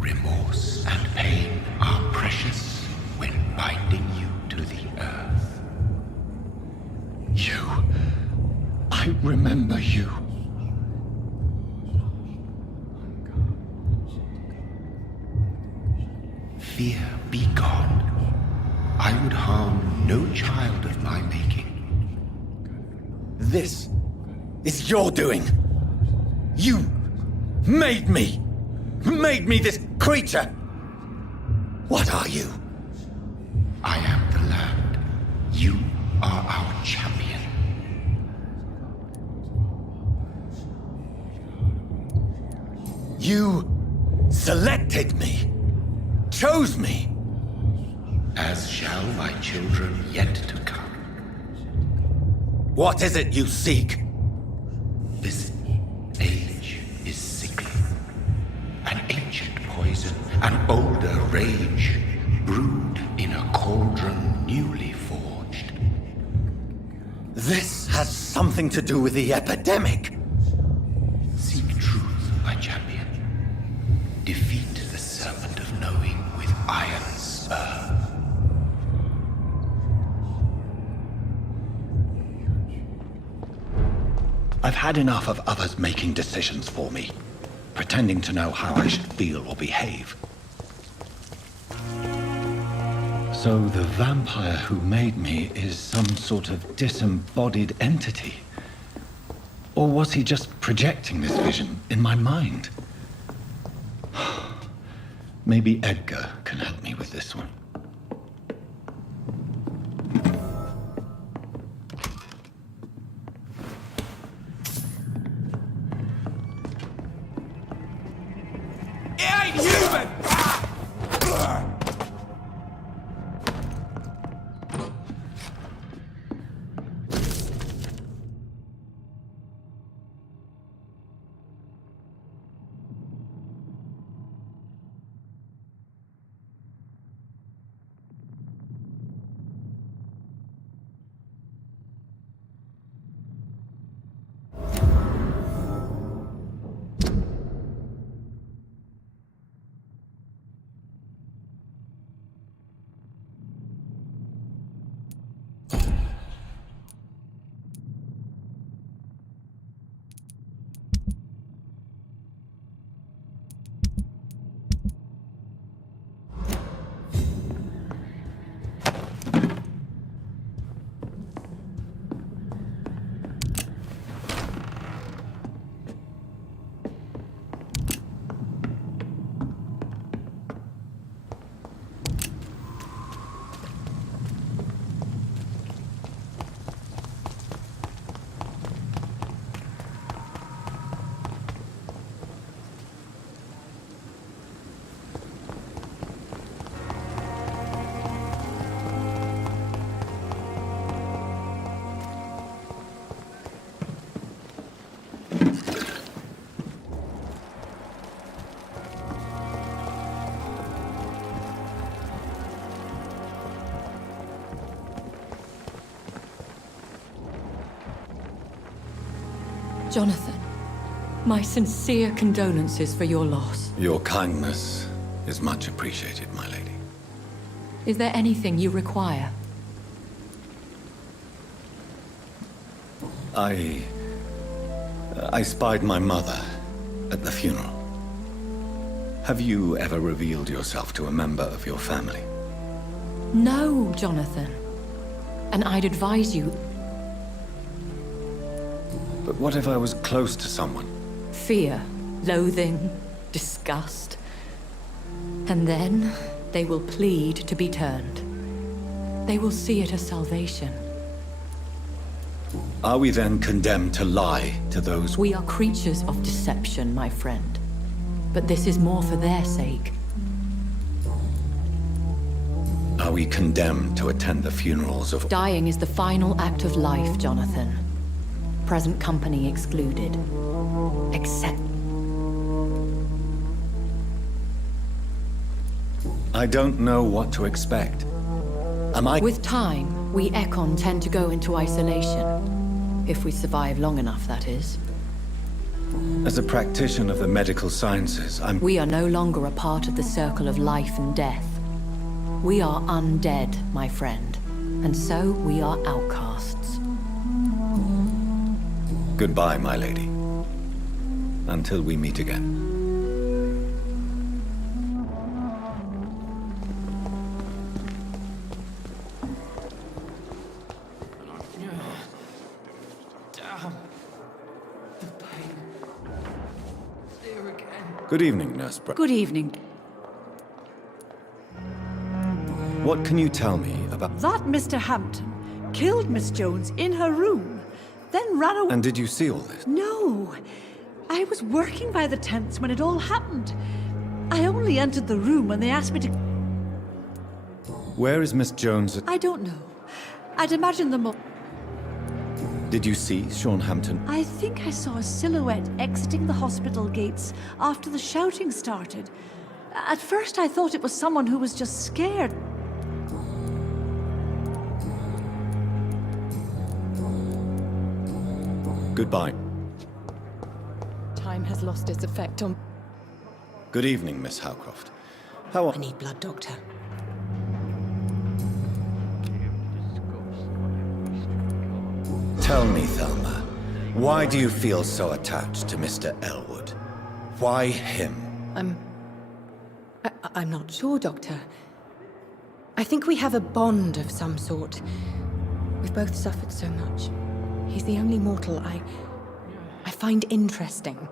Remorse and pain are precious when binding you to the earth. You. I remember you. Fear be gone. I would harm no child of my making. This is your doing. You made me. Made me this creature. What are you? I am the land. You are our champion. You selected me. Chose me. As shall my children yet to come. What is it you seek? This age is sickly. An ancient poison, an older rage, brewed in a cauldron newly forged. This has something to do with the epidemic. Seek truth, my champion. Defeat the serpent of knowing with iron spur. I've had enough of others making decisions for me, pretending to know how I should feel or behave. So the vampire who made me is some sort of disembodied entity? Or was he just projecting this vision in my mind? Maybe Edgar can help me with this one. It ain't human! Jonathan, my sincere condolences for your loss. Your kindness is much appreciated, my lady. Is there anything you require? I spied my mother at the funeral. Have you ever revealed yourself to a member of your family? No, Jonathan. And I'd advise you. But what if I was close to someone? Fear, loathing, disgust. And then they will plead to be turned. They will see it as salvation. Are we then condemned to lie to those? We are creatures of deception, my friend. But this is more for their sake. Are we condemned to attend the funerals of... Dying is the final act of life, Jonathan. Present company excluded. Except... I don't know what to expect. Am I... With time, we Ekon tend to go into isolation. If we survive long enough, that is. As a practitioner of the medical sciences, We are no longer a part of the circle of life and death. We are undead, my friend. And so we are outcasts. Goodbye, my lady. Until we meet again. Good evening, Nurse Brown. Good evening. What can you tell me about... That Mr. Hampton killed Miss Jones in her room, then ran away. And did you see all this? No. I was working by the tents when it all happened. I only entered the room when they asked me to... Where is Miss Jones? I don't know. I'd imagine them all. Did you see Sean Hampton? I think I saw a silhouette exiting the hospital gates after the shouting started. At first I thought it was someone who was just scared. Goodbye. Time has lost its effect on... Good evening, Miss Howcroft. How are... I need blood, Doctor. Tell me, Thelma, why do you feel so attached to Mr. Elwood? Why him? I'm not sure, Doctor. I think we have a bond of some sort. We've both suffered so much. He's the only mortal I find interesting.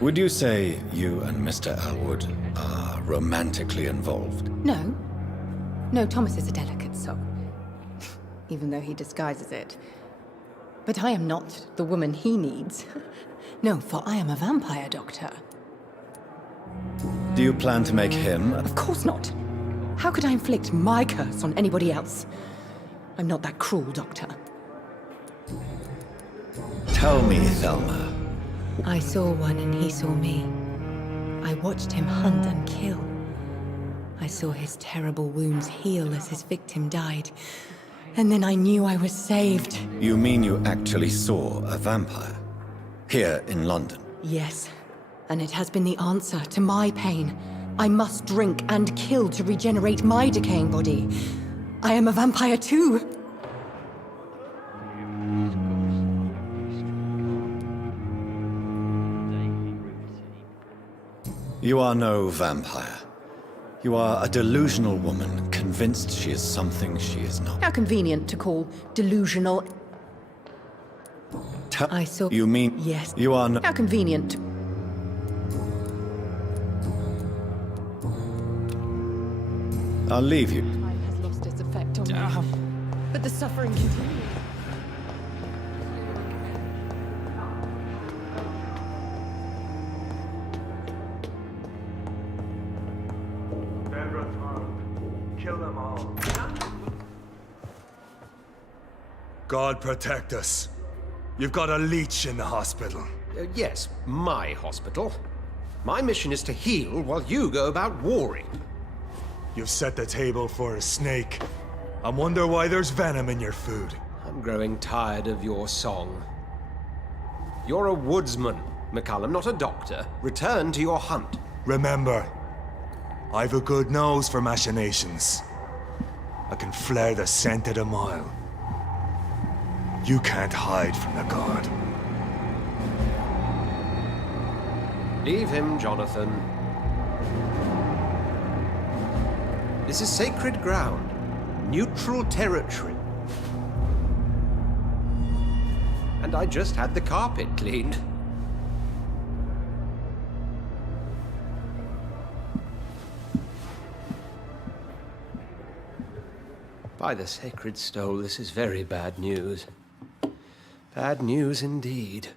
Would you say you and Mr. Elwood are romantically involved? No. No, Thomas is a delicate soul. Even though he disguises it. But I am not the woman he needs. No, for I am a vampire, Doctor. Do you plan to make him... Of course not. How could I inflict my curse on anybody else? I'm not that cruel, Doctor. Tell me, Thelma. I saw one and he saw me. I watched him hunt and kill. I saw his terrible wounds heal as his victim died. And then I knew I was saved. You mean you actually saw a vampire? Here in London? Yes. And it has been the answer to my pain. I must drink and kill to regenerate my decaying body. I am a vampire too. You are no vampire. You are a delusional woman, convinced she is something she is not. How convenient to call delusional. I saw... You mean... Yes. You are no... How convenient. I'll leave you. Time has lost its effect on me. But the suffering continues. Kill them all. God protect us. You've got a leech in the hospital. Yes, my hospital. My mission is to heal while you go about warring. You've set the table for a snake. I wonder why there's venom in your food. I'm growing tired of your song. You're a woodsman, McCallum, not a doctor. Return to your hunt. Remember, I've a good nose for machinations. I can flare the scent at a mile. You can't hide from the god. Leave him, Jonathan. This is sacred ground. Neutral territory. And I just had the carpet cleaned. By the sacred stole, this is very bad news. Bad news indeed.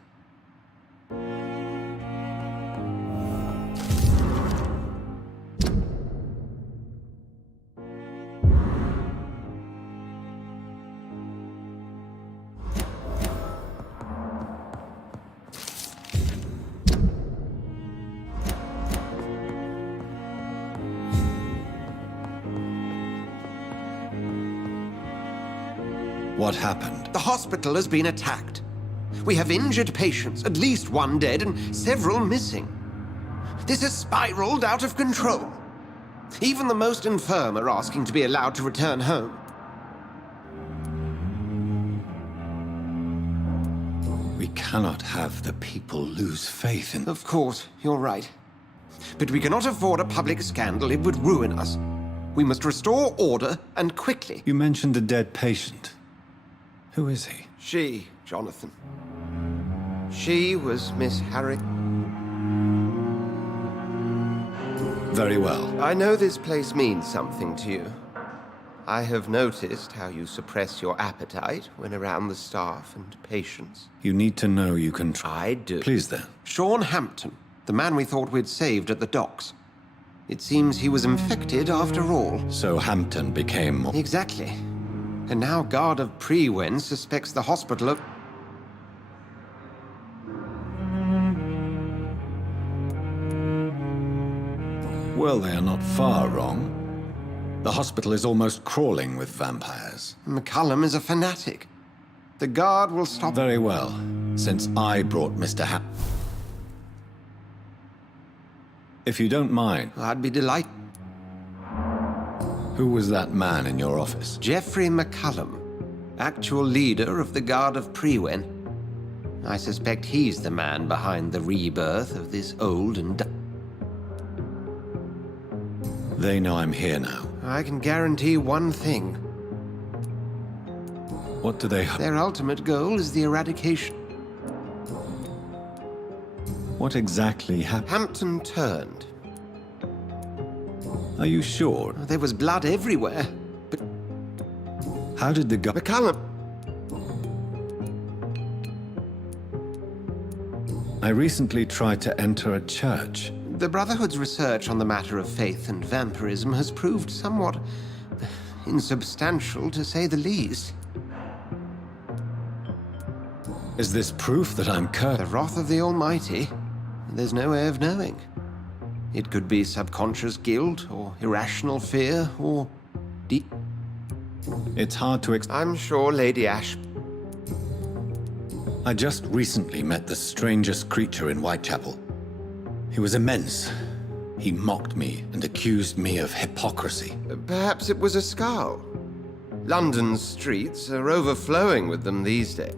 What happened? The hospital has been attacked. We have injured patients, at least one dead and several missing. This has spiraled out of control. Even the most infirm are asking to be allowed to return home. We cannot have the people lose faith in... Of course, you're right. But we cannot afford a public scandal. It would ruin us. We must restore order, and quickly. You mentioned a dead patient. Who is he? She, Jonathan. She was Miss Harry. Very well. I know this place means something to you. I have noticed how you suppress your appetite when around the staff and patients. You need to know you can I do. Please then. Sean Hampton, the man we thought we'd saved at the docks. It seems he was infected after all. So Hampton became... Exactly. And now Guard of Prewen suspects the hospital of... Well, they are not far wrong. The hospital is almost crawling with vampires. McCallum is a fanatic. The Guard will stop... Very well, since I brought Mr. If you don't mind... I'd be delighted. Who was that man in your office? Geoffrey McCallum, actual leader of the Guard of Prewen. I suspect he's the man behind the rebirth of this old and... They know I'm here now. I can guarantee one thing. What do they... Their ultimate goal is the eradication. What exactly happened? Hampton turned. Are you sure? There was blood everywhere, but... How did the McCallum... I recently tried to enter a church. The Brotherhood's research on the matter of faith and vampirism has proved somewhat insubstantial, to say the least. Is this proof that I'm cursed? The wrath of the Almighty? There's no way of knowing. It could be subconscious guilt, or irrational fear, or deep... It's hard to I'm sure Lady Ash... I just recently met the strangest creature in Whitechapel. He was immense. He mocked me and accused me of hypocrisy. Perhaps it was a skull. London's streets are overflowing with them these days.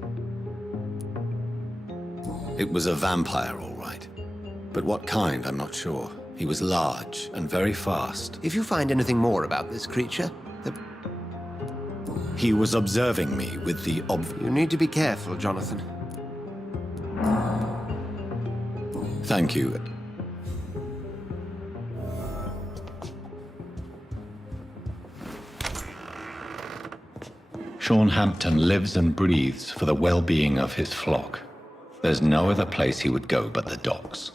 It was a vampire, all right. But what kind, I'm not sure. He was large and very fast. If you find anything more about this creature, He was observing me with the You need to be careful, Jonathan. Thank you. Sean Hampton lives and breathes for the well-being of his flock. There's no other place he would go but the docks.